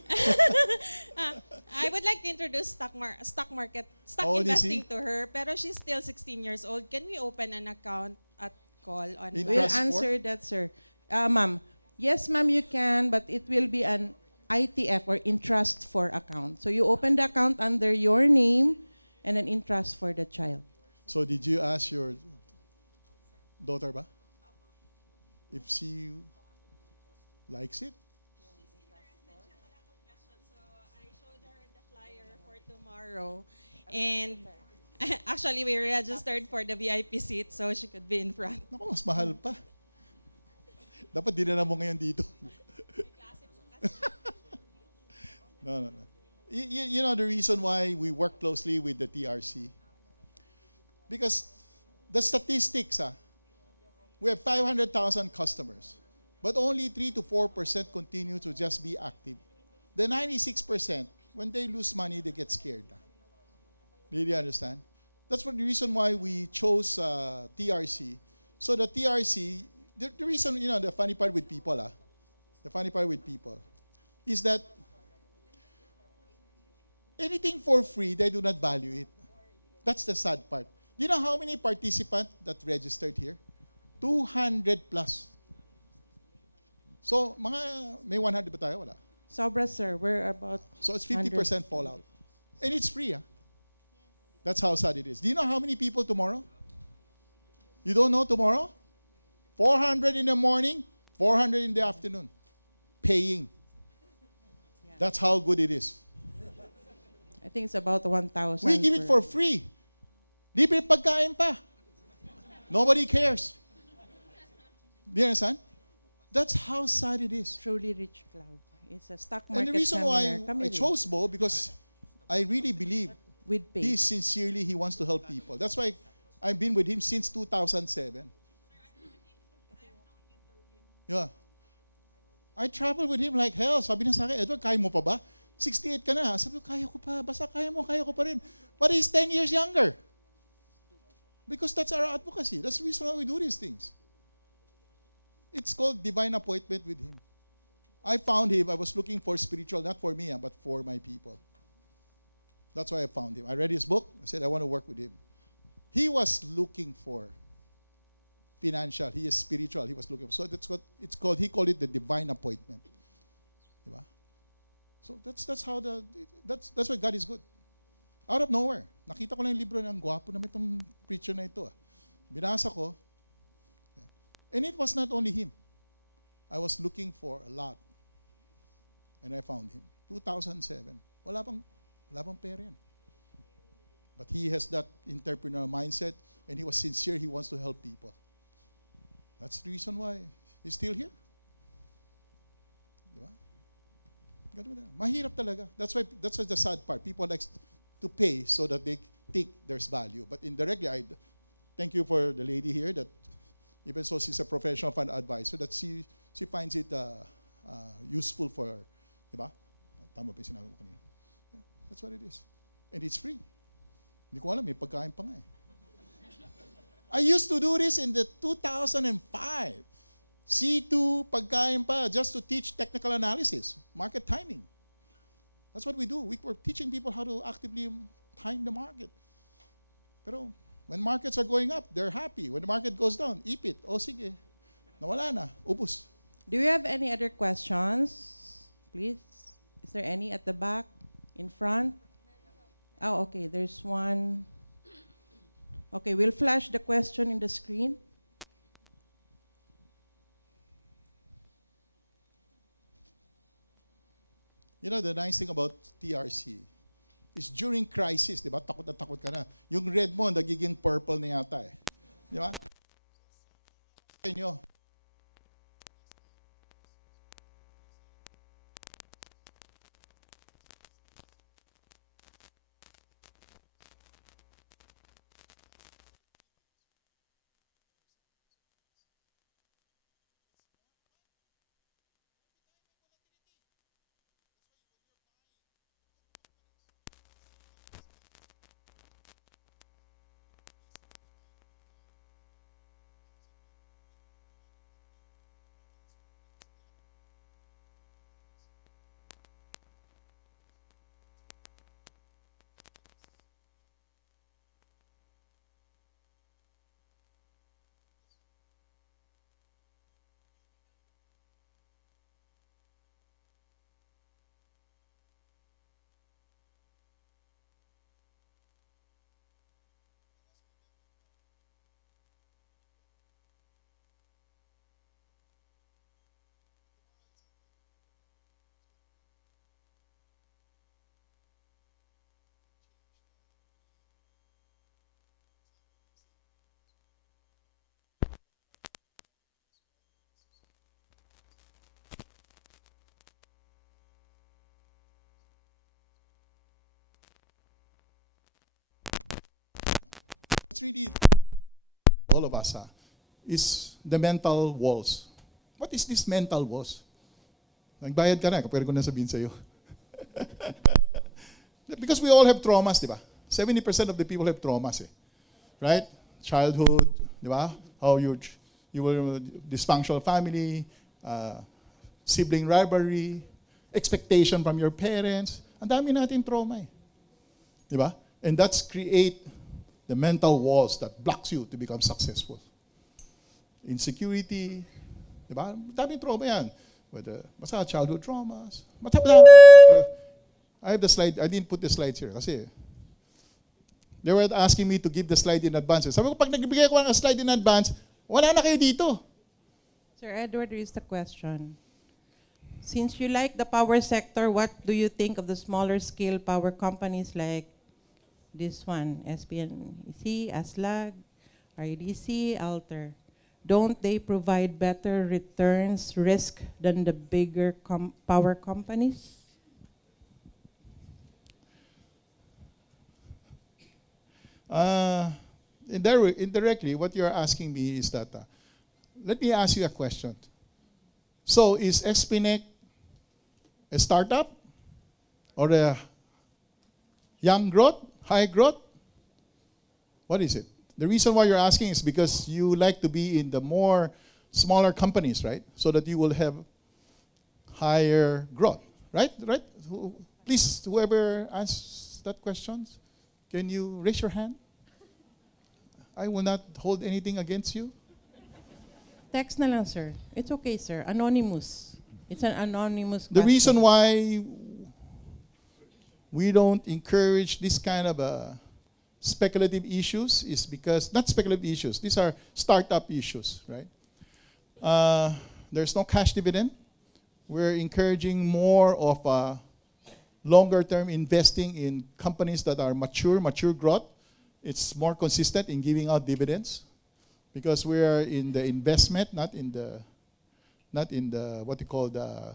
I would like to introduce stock How old is investing he? to her. Pero she's still 16 years old. Can we open an account at call on In We'll Trust answer that, sir. Ma'am, yes, ma'am, you can, but it will be an ITF or Entrust for account. So you open the account under your name and an Entrust for the child. So did you ask your daughter ba? If she likes it? So I showed her the flyer for tomorrow. And actually, we registered for the VIP seat so she could be in front. Naku, mas mahal pa. Dapat dinala mo ngayon dito. No. You know the reason why we work closely with the TRC? Because the statistics, we have 500,000 customers, but only 3 to 4% continue to just be active. The 96%, when they lose money, they get scared. Did you understand? That's the reason why we chose TRC. So the TRC, the reason, the funny part with people, is that anything for free, they do not value it. That's the sad part. You know how many participants that registered here? 200 plus. So, may 100 ba tayo? Wala. Sobra, sir. We're about So it's 50% fallout. And it's free, That's how sad it is. Do you know how many people tomorrow? You don't know tomorrow? 400 in the morning, 400 in the afternoon. Paying. That's how good it is. I think it's about 1,000. We give it for free. Libre pagkain pa. Nobody cares. Do you understand? That's how sad it is. Truly Rich Club. It's a stock And market the reason why seminar. I chose Bo, because I really believe with pay. he wants to help people. That's why I've been with him since 2007. Yeah. I travel with him like hell. Sabi niya sa akin, Edward, kaya mo pa ba? 68 ka na. Sabi ko, kaya ko pa. Basta kaya ko pa rin. But he's 10 years younger. Because that's our advocacy. That's the reason why we do these things. It's called divine appointment with him. I found him. I was looking for spiritual, not for me, but for my people. That's why I found him. I read his book. I said, I want to work with him. He was looking for financial. He is spiritual. He was looking for. So that's what it's called. He called it the divine appointment. Diba? So that's why God is good. Out of nowhere. Nakita ko lang yung libro ng gwapo naman itong preacher na ito. Binasa ko. And it was not only him. I was looking for a lot. And I found him. 2007. Wala pang pera yan. But he has that entrepreneurial mindset, and he was sincere. He wants to help people. That's the reason why he's still here. Diba? Ganun na. Mahirap talaga. That's the sad part. People like to pay so that they think there's value. But indirectly, I thank you for the lady here that even so she's a professional fund advisor, that she finds it useful for her. Diba? Tama ba yung sinabi mo kanina? Yeah, that's what it is. And it's free. Hindi ko alam, may pagkain pa nga eh. I used to do this in the 2005. C2, pagkain pa, just to teach technical analysis, market timing. That's what we do. We're teaching people how to actively time the market. Pero when markets are going up, they're happy. When the market goes down, ipit. O sige, nawala na, ubus. Do you have any other questions? Please. Is there any at the back, in front? Oh, okay, there's one. Okay, we'll flash the question in the screen. You know, the nice thing about TRC is during crisis, di ba? Takot na takot ka na. Yung red mo, nagiging purple na yata eh. Di ba? Sa inyo. It's really all of us is the mental walls. What is this mental walls? Nagbayad ka na, kapag ko na sabihin sa'yo. Because we all have traumas, di ba? 70% of the people have traumas, eh. Right? Childhood, di ba? How you were dysfunctional family, sibling rivalry, expectation from your parents. Ang dami natin trauma, eh. Di ba? And that's create the mental walls that blocks you to become successful. Insecurity, di ba? Daming trauma yan. Basta childhood traumas. I have the slide. I didn't put the slides here kasi they were asking me to give the slide in advance. Sabi ko, pag nagbigay ko ng slide in advance, wala na kayo dito. Sir Edward, there is the question. Since you like the power sector, what do you think of the smaller scale power companies like this one, SPNC, ASLAG, REDC, Alter? Don't they provide better returns risk than the bigger power companies? indirectly, what you're asking me is that, let me ask you a question. So is Espinec a startup or a young growth, high growth? What is it? The reason why you're asking is because you like to be in the more smaller companies, right? So that you will have higher growth, right? Right? Please, whoever asks that question, can you raise your hand? I will not hold anything against you. Text na lang, sir. It's okay, sir. Anonymous. It's an anonymous The question. reason why we don't encourage this kind of speculative issues is because, not speculative issues, these are startup issues, right? There's no cash dividend. We're encouraging more of a longer term investing in companies that are mature growth. It's more consistent in giving out dividends because we are in the investment, not in the what you call the.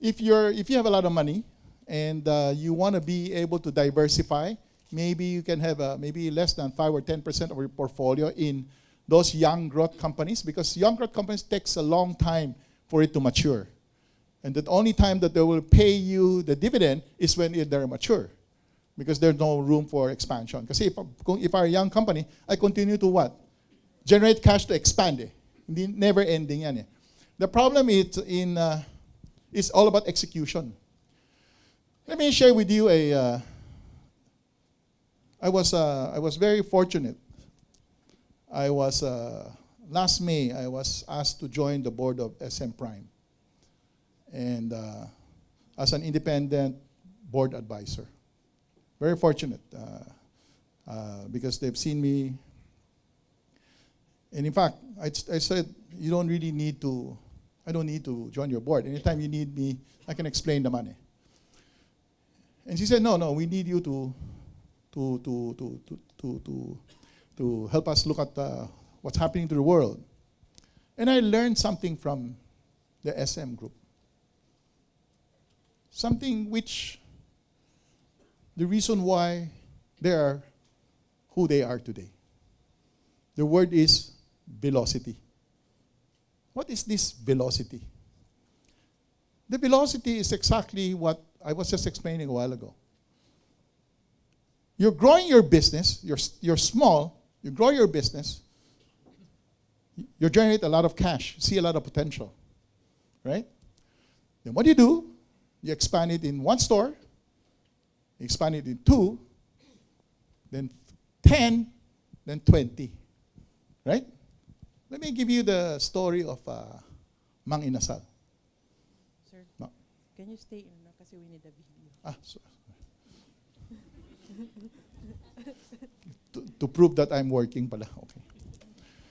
If you have a lot of money and you want to be able to diversify, maybe you can have maybe less than 5 or 10% of your portfolio in those young growth companies, because young growth companies takes a long time for it to mature. And the only time that they will pay you the dividend is when they're mature, because there's no room for expansion. Kasi if our young company, I continue to what? Generate cash to expand eh. Hindi, never ending yan eh. The problem is it's all about execution. Let me share with you I was very fortunate. Last May, I was asked to join the board of SM Prime, and as an independent board advisor. Very fortunate because they've seen me. And in fact, I said, you don't really need to, I don't need to join your board. Anytime you need me, I can explain the money. And she said, no, we need you to help us look at what's happening to the world. And I learned something from the SM group. Something which, the reason why they are who they are today. The word is velocity. What is this velocity? The velocity is exactly what I was just explaining a while ago. You're growing your business, you're small, you grow your business, you generate a lot of cash, see a lot of potential, right? Then what do? You expand it in 1 store, you expand it in 2, then 10, then 20, right? Let me give you the story of Mang Inasal. Sir, can you stay in kasi we need a video. To prove that I'm working pala. Okay.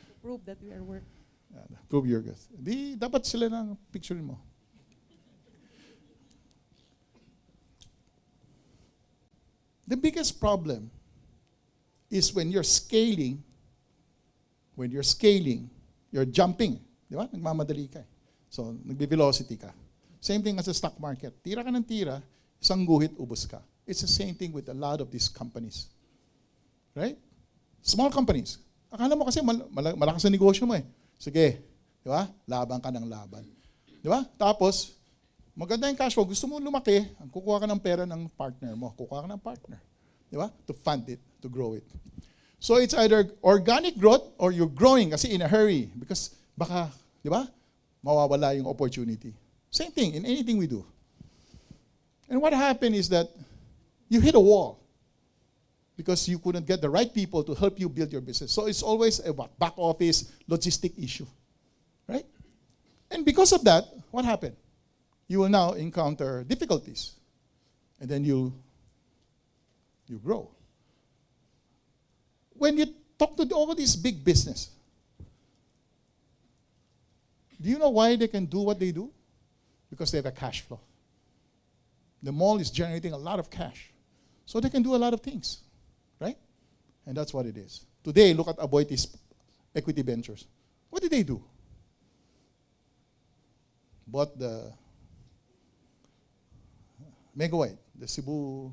To prove that we are working. Prove your guess. Dapat sila ng picture mo. The biggest problem is when you're scaling, you're jumping. Di ba? Nagmamadali ka. So, nagbe-velocity ka. Same thing as the stock market. Tira ka ng tira, isang guhit, ubos ka. It's the same thing with a lot of these companies. Right? Small companies. Akala mo kasi malakas na negosyo mo eh. Sige, di ba? Laban ka ng laban. Di ba? Tapos, maganda yung cash flow. Gusto mo lumaki, kukuha ka ng pera ng partner mo. Kukuha ka ng partner. Di ba? To fund it, to grow it. So it's either organic growth or you're growing kasi in a hurry because baka, di ba? Mawawala yung opportunity. Same thing in anything we do. And what happened is that you hit a wall because you couldn't get the right people to help you build your business. So it's always a back office logistic issue, right? And because of that, what happened? You will now encounter difficulties, and then you grow. When you talk to all these big business, do you know why they can do what they do? Because they have a cash flow. The mall is generating a lot of cash. So they can do a lot of things, right? And that's what it is. Today, look at Aboiti's equity ventures. What did they do? Bought the Megawide, the Cebu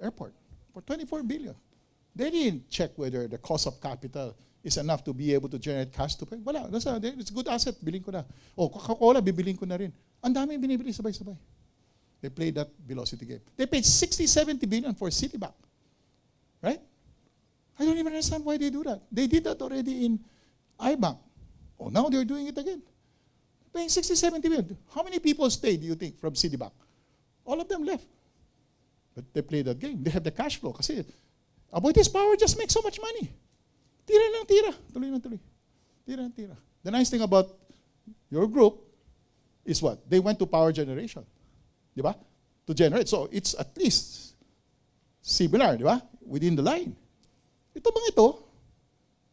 airport, for 24 billion. They didn't check whether the cost of capital is enough to be able to generate cash to pay. Wala. It's a good asset. Bilhin ko na. O, Coca-Cola, bibilin ko na rin. Ang dami binibili sabay-sabay. They played that velocity game. They paid 60, 70 billion for Citibank. Right? I don't even understand why they do that. They did that already in iBank. Oh, now they're doing it again. Paying 60, 70 billion. How many people stayed, do you think, from Citibank? All of them left. But they played that game. They have the cash flow. Kasi, avoid this power just makes so much money. Tira lang tira. Tuloy lang tuloy. Tira lang tira. The nice thing about your group is what? They went to power generation. Di ba? To generate. So, it's at least similar, di ba? Within the line. Ito bang ito,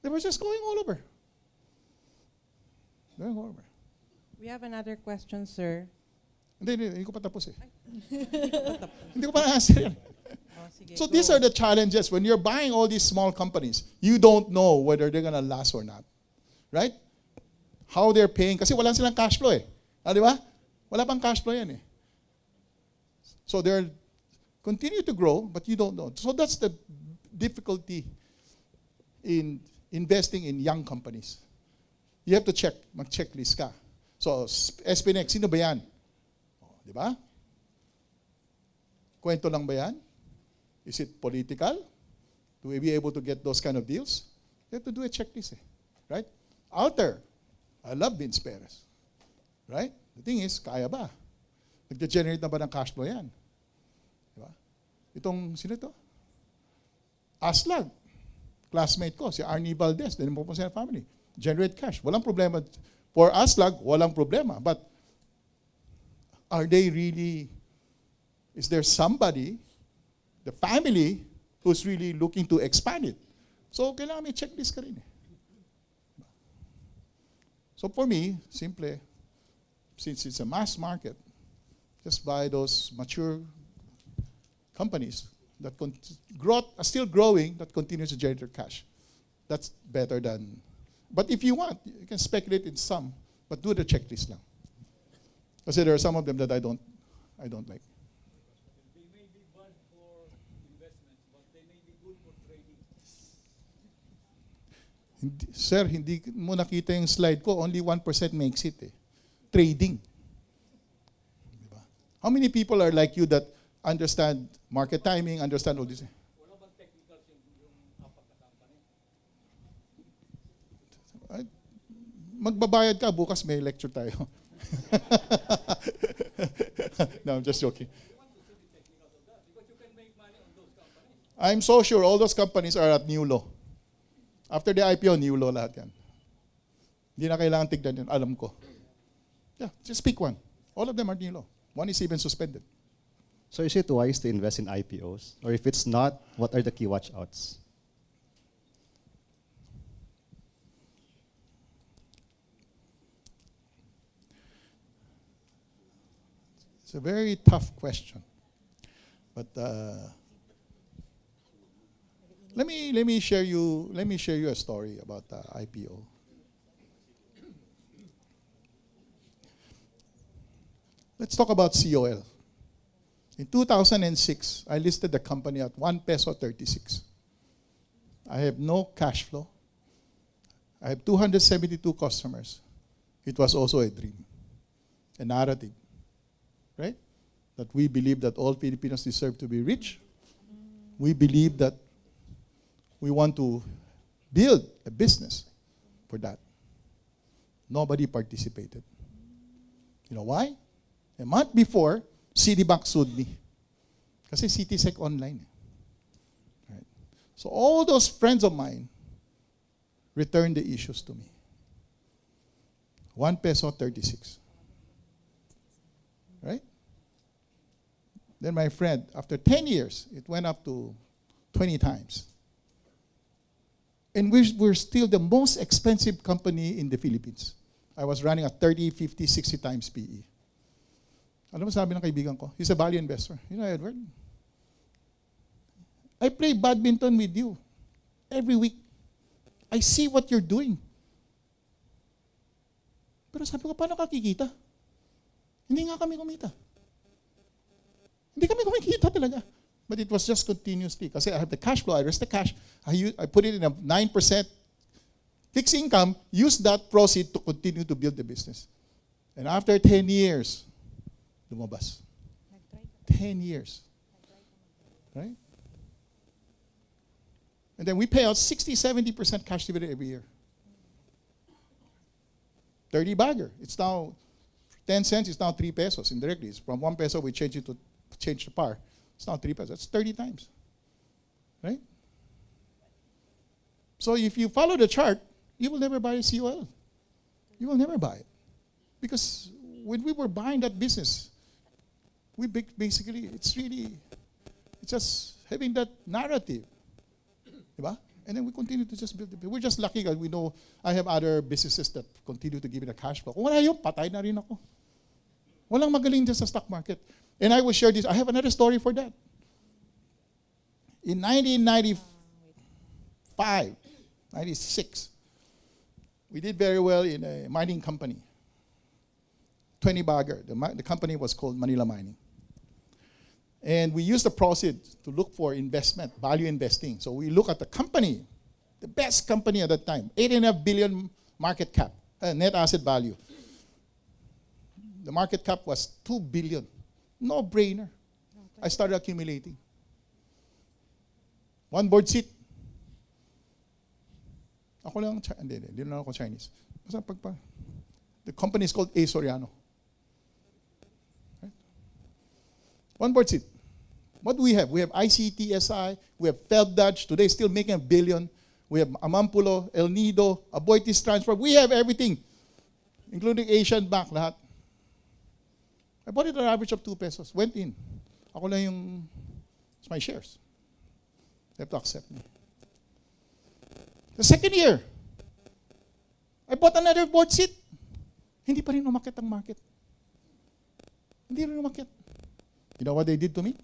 they were just going all over. Going all over. We have another question, sir. Hindi ko pa tapos eh. Hindi ko pa na-answer yan. Oh, sige, So go. these are the challenges. When you're buying all these small companies, you don't know whether they're gonna last or not. Right? How they're paying. Kasi wala silang cash flow eh. Di ba? Wala pang cash flow yan eh. So they're continue to grow, but you don't know. So that's the difficulty in investing in young companies. You have to check, mag-checklist ka. So, SPNX, sino ba yan? Di ba? Kwento lang ba yan? Is it political? Do we be able to get those kind of deals? You have to do a checklist, right? Alter, I love Vince Perez. Right? The thing is, kaya ba? Nag-generate na ba ng cash flow yan? Di ba? Itong, sino ito? Aslag. Classmate ko, si Arnie Valdez, din mo po sa family. Generate cash. Walang problema. For Aslag, walang problema. But are they really, is there somebody, the family, who's really looking to expand it? So, kailangan may checklist ka rin eh. So for me, simple, since it's a mass market, just buy those mature companies that are still growing, that continues to generate cash. That's better than, but if you want, you can speculate in some, but do the checklist lang. Because there are some of them that I don't like. They may be bad for investments, but they may be good for trading. Sir, hindi mo nakita yung slide ko, only 1% makes it eh. Trading. Diba? How many people are like you that understand market timing, understand all this? Wala bang technicals yung apat na company? Magbabayad ka, bukas may lecture tayo. No, I'm just joking. Because you can make money on those companies. I'm so sure all those companies are at new law. After the IPO, new law lahat yan. Hindi na kailangan tignan yun, alam ko. Yeah, just pick one. All of them are new law. One is even suspended. So is it wise to invest in IPOs? Or if it's not, what are the key watch-outs? It's a very tough question. But let me share you a story about IPO. Let's talk about COL. In 2006, I listed the company at 1 peso 36. I have no cash flow. I have 272 customers. It was also a dream, a narrative, right? That we believe that all Filipinos deserve to be rich. We believe that we want to build a business for that. Nobody participated. You know why? A month before, Citibank sued me. Kasi CitySec online. Right? So all those friends of mine returned the issues to me. 1 peso 36. Right? Then my friend, after 10 years, it went up to 20 times. And we're still the most expensive company in the Philippines. I was running at 30, 50, 60 times PE. Alam mo sabi ng kaibigan ko, he's a value investor. You know, Edward, I play badminton with you every week. I see what you're doing. Pero sabi ko, paano ka kikita? Hindi nga kami kumita. Hindi kami kumikita talaga. But it was just continuously. Kasi I have the cash flow, I rest the cash, I put it in a 9% fixed income, use that proceed to continue to build the business. And after 10 years, lumabas. 10 years. Right? And then we pay out 60-70% cash dividend every year. 30 bagger. It's now 10 cents, it's now 3 pesos indirectly. It's from 1 peso, we change it to change the par. It's now 3 pesos. That's 30 times. Right? So if you follow the chart, you will never buy a COL. You will never buy it. Because when we were buying that business, we basically, it's just having that narrative. Diba? And then we continue to just build it. We're just lucky because we know I have other businesses that continue to give me the cash flow. Kung wala yun, patay na rin ako. Walang magaling dyan sa stock market. And I will share this. I have another story for that. In 1995, 96, we did very well in a mining company. 20 bagger. The company was called Manila Mining. And we used the proceeds to look for investment, value investing. So we look at the company, the best company at that time, 8.5 billion market cap, net asset value. The market cap was 2 billion. No brainer. I started accumulating. One board seat. Ako lang, hindi na ako Chinese. The company is called A. Soriano. Right? One board seat. What do we have? We have ICTSI, we have FELDAJ, today still making $1 billion. We have Amampulo, El Nido, Aboitiz Transport. We have everything, including Asian Bank, lahat. I bought it at an average of 2 pesos. Went in. Ako lang yung, it's my shares. They have to accept me. The second year, I bought another board seat. Hindi pa rin umakyat ang market. Hindi rin umakyat. You know what they did to me?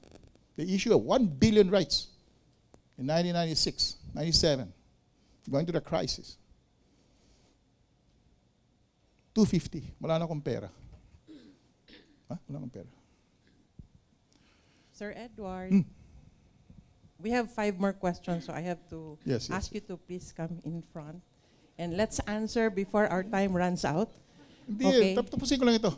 They issued 1 billion rights in 1996, 97, going to the crisis. 250. Wala na akong pera. Wala akong pera. Sir Edward, we have 5 more questions, so I have to ask you to please come in front. And let's answer before our time runs out. Hindi, tapusin ko lang ito.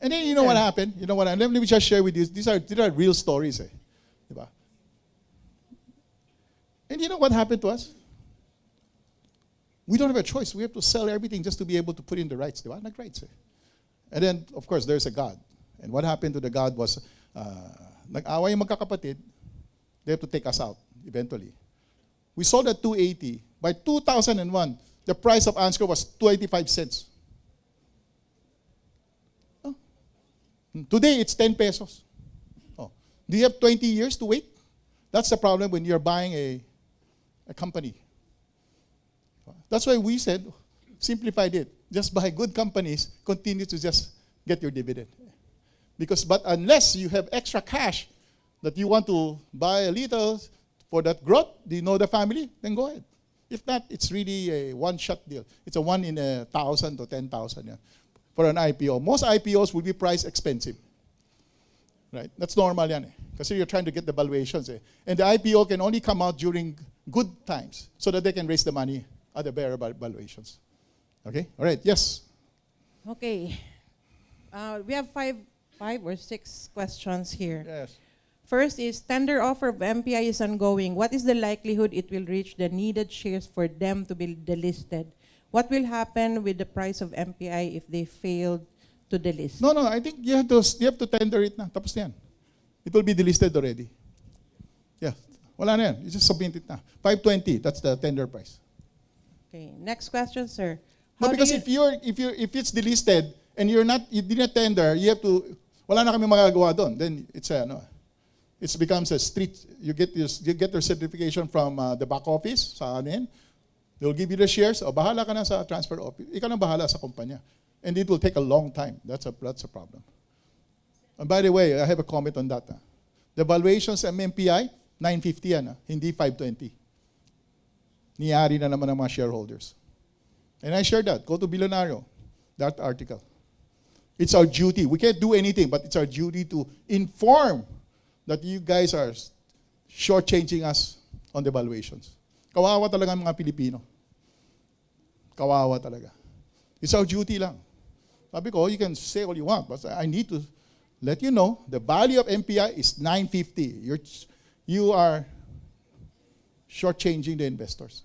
And then you know what happened? You know what happened? Let me just share with you. These are real stories. Diba? And you know what happened to us? We don't have a choice. We have to sell everything just to be able to put in the rights. Diba? Nag-rights. And then, of course, there's a God. And what happened to the God was, nag-away yung magkakapatid, they have to take us out eventually. We sold at 280. By 2001, the price of Ansco was 25 cents. Today, it's 10 pesos. Oh. Do you have 20 years to wait? That's the problem when you're buying a company. That's why we said, simplified it. Just buy good companies, continue to just get your dividend. But unless you have extra cash that you want to buy a little for that growth, do you know the family? Then go ahead. If not, it's really a one-shot deal. It's a 1 in 1,000 to 10,000. Yeah. For an IPO. Most IPOs will be priced expensive. Right? That's normal yan. Because you're trying to get the valuations. And the IPO can only come out during good times so that they can raise the money at the better valuations. Okay? All right. Yes? Okay. We have five or six questions here. Yes. First is, tender offer of MPI is ongoing. What is the likelihood it will reach the needed shares for them to be delisted? What will happen with the price of MPI if they failed to delist? No. I think you have to tender it na. Tapos na yan. It will be delisted already. Yeah. Wala na yan. You just submit it na. 520. That's the tender price. Okay. Next question, sir. No, because if it's delisted and you did not tender, you have to. Wala na kami magagawa doon. Then it's it becomes a street. You get your certification from the back office. Sa ano yan? They'll give you the shares. O bahala ka na sa transfer office. Ikaw na bahala sa kumpanya. And it will take a long time. That's a problem. And by the way, I have a comment on that. The valuations sa MMPI, 950 yan. Hindi 520. Niyari na naman ng mga shareholders. And I shared that. Go to Billionario. That article. It's our duty. We can't do anything, but it's our duty to inform that you guys are shortchanging us on the valuations. Kawawa talaga ang mga Pilipino. Kawawa talaga. It's our duty lang. Sabi ko, you can say all you want, but I need to let you know the value of MPI is 950. You are shortchanging the investors,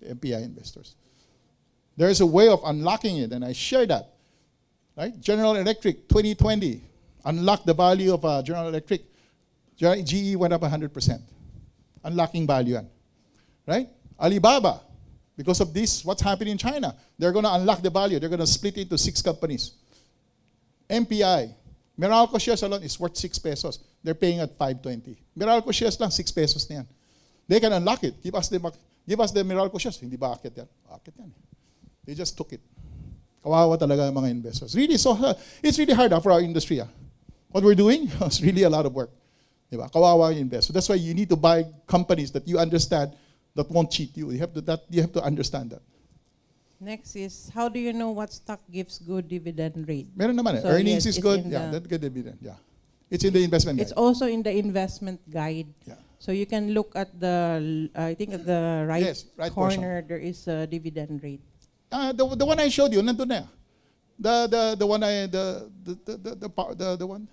the MPI investors. There is a way of unlocking it, and I share that. Right? General Electric 2020 unlocked the value of General Electric. GE went up 100%. Unlocking value. Right? Alibaba, because of this, what's happening in China, they're going to unlock the value. They're going to split into 6 companies. MPI, Meralco shares alone is worth 6 pesos. They're paying at 5.20. Meralco shares lang 6 pesos na yan. They can unlock it. Give us the Meralco shares. Hindi ba akit yan? Akit yan. They just took it. Kawawa talaga ang mga investors. Really, so it's really hard for our industry. What we're doing is really a lot of work. Diba? Kawawa yung investor. That's why you need to buy companies that you understand that won't cheat you. You have to understand that. Next is, how do you know what stock gives good dividend rate? Meron naman eh. So Earnings yes, is good. it's in Yeah, the- that's good dividend. Yeah. It's in the investment guide. It's also in the investment guide. Yeah. So you can look at the, I think at the right, Yes, right portion. corner, there is a dividend rate. The one I showed you, nandun na. The one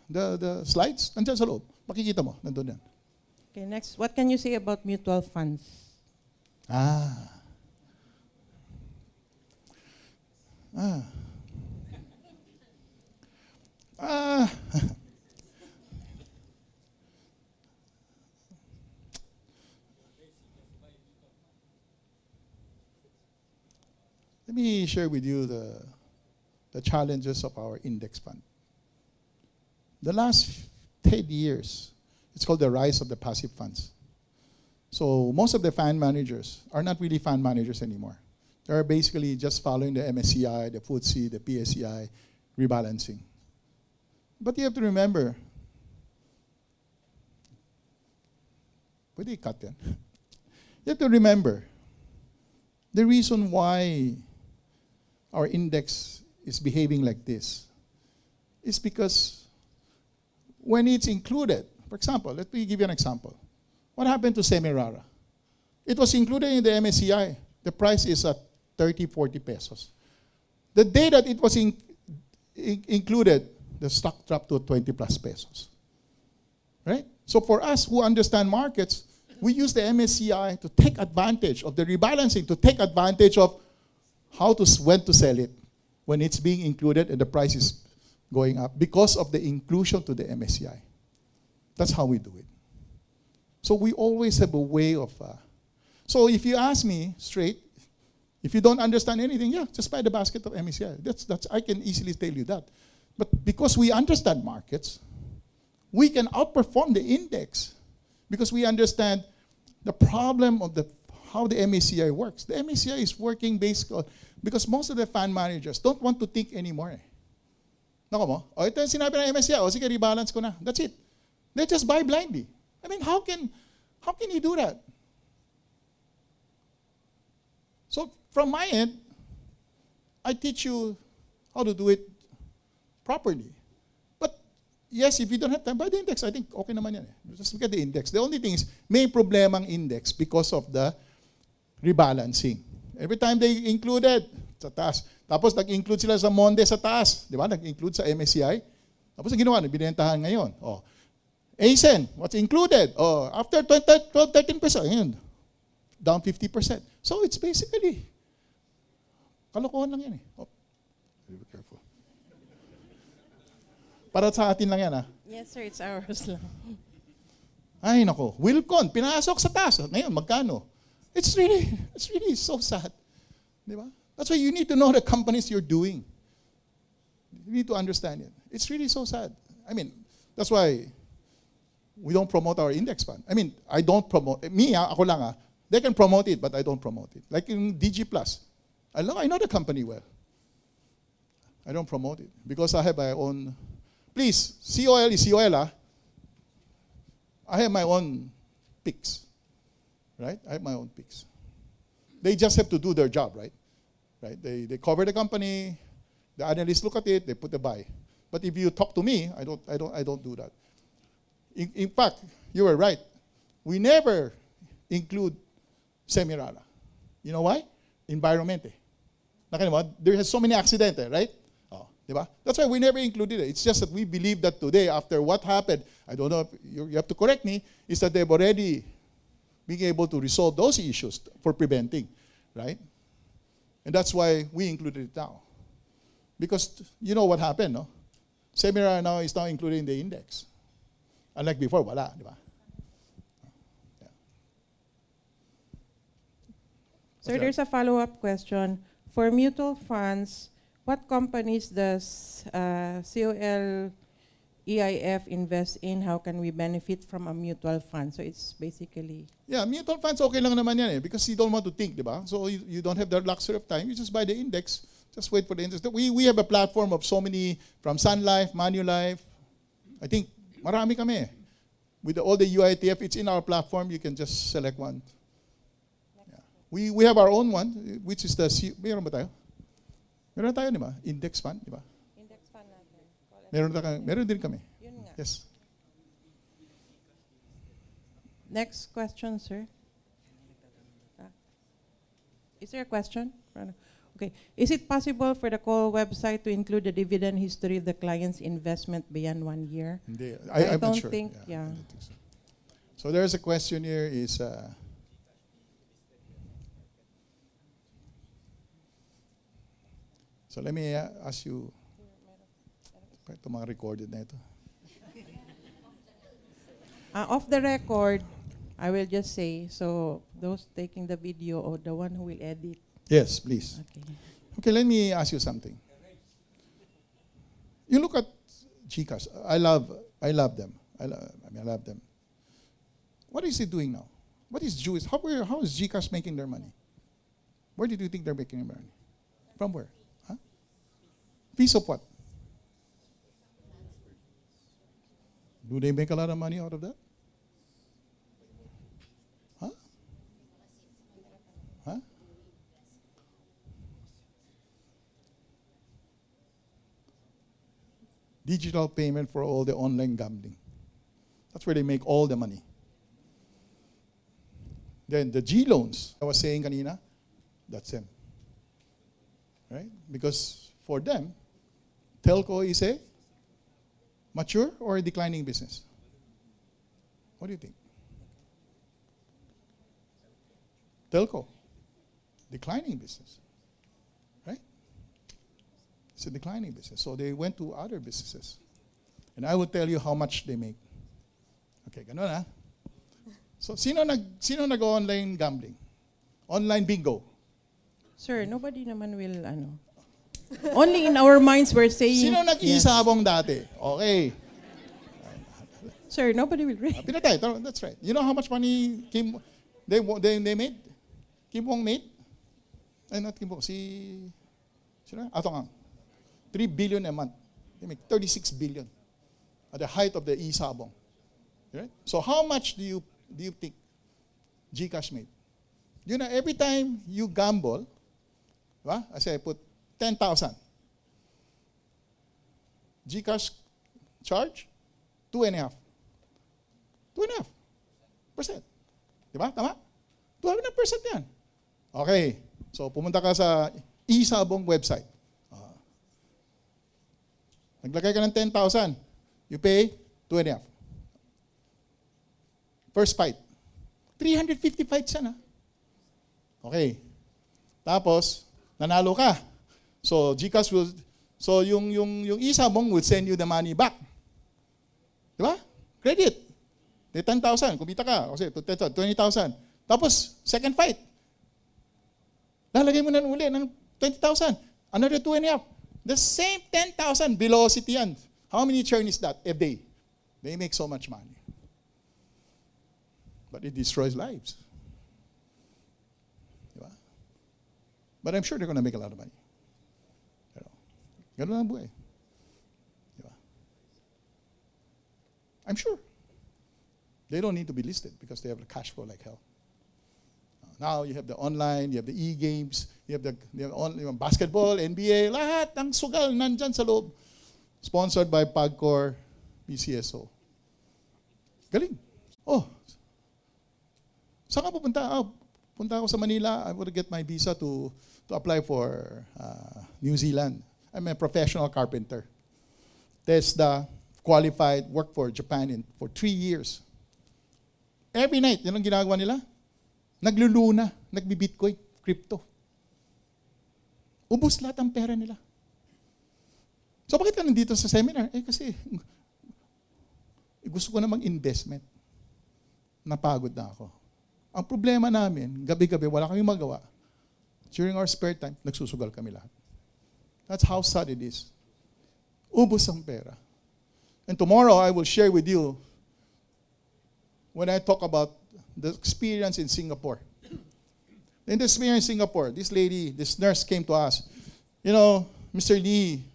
the slides, nandiyan sa loob. Makikita mo, nandun yan. Okay, next, what can you say about mutual funds? Let me share with you the challenges of our index fund. The last 10 years, it's called the rise of the passive funds. So most of the fund managers are not really fund managers anymore. They're basically just following the MSCI, the FTSE, the PSCI, rebalancing. But you have to remember, pwede i-cut yan. You have to remember, the reason why our index is behaving like this is because when it's included, for example, let me give you an example. What happened to Semirara? It was included in the MSCI. The price is at 30, 40 pesos. The day that it was included, the stock dropped to 20 plus pesos. Right? So for us who understand markets, we use the MSCI to take advantage of the rebalancing, to take advantage of when to sell it when it's being included and the price is going up because of the inclusion to the MSCI. That's how we do it. So we always have a way of... so if you ask me straight, if you don't understand anything, yeah, just buy the basket of MSCI. I can easily tell you that. But because we understand markets, we can outperform the index because we understand the problem of how the MSCI works. The MSCI is working basically because most of the fund managers don't want to think anymore. Nako mo? O ito yung sinabi ng MSCI. O sige, rebalance ko na. That's it. They just buy blindly. I mean, how can you do that? So from my end, I teach you how to do it properly. But yes, if you don't have time, buy the index. I think okay naman yan. Just look at the index. The only thing is, may problemang index because of the rebalancing. Every time they included sa taas. Tapos nag-include sila sa Monde sa taas. Di ba? Nag-include sa MSCI. Tapos ang ginawa, binentahan ngayon. Oh. ASEN, what's included? Oh, after 12, 13%, yun, down 50%. So it's basically, kalokohan lang yan eh. Oh, be careful. Para sa atin lang yan ah. Yes, sir, it's ours lang. Ay nako, Wilcon, pinasok sa taas. Ngayon, magkano? It's really so sad. Di ba? That's why you need to know the companies you're doing. You need to understand it. It's really so sad. I mean, that's why we don't promote our index fund. I mean, I don't promote. Ako lang they can promote it, but I don't promote it. Like in DG Plus. I know the company well. I don't promote it because I have my own. Please, COL is COL. I have my own picks. Right? I have my own picks. They just have to do their job, right? Right? They cover the company, the analysts look at it, they put the buy. But if you talk to me, I don't do that. In fact, you were right. We never include Semirara. You know why? Environment. There has so many accidents, right? Oh, diba? That's why we never included it. It's just that we believe that today, after what happened, I don't know if you have to correct me, is that they've already been able to resolve those issues for preventing, right? And that's why we included it now. Because you know what happened, no? Semirara now is now included in the index. Unlike before, wala, di ba? Yeah. Sir, there's a follow-up question. For mutual funds, what companies does COL EIF invest in? How can we benefit from a mutual fund? So it's basically... Yeah, mutual funds okay lang naman yan because you don't want to think, di ba? So you don't have the luxury of time. You just buy the index. Just wait for the index. We have a platform of so many, from Sun Life, Manulife. I think marami kami. With all the UITF, it's in our platform. You can just select one. Yeah. We have our own one, which is the... Meron ba tayo? Meron tayo, di ba? Index fund, di ba? Index fund natin. Meron din kami. Yun nga. Yes. Next question, sir. Is there a question? Okay. Is it possible for the call website to include the dividend history of the client's investment beyond 1 year? Hindi. I I'm not don't sure. think, I yeah. don't think so. So there's a question here is... so let me ask you... Ito mga recorded na ito. Off the record, I will just say, so those taking the video or the one who will edit. Yes, please. Okay. Okay, let me ask you something. You look at GCash. I love them. I love them. What is it doing now? What is Jewish? How is GCash making their money? Where did you think they're making their money? From where? Huh? Piece of what? Do they make a lot of money out of that? Huh? Huh? Digital payment for all the online gambling. That's where they make all the money. Then the G loans, I was saying kanina, that's them. Right? Because for them, telco is a mature or a declining business? What do you think? Telco, declining business, right? It's a declining business. So they went to other businesses. And I will tell you how much they make. Okay, ganun ha? So sino nag-online gambling? Online bingo. Sir, nobody naman will, only in our minds we're saying... Sino nag-iisabong dati? Okay. Sir, nobody will read. Pinatay, that's right. You know how much money they made? Kim Wong made? Ay, not Kim Wong. Sino? Atong 3 billion a month. They make 36 billion at the height of the e-sabong. Right? So how much do you think GCash made? You know, every time you gamble, right? I say I put 10,000. GCash charge 2.5%. 2.5%. Diba? Tama? 2.5% yan. Okay. So, pumunta ka sa e-sabong website. Naglagay ka ng 10,000. You pay 2.5. First fight. 350 fights yan, ha? Okay. Tapos, nanalo ka. So, GCash will, so yung e-sabong will send you the money back. Diba? Credit. De 10,000, kumita ka. Kasi 20,000. Tapos, second fight. Lalagay mo na uli ng 20,000. Another 2.5. The same 10,000 velocity yan. How many churn is that a day? They make so much money. But it destroys lives. Diba? But I'm sure they're going to make a lot of money. Ganun ang buhay. Diba? I'm sure. They don't need to be listed because they have the cash flow like hell. Now you have the online, you have the e-games, you have basketball, NBA, lahat ng sugal nandyan sa loob. Sponsored by PAGCOR, PCSO. Galing. Oh, saan ka pupunta? Punta ako sa Manila. I would get my visa to apply for New Zealand. I'm a professional carpenter. TESDA, qualified, worked for Japan for 3 years. Every night, yun ang ginagawa nila. Nagluluna, nagbi-Bitcoin, crypto. Ubus lahat ang pera nila. So bakit ka nandito sa seminar? Kasi gusto ko na mag-investment. Napagod na ako. Ang problema namin, gabi-gabi, wala kaming magawa. During our spare time, nagsusugal kami lahat. That's how sad it is. Ubus ang pera. And tomorrow, I will share with you when I talk about the experience in Singapore. In the experience in Singapore, this lady, this nurse came to us. Mr. Lee,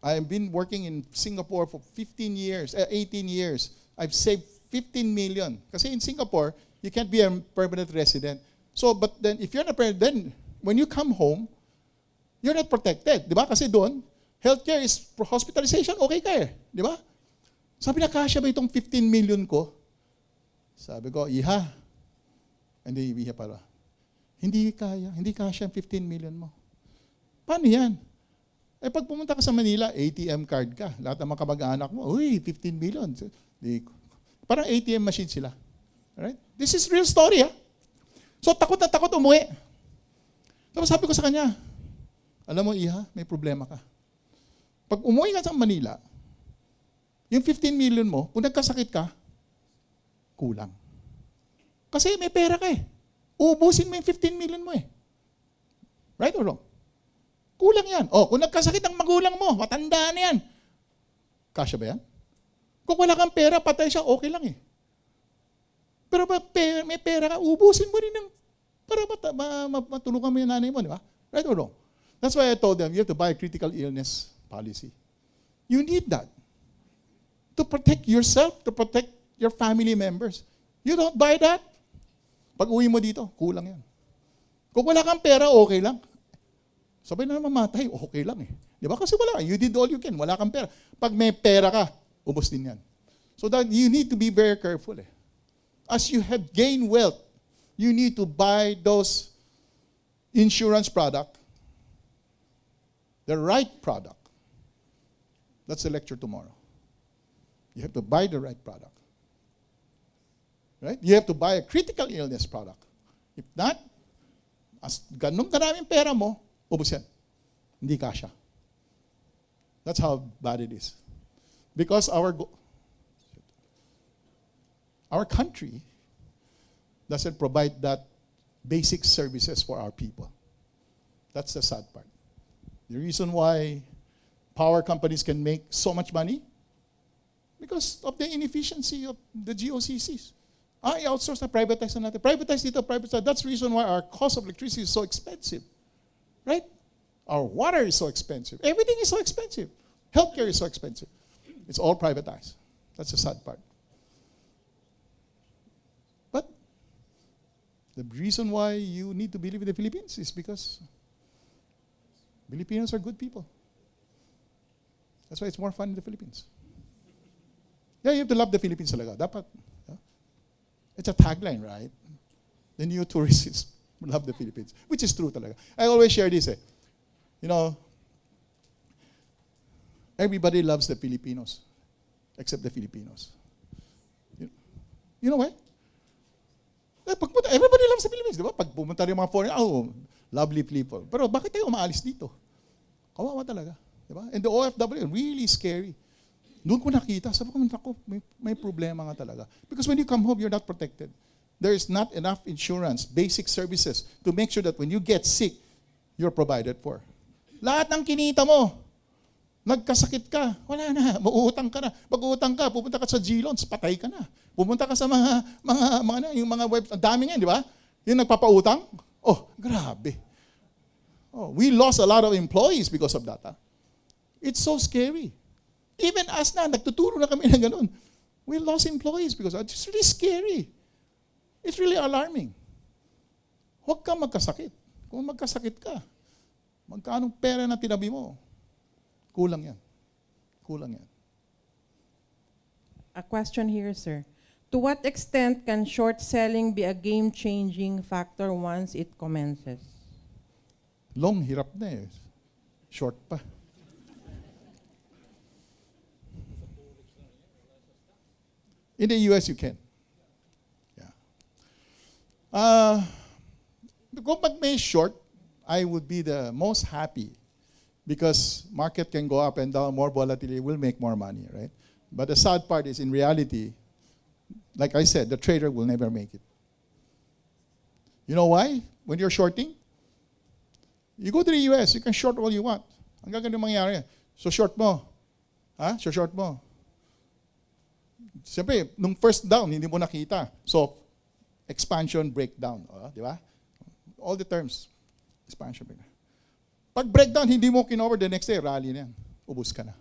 I've been working in Singapore for 18 years. I've saved 15 million. Kasi in Singapore, you can't be a permanent resident. So, but then, if you're not permanent, then when you come home, you're not protected. Di ba? Kasi doon, healthcare is hospitalization, okay ka eh. Di ba? Sabi na, kasya ba itong 15 million ko? Sabi ko, iha. Hindi, iha pala. Hindi kaya. Hindi kasya ang 15 million mo. Paano yan? Pag pumunta ka sa Manila, ATM card ka. Lahat ng mga kamag-anak mo, uy, 15 million. Parang ATM machine sila. Alright? This is real story, ha? So, takot na takot umuwi. Tapos sabi ko sa kanya, alam mo, iha, may problema ka. Pag umuwi ka sa Manila, yung 15 million mo, kung nagkasakit ka, kulang. Kasi may pera ka eh. Ubusin mo yung 15 million mo eh. Right or wrong? Kulang yan. Kung nagkasakit ang magulang mo, matanda na yan. Kasya ba yan? Kung wala kang pera, patay siya, okay lang eh. Pero may pera ka, ubusin mo rin para matulungan mo yung nanay mo, di ba? Right or wrong? That's why I told them, you have to buy a critical illness policy. You need that. To protect yourself, to protect your family members. You don't buy that, pag uwi mo dito, kulang yan. Kung wala kang pera, okay lang. Sabay na mamatay, okay lang eh. Di ba? Kasi wala, you did all you can, wala kang pera. Pag may pera ka, ubos din yan. So that you need to be very careful eh. As you have gained wealth, you need to buy those insurance product, the right product. That's the lecture tomorrow. You have to buy the right product. Right? You have to buy a critical illness product. If not, as ganun karaming pera mo, ubos yan. Hindi kasya. That's how bad it is. Because our country doesn't provide that basic services for our people. That's the sad part. The reason why power companies can make so much money, because of the inefficiency of the GOCCs. I-outsource na, privatize na natin. Privatize dito, privatize. That's the reason why our cost of electricity is so expensive. Right? Our water is so expensive. Everything is so expensive. Healthcare is so expensive. It's all privatized. That's the sad part. But the reason why you need to believe in the Philippines is because Filipinos are good people. That's why it's more fun in the Philippines. Yeah, you have to love the Philippines talaga. Dapat. Yeah? It's a tagline, right? The new tourists love the Philippines, which is true talaga. I always share this. Everybody loves the Filipinos, except the Filipinos. You know why? Everybody loves the Philippines, di ba? Pag pumunta rin mga foreign, lovely people. Pero bakit tayo umaalis dito? Kawawa talaga. Di ba? And the OFW, really scary. Doon ko nakita, sabi ko, may problema nga talaga. Because when you come home, you're not protected. There is not enough insurance, basic services, to make sure that when you get sick, you're provided for. Lahat ng kinita mo, nagkasakit ka, wala na, mauutang ka na. Pag uutang ka, pupunta ka sa G-loans, patay ka na. Pupunta ka sa yung mga web, ang dami nga, di ba? Yung nagpapautang, grabe. We lost a lot of employees because of that. It's so scary. Even us na, nagtuturo na kami na ganun. We lost employees because it's really scary. It's really alarming. Huwag kang magkasakit. Kung magkasakit ka, magkano pera na tinabi mo? Kulang yan. Kulang yan. A question here, sir. To what extent can short selling be a game-changing factor once it commences? Long, hirap na eh. Short pa. In the US, you can. Yeah. Kung pag may short, I would be the most happy because market can go up and down, more volatility, will make more money, right? But the sad part is, in reality, like I said, the trader will never make it. You know why? When you're shorting, you go to the US, you can short all you want. Ang gagawin mangyari. So short mo. Ha? So short mo. Siyempre, nung first down, hindi mo nakita. So, expansion, breakdown. Di ba? All the terms. Expansion, breakdown. Pag breakdown, hindi mo kinover, the next day, rally na yan. Ubus ka na.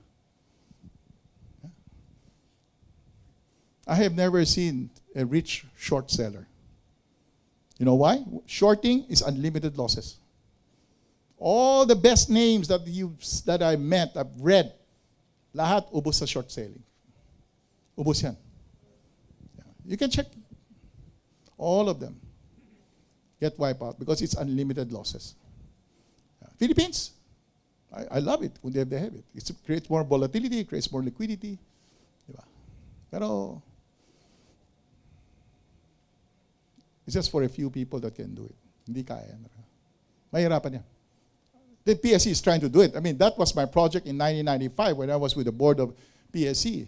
I have never seen a rich short seller. You know why? Shorting is unlimited losses. All the best names that I met, I've read, lahat ubos sa short selling. Ubos yan. You can check. All of them get wiped out because it's unlimited losses. Philippines, I love it when they have it. It creates more volatility, it creates more liquidity. Diba? Pero it's just for a few people that can do it. Hindi kaya. Mahirapan yan. The PSC is trying to do it. I mean, that was my project in 1995 when I was with the board of PSC.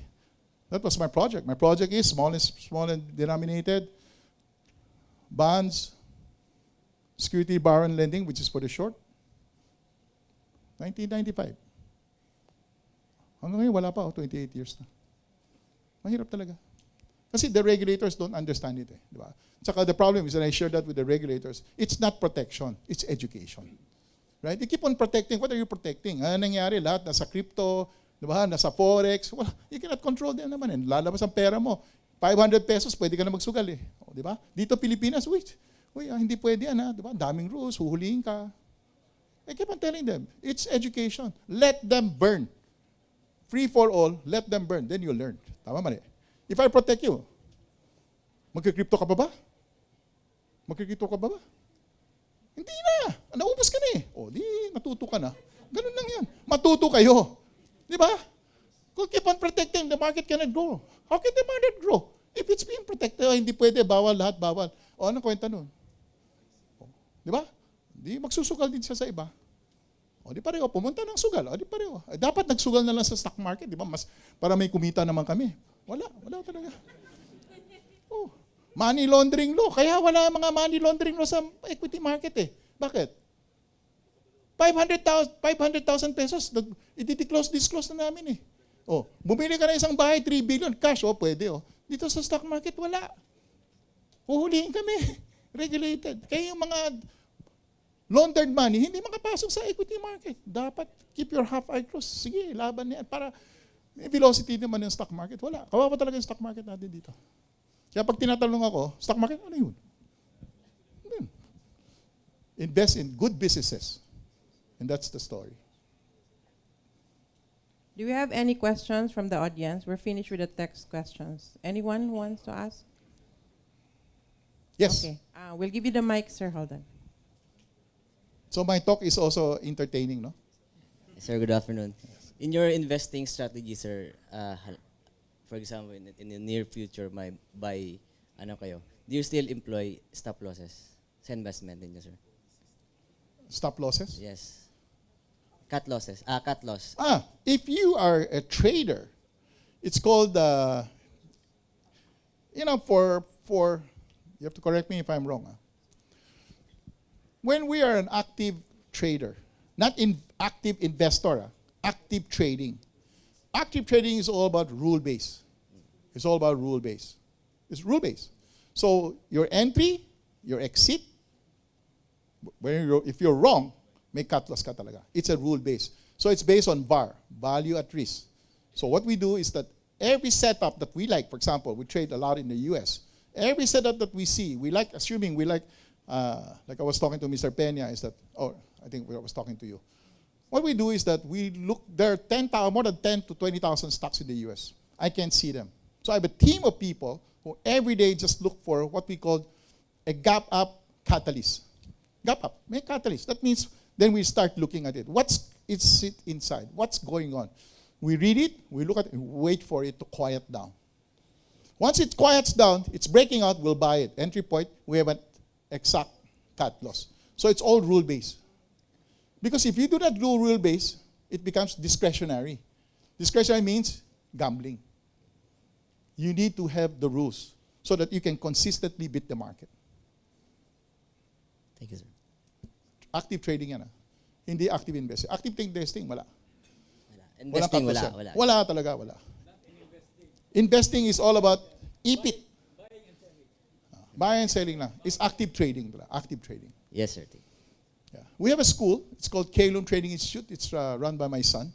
That was my project. My project is small and denominated bonds, security borrowing lending, which is for the short. 1995. Hanggang ngayon, wala pa, 28 years na. Mahirap talaga. Kasi the regulators don't understand it. Di ba? Tsaka the problem is, and I share that with the regulators, it's not protection, it's education. Right? You keep on protecting. What are you protecting? Ano nangyari? Lahat nasa crypto, di ba? Nasa forex. Well, you cannot control them naman. Lalabas ang pera mo. 500 pesos, pwede ka na magsugal eh. O, di ba? Dito Pilipinas, hindi pwede yan ha. Di ba? Daming rules, huhulihin ka. I keep on telling them, it's education. Let them burn. Free for all, let them burn. Then you'll learn. Tama mali. If I protect you, magkikrypto ka ba? Magkikrypto ka ba? Hindi na. Naubos ka na eh. O, di, natuto ka na. Ganun lang yan. Matuto kayo. Di ba? Kung keep on protecting, the market cannot grow. How can the market grow? If it's being protected, hindi pwede, bawal, lahat bawal. O, anong kwenta nun? O, di ba? Di, magsusugal din siya sa iba. O, di pareho, pumunta ng sugal. O, di pareho. Dapat nagsugal na lang sa stock market, di ba? Mas, para may kumita naman kami. Wala talaga. Oh. Money laundering law. Kaya wala mga money laundering law sa equity market eh. Bakit? 500,000 pesos, disclose na namin eh. Oh, bumili ka na isang bahay, 3 billion, cash, oh, pwede oh. Dito sa stock market, wala. Huhulihin kami. Regulated. Kaya yung mga laundered money, hindi makapasok sa equity market. Dapat keep your half-eye closed. Sige, laban niyan. Para may velocity naman yung stock market. Wala. Kawawa talaga yung stock market natin dito. Kaya pag tinatanong ako, stock market, ano yun? Invest in good businesses. And that's the story. Do we have any questions from the audience? We're finished with the text questions. Anyone who wants to ask? Yes. Okay. We'll give you the mic, sir. Hold on. So my talk is also entertaining, no? Sir, good afternoon. In your investing strategy, sir, for example, in the near future, do you still employ stop losses sa investment ninyo, sir? Stop losses? Yes. Cut losses. Cut loss. If you are a trader, it's called, you have to correct me if I'm wrong. When we are an active trader, not active investor, active trading. Active trading is all about rule-based. It's all about rule-based. It's rule-based. So your entry, your exit, if you're wrong, may cut loss ka talaga. It's a rule-based. So it's based on VAR, value at risk. So what we do is that every setup that we like, for example, we trade a lot in the US. Every setup that we see, like I was talking to Mr. Peña, I think I was talking to you. What we do is that we look, there are more than 10 to 20,000 stocks in the US. I can't see them. So I have a team of people who every day just look for what we call a gap up catalyst. Gap up, make catalyst. That means then we start looking at it. What's it inside? What's going on? We read it, we look at it, and wait for it to quiet down. Once it quiets down, it's breaking out, we'll buy it. Entry point, we have an exact cut loss. So it's all rule-based. Because if you do that rule-based, it becomes discretionary. Discretionary means gambling. You need to have the rules so that you can consistently beat the market. Thank you, sir. Active trading yan. Hindi active investing. Active investing, wala. Investing, Walang wala. Wala talaga, wala. Investing is all about EPIT. Buying and selling lang. It's active trading. Active trading. Yes, sir. Yeah. We have a school. It's called Kailun Trading Institute. It's run by my son.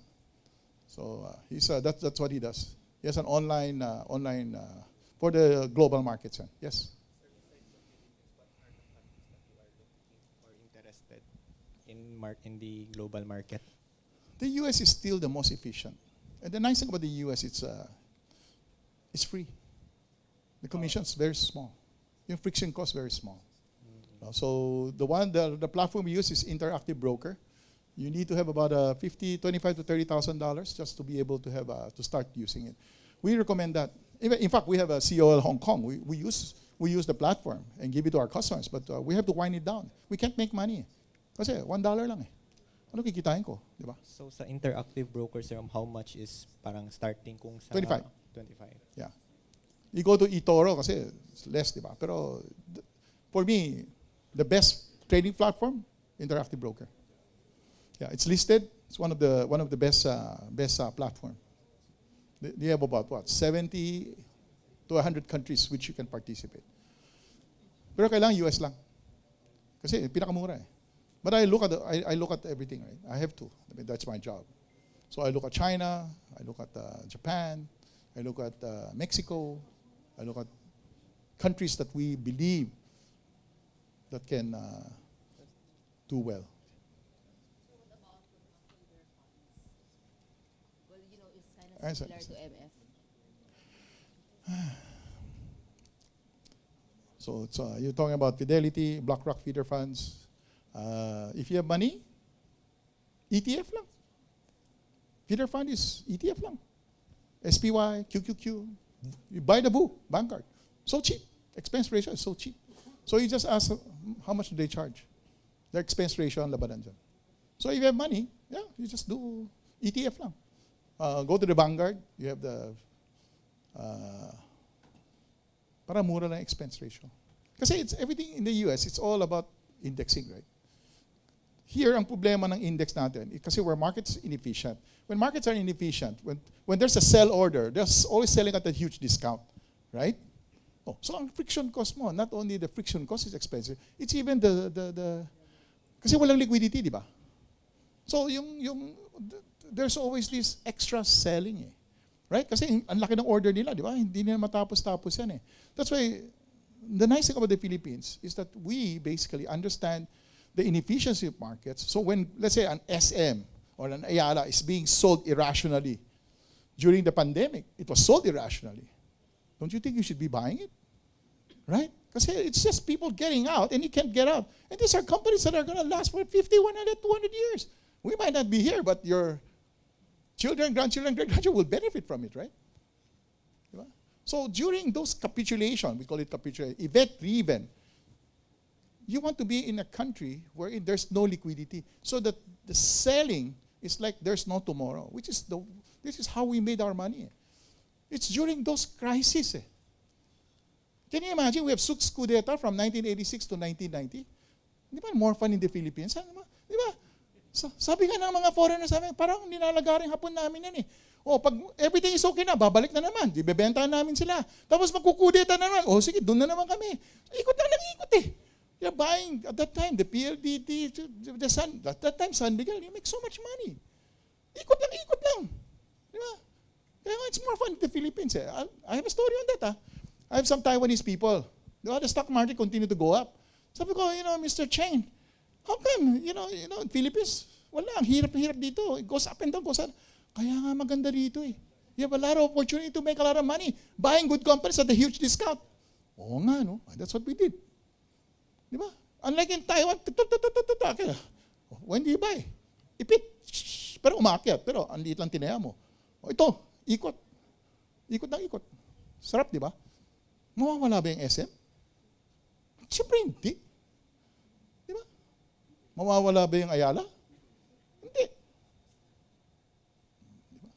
So that's what he does. He has an online for the global markets. Yes. Interested in the global market. The US is still the most efficient. And the nice thing about the US, it's free. The commission's very small. Your friction cost very small. So the platform we use is Interactive Broker. You need to have about $25,000 to $30,000 just to be able to have to start using it. We recommend that. In fact, we have a COL Hong Kong. We use the platform and give it to our customers, but we have to wind it down. We can't make money. Kasi $1 lang eh. Ano kikitain ko, di ba? So sa Interactive Broker, sir, how much is parang starting kung sa 25. 25. Yeah. You go to eToro kasi it's less, di ba? Pero for me, the best trading platform, Interactive Broker. Yeah, it's listed. It's one of the best platform. They have about 70 to 100 countries which you can participate. Pero kailangan US lang. Kasi pinakamura eh. But I look at everything, right? I have to. I mean, that's my job. So I look at China, I look at Japan, I look at Mexico, I look at countries that we believe that can do well. Well, it's kind of similar to MF. So you're talking about Fidelity, BlackRock feeder funds. If you have money, ETF lang. Feeder fund is ETF lang. SPY, QQQ. You buy the VU, Vanguard. So cheap. Expense ratio is so cheap. So you just ask how much do they charge? Their expense ratio ang labanan dyan. So if you have money, yeah, you just do ETF lang. Go to the Vanguard. You have the para mura lang expense ratio. Kasi it's everything in the US, it's all about indexing, right? Here, ang problema ng index natin, kasi where markets inefficient. When markets are inefficient, when there's a sell order, there's always selling at a huge discount, right? Oh, so ang friction cost mo, not only the friction cost is expensive, it's even the kasi walang liquidity, di ba? So there's always this extra selling eh. Right? Kasi ang laki ng order nila, di ba? Hindi nila matapos-tapos yan eh. That's why the nice thing about the Philippines is that we basically understand the inefficiency of markets. So when, let's say, an SM or an Ayala is being sold irrationally during the pandemic, it was sold irrationally. Don't you think you should be buying it? Right? Because it's just people getting out and you can't get out. And these are companies that are going to last for 50, 100, 200 years. We might not be here, but your children, grandchildren, great-grandchildren will benefit from it, right? So during those capitulation, we call it capitulation, event-driven, you want to be in a country where there's no liquidity, so that the selling is like there's no tomorrow, which is this is how we made our money. It's during those crises. Can you imagine we have Suk's coup d'etat from 1986 to 1990? Di ba more fun in the Philippines? Di ba? Sabi nga ng mga foreigners sa amin, parang nilalagaring hapon namin yan eh. O, pag everything is okay na, babalik na naman. Di bebenta namin sila. Tapos magkukudeta na naman. O, sige, doon na naman kami. Ikot lang ng ikot eh. They're buying, at that time, the PLDT, the Sun, at that time, San Miguel, you make so much money. Ikot lang. Di ba? Kaya it's more fun in the Philippines eh. I have a story on that I have some Taiwanese people. Di ba? The stock market continued to go up. Sabi ko, Mr. Cheng, how come, in Philippines, Wala, ang hirap-hirap dito. It goes up and down, goes up. Kaya nga maganda dito eh. You have a lot of opportunity to make a lot of money. Buying good companies at a huge discount. Oo nga, no? That's what we did. Di ba? Unlike in Taiwan, when do you buy? Ipit. Pero umakyat. Pero ang liit lang tinaya mo. O ito, ikot. Ikot ng ikot. Sarap, di ba? Mawawala ba yung SM? Siyempre hindi. Di ba? Mawawala ba yung Ayala? Hindi. Diba?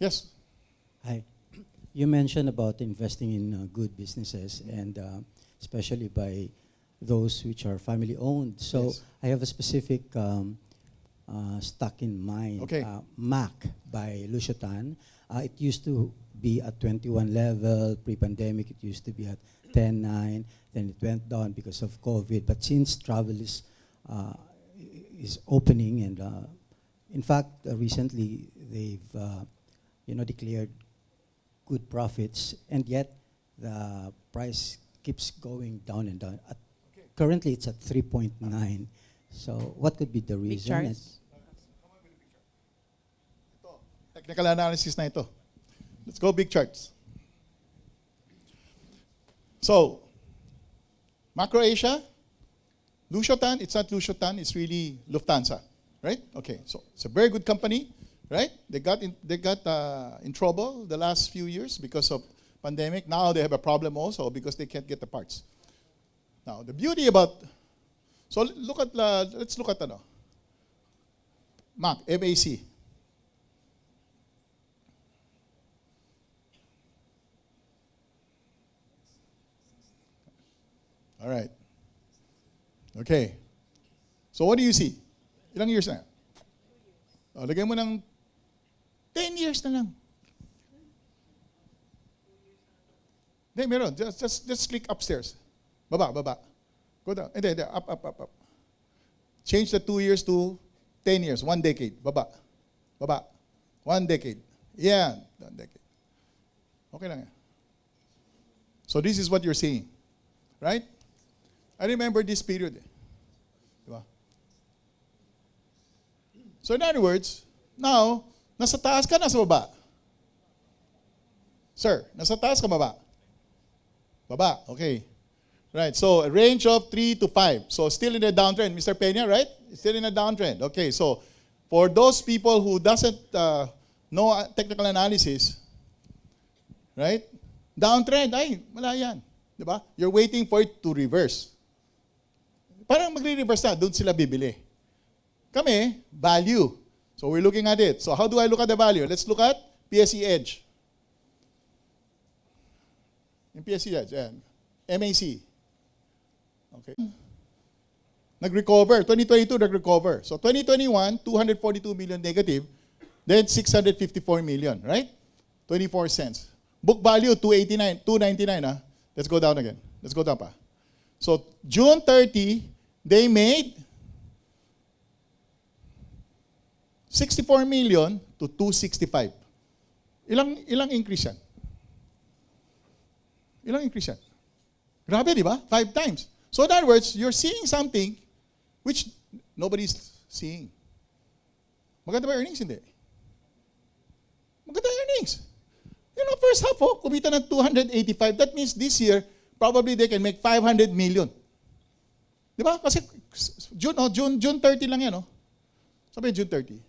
Yes. Hi. You mentioned about investing in good businesses and especially by those which are family-owned. So Yes. I have a specific stock in mind. Okay. MAC by Lucio Tan. It used to be at 21 level. Pre-pandemic, it used to be at 10.9. Then it went down because of COVID. But since travel is opening, and in fact, recently they've declared good profits, and yet the price keeps going down and down. Currently, it's at 3.9. So, what could be the Big reason? charts. Technical analysis na ito. Let's go big charts. So, Macro Asia, Lucio Tan, it's not Lucio Tan, it's really Lufthansa, right? Okay, so it's a very good company, right? They got in trouble the last few years because of pandemic. Now they have a problem also because they can't get the parts. Now, the beauty about, so let's look at MAC, MAC. All right. Okay. So what do you see? Ilang years na? Lagay mo ng 10 years na lang. Hindi, meron. Just click upstairs. Baba. Go down. Hindi, up. Change the 2 years to 10 years. 1 decade. Baba. 1 decade. Yeah, 1 decade. Okay lang yan. So this is what you're seeing. Right? I remember this period. Diba? So in other words, now, nasa taas ka, nasa baba. Sir, nasa taas ka, baba. Baba, okay. Right, so a range of 3 to 5. So still in a downtrend. Mr. Peña, right? Still in a downtrend. Okay, so for those people who doesn't know technical analysis, right? Downtrend, ay, wala yan. Diba? You're waiting for it to reverse. Parang magre-reverse na, doon sila bibili. Kami, value. So we're looking at it. So how do I look at the value? Let's look at PSE Edge. Yung PSE Edge, yan. MAC. Okay. Nag-recover. 2022, nag-recover. So 2021, 242 million negative. Then 654 million, right? 24 cents. Book value, 299. Let's go down again. Let's go down pa. So June 30, they made 64 million to 265. Ilang increase yan? Ilang increase yan? Grabe, di ba? 5 times. So in other words, you're seeing something which nobody's seeing. Maganda ba earnings? Hindi. Maganda earnings. You know, first half, kumita ng 285. That means this year, probably they can make 500 million. Di ba? Kasi June 30 lang yan, no? Sabi June 30.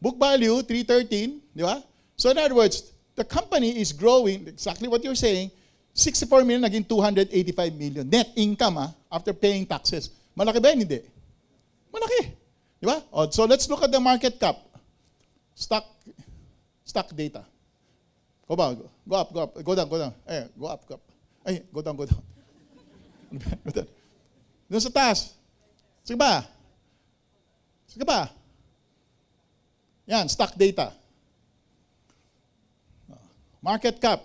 Book value, 313, di ba? So in other words, the company is growing, exactly what you're saying, 64 million naging 285 million. Net income, after paying taxes. Malaki ba yun? Hindi. Malaki. Di ba? So let's look at the market cap. Stock data. Go up. Go down. Go up. Go down. Doon sa taas. Sige ba? Yan, stock data. Market cap.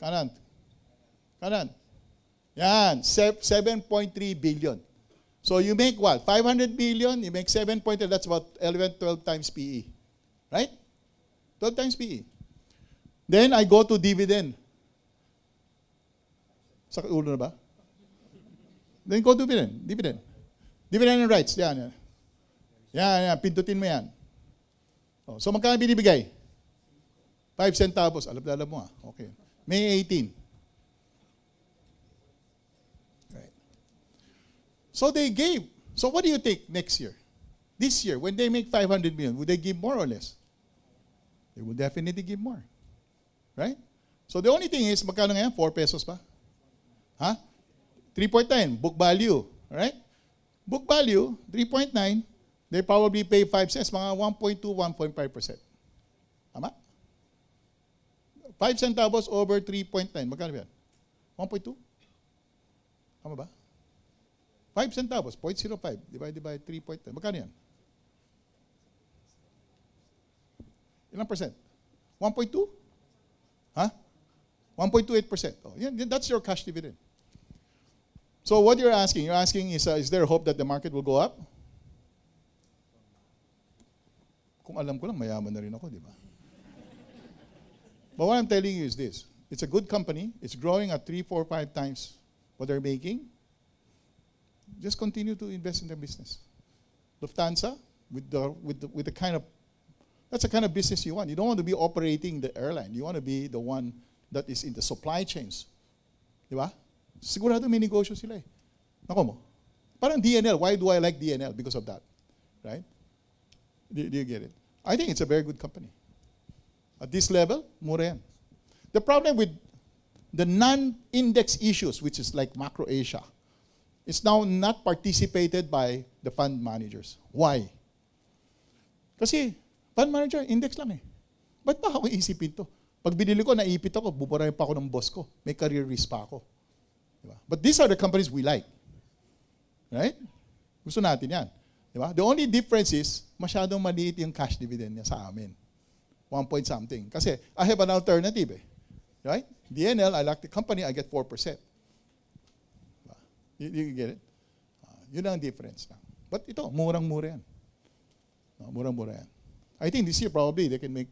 Kanan. Yan, 7.3 billion. So you make what? 500 billion, you make 7.3, that's about 12 times PE. Right? 12 times PE. Then I go to dividend. Sa ulo na ba? Then go dividend. Dividend. Dividend and rights. Yan. Yan. Pindutin mo yan. Oh, so magkano binibigay? 5 centavos. Alam mo Okay. May 18. Right. So they gave. So what do you think next year? This year, when they make 500 million, would they give more or less? They will definitely give more. Right? So the only thing is, magkano ngayon? 4 pesos pa? 3.9, book value. Right? Book value, 3.9, they probably pay 5 cents, mga 1.2, 1.5%. Tama? 5 centavos over 3.9. Magkano yan? 1.2? Tama ba? 5 centavos, 0.05 divided by 3.9. Magkano yan? Ilang percent? 1.2? 1.28%. Oh, that's your cash dividend. So what you're asking is there hope that the market will go up? Kung alam ko lang, mayaman na rin ako, di ba? But what I'm telling you is this. It's a good company. It's growing at 3, 4, 5 times what they're making. Just continue to invest in their business. Lufthansa, with the kind of, that's the kind of business you want. You don't want to be operating the airline. You want to be the one that is in the supply chains. Di ba? Sigurado may negosyo sila eh. Nako mo. Parang DNL. Why do I like DNL? Because of that. Right? Do you get it? I think it's a very good company. At this level, mura yan. The problem with the non-index issues, which is like Macro Asia, it's now not participated by the fund managers. Why? Kasi fund manager, index lang eh. Ba't ba ako iisipin to? Pag binili ko, naipit ako, buburahin pa ako ng boss ko. May career risk pa ako. Diba? But these are the companies we like. Right? Gusto natin yan. Diba? The only difference is, masyadong maliit yung cash dividend niya sa amin. 1 point something. Kasi I have an alternative eh. Right? DNL, I like the company, I get 4%. Diba? You get it? Yun ang difference. But ito, murang-mura yan. Murang-mura yan. I think this year probably they can make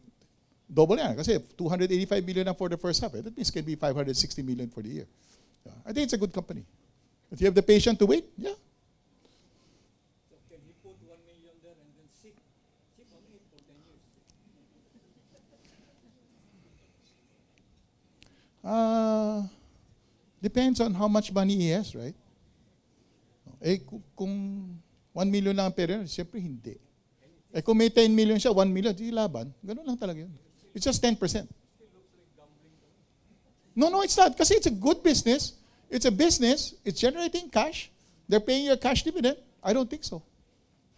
double yan. Kasi 285 million for the first half. That means it can be 560 million for the year. Yeah. I think it's a good company. If you have the patience to wait, yeah. So can he put 1 million there and then sit on it for 10 years? Depends on how much money he has, right? Eh, kung 1 million lang ang pera, siyempre hindi. Eh kung may 10 million siya, 1 million, di laban. Ganun lang talaga yun. It's just 10%. No, it's not. Kasi it's a good business. It's a business. It's generating cash. They're paying you a cash dividend. I don't think so.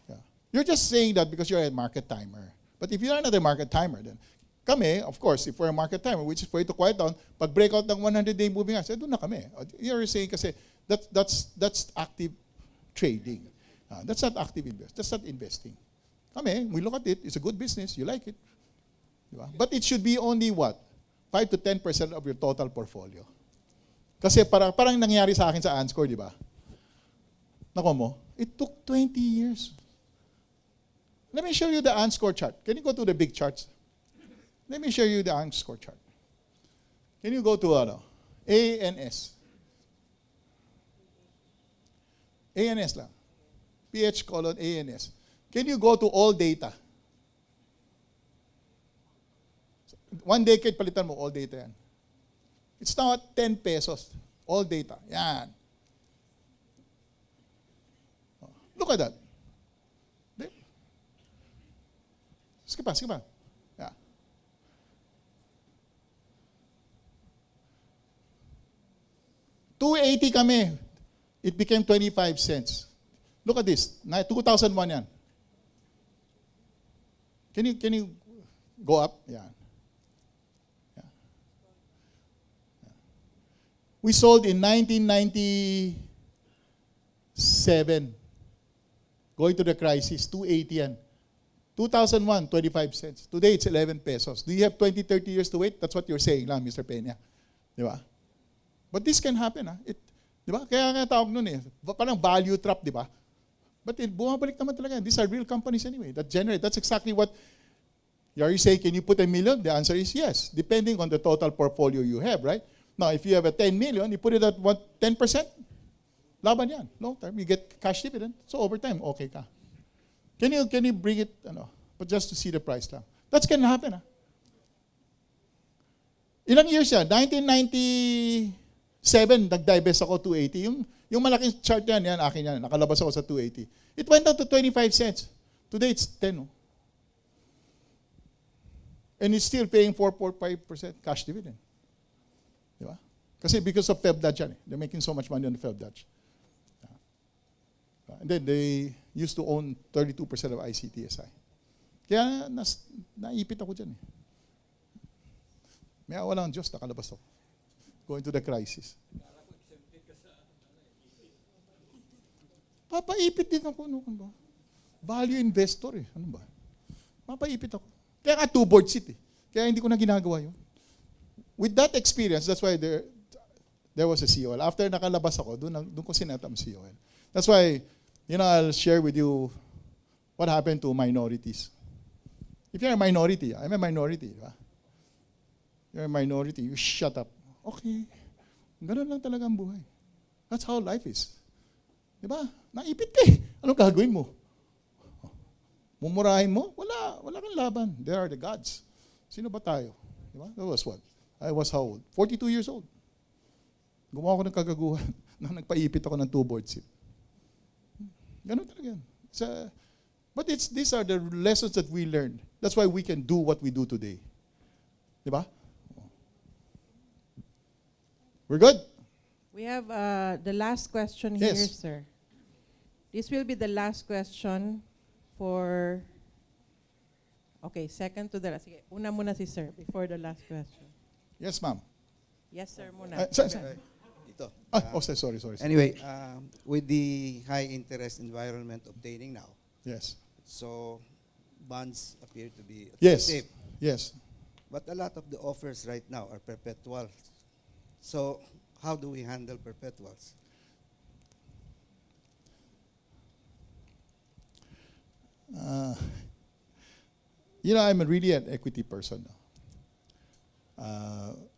Yeah. You're just saying that because you're a market timer. But if you're not a market timer, then kami, of course, if we're a market timer, which is for you to quiet down, pag breakout ng 100-day moving average, doon na kami. You're saying kasi that's active trading. That's not active invest. That's not investing. Kami, we look at it. It's a good business. You like it. Diba? But it should be only what? 5 to 10% of your total portfolio. Kasi parang nangyari sa akin sa Anscore, di ba? Nako mo, it took 20 years. Let me show you the Anscore chart. Can you go to the big charts? Let me show you the Anscore chart. Can you go to ANS? ANS lang. PH:ANS. Can you go to all data? 1 decade, palitan mo, all data yan. It's now at 10 pesos. All data. Yan. Look at that. Skip pa. Yeah. $2.80 kami. It became 25 cents. Look at this. 2001 yan. Can you go up? Yeah. We sold in 1997. Going to the crisis, 280 yan. 2001, 25 cents. Today, it's 11 pesos. Do you have 20, 30 years to wait? That's what you're saying lang, Mr. Peña. Di ba? But this can happen. Di ba? Kaya nga tawag nun eh. Parang value trap, di ba? But bumabalik naman talaga. These are real companies anyway that generate. That's exactly what, are you saying, can you put $1 million? The answer is yes, depending on the total portfolio you have, right? Now, if you have a 10 million, you put it at what, 10%? Laban yan. Long term, you get cash dividend. So over time, okay ka. Can you bring it, but just to see the price lang. That's can happen. Ilang years yan? 1997, nag-divest ako 280. Yung malaking chart yan, akin yan. Nakalabas ako sa 280. It went down to 25 cents. Today, it's 10. And it's still paying 4.5% cash dividend. Di ba? Kasi because of FEBDAD yan. They're making so much money on the FEBDAD. And then they used to own 32% of ICTSI. Kaya naipit ako dyan. May awa lang ang Diyos, nakalabas ako. Going to the crisis. Papaipit din ako. Value investor eh. Ano ba? Papaipit ako. Kaya nga 2 board seat eh. Kaya hindi ko na ginagawa yun. With that experience, that's why there was a COL. After nakalabas ako, doon ko sinetap ang COL. That's why, I'll share with you what happened to minorities. If you're a minority, I'm a minority, di ba? You're a minority, you shut up. Okay. Ganun lang talaga ang buhay. That's how life is. Di ba? Naipit ka eh. Anong gagawin mo? Mumurahin mo? Wala kang laban. There are the gods. Sino ba tayo? Di ba? That was what? I was how old? 42 years old. Gumawa ako ng kagaguhan nang nagpaipit ako ng 2 board seat. Ganun talaga yan. But these are the lessons that we learned. That's why we can do what we do today. Di ba? We're good? We have the last question here, Yes. sir. This will be the last question for... Okay, second to the last. Sige, una muna si sir before the last question. Yes, ma'am. Yes, sir, muna. Ito. Sorry. Anyway, with the high interest environment obtaining now, Yes. so bonds appear to be Yes. safe. Yes. But a lot of the offers right now are perpetual. So how do we handle perpetuals? I'm really an equity person.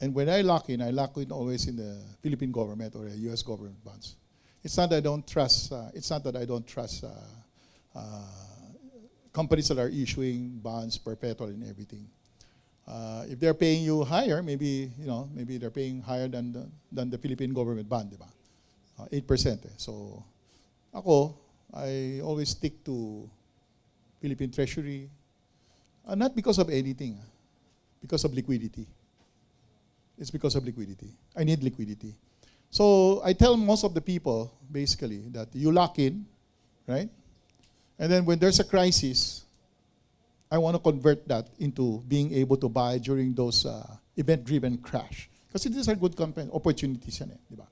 And when I lock in always in the Philippine government or the U.S. government bonds. It's not that I don't trust. Companies that are issuing bonds, perpetual and everything. If they're paying you higher, maybe they're paying higher than the Philippine government bond, diba? 8%. So, I always stick to Philippine Treasury, not because of anything, because of liquidity. It's because of liquidity. I need liquidity. So I tell most of the people, basically, that you lock in, right? And then when there's a crisis, I want to convert that into being able to buy during those event-driven crash. Because these are good opportunities. Diba?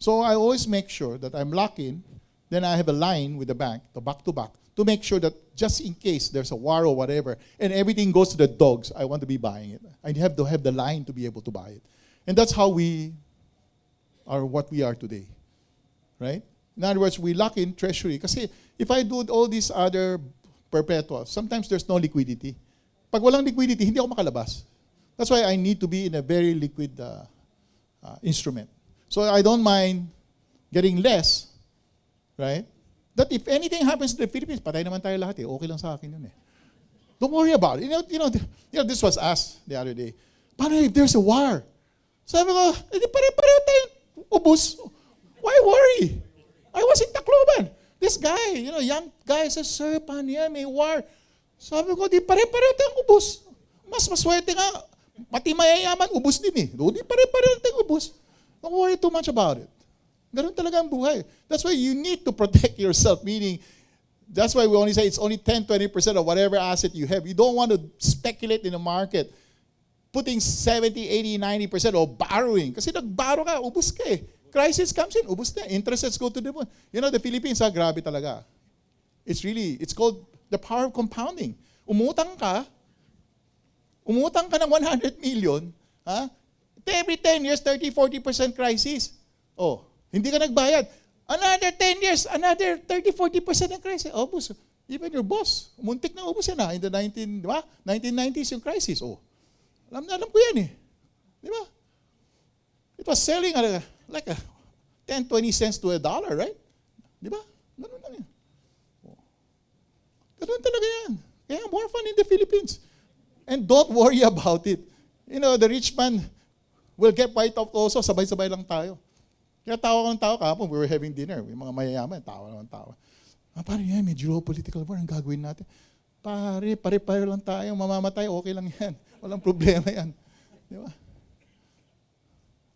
So I always make sure that I'm locked in, then I have a line with the bank, the back-to-back, to make sure that just in case there's a war or whatever, and everything goes to the dogs, I want to be buying it. I have to have the line to be able to buy it. And that's how we are what we are today. Right? In other words, we lock in treasury. Kasi if I do all these other perpetuals, sometimes there's no liquidity. Pag walang liquidity, hindi ako makalabas. That's why I need to be in a very liquid instrument. So I don't mind getting less, right? That if anything happens to the Philippines, patay naman tayo lahat eh. Okay lang sa akin yun eh. Don't worry about it. This was asked the other day. Paano if there's a war? Sabi ko, pare-pareho tayong ubos. Why worry? I was in Tacloban. This guy, young guy says, sir, paano yan? May war. Sabi ko, di pare-pareho tayong ubos. Mas maswerte nga. Pati mayayaman, ubos din eh. Di pare-pareho tayong ubos. Don't worry too much about it. Ganun talaga ang buhay. That's why you need to protect yourself, meaning, that's why we only say it's only 10-20% of whatever asset you have. You don't want to speculate in the market, putting 70, 80, 90% or borrowing. Kasi nag-borrow ka, ubos ka eh. Crisis comes in, ubos na. Interest rates go to the moon. The Philippines, grabe talaga. It's called the power of compounding. Umutang ka ng 100 million, every 10 years, 30-40% crisis. Oh, hindi ka nagbayad. Another 10 years, another 30-40% ng crisis. Ubus. Even your boss, muntik na ubus yan in the 1990s yung crisis. Oh, alam ko yan eh. Di ba? It was selling like 10, 20 cents to a dollar, right? Di ba? Ganun lang yan. Ganun talaga yan. Kaya more fun in the Philippines. And don't worry about it. You know, the rich man will get wiped out also. Sabay-sabay lang tayo. Kaya tawa ng tao kahapon, we were having dinner. Yung mga mayayaman, tawa ng tawa. Pare, yan, may geopolitical war, ang gagawin natin. Pare-pareho lang tayo, mamamatay, okay lang yan. Walang problema yan. Di ba?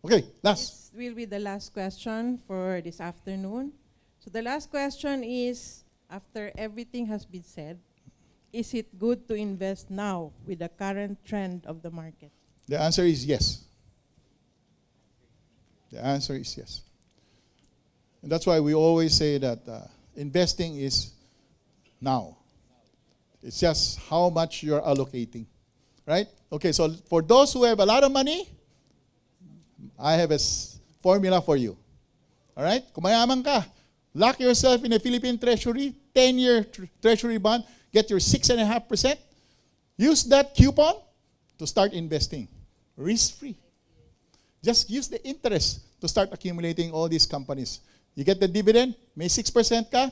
Okay, last. This will be the last question for this afternoon. So the last question is, after everything has been said, is it good to invest now with the current trend of the market? The answer is yes. The answer is yes. And that's why we always say that investing is now. It's just how much you're allocating. Right? Okay, so for those who have a lot of money, I have a formula for you. All right? Kung mayaman ka, lock yourself in a Philippine Treasury, 10-year Treasury bond, get your 6.5%. Use that coupon to start investing. Risk-free. Just use the interest to start accumulating all these companies. You get the dividend, may 6% ka.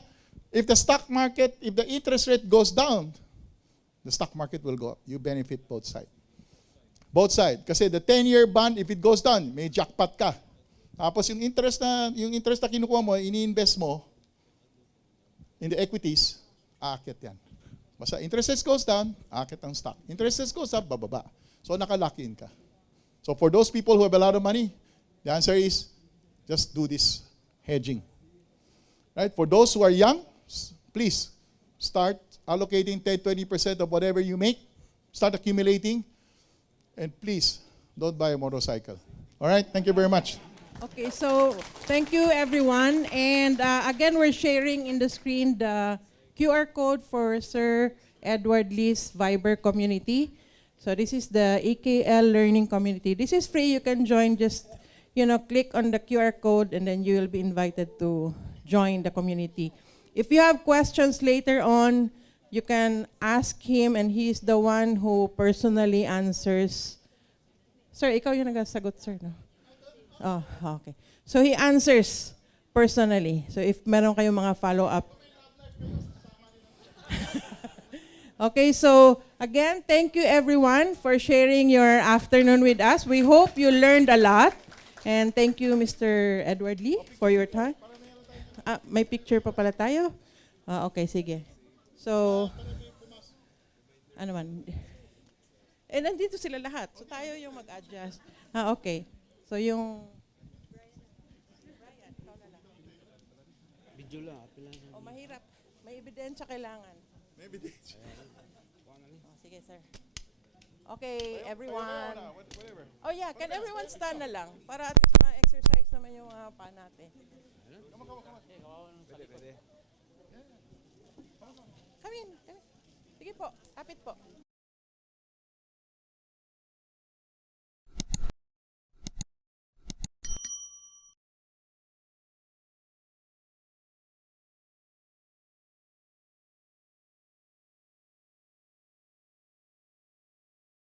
If the stock market, if the interest rate goes down, the stock market will go up. You benefit both sides. Both sides. Kasi the 10-year bond, if it goes down, may jackpot ka. Tapos yung interest na kinukuha mo, ini-invest mo in the equities, aakyat yan. Basta interest rates goes down, aakyat ang stock. Interest rates goes up, bababa. So naka-lock in ka. So for those people who have a lot of money, the answer is just do this hedging. Right? For those who are young, please start allocating 10-20% of whatever you make. Start accumulating. And please, don't buy a motorcycle. All right? Thank you very much. Okay, so thank you everyone. And again, we're sharing in the screen the QR code for Sir Edward Lee's Viber community. So this is the EKL Learning Community. This is free. You can join. Just, click on the QR code and then you will be invited to join the community. If you have questions later on, you can ask him and he's the one who personally answers. Sir, ikaw yung nagasagot, sir, no? Oh, okay. So he answers personally. So if meron kayong mga follow-up. Okay, so again, thank you everyone for sharing your afternoon with us. We hope you learned a lot. And thank you, Mr. Edward Lee, for your time. May picture pa pala tayo? Okay, sige. So, ano man? Nandito sila lahat. So tayo yung mag-adjust. Okay. So yung... Brian, ikaw na lang. Video lang. Mahirap. May ebidensya kailangan. May ebidensya. Sige, sir. Okay, everyone. Oh yeah, can everyone stand na lang? Para at least ma-exercise naman yung paa natin. Come in. Sige po, kapit po.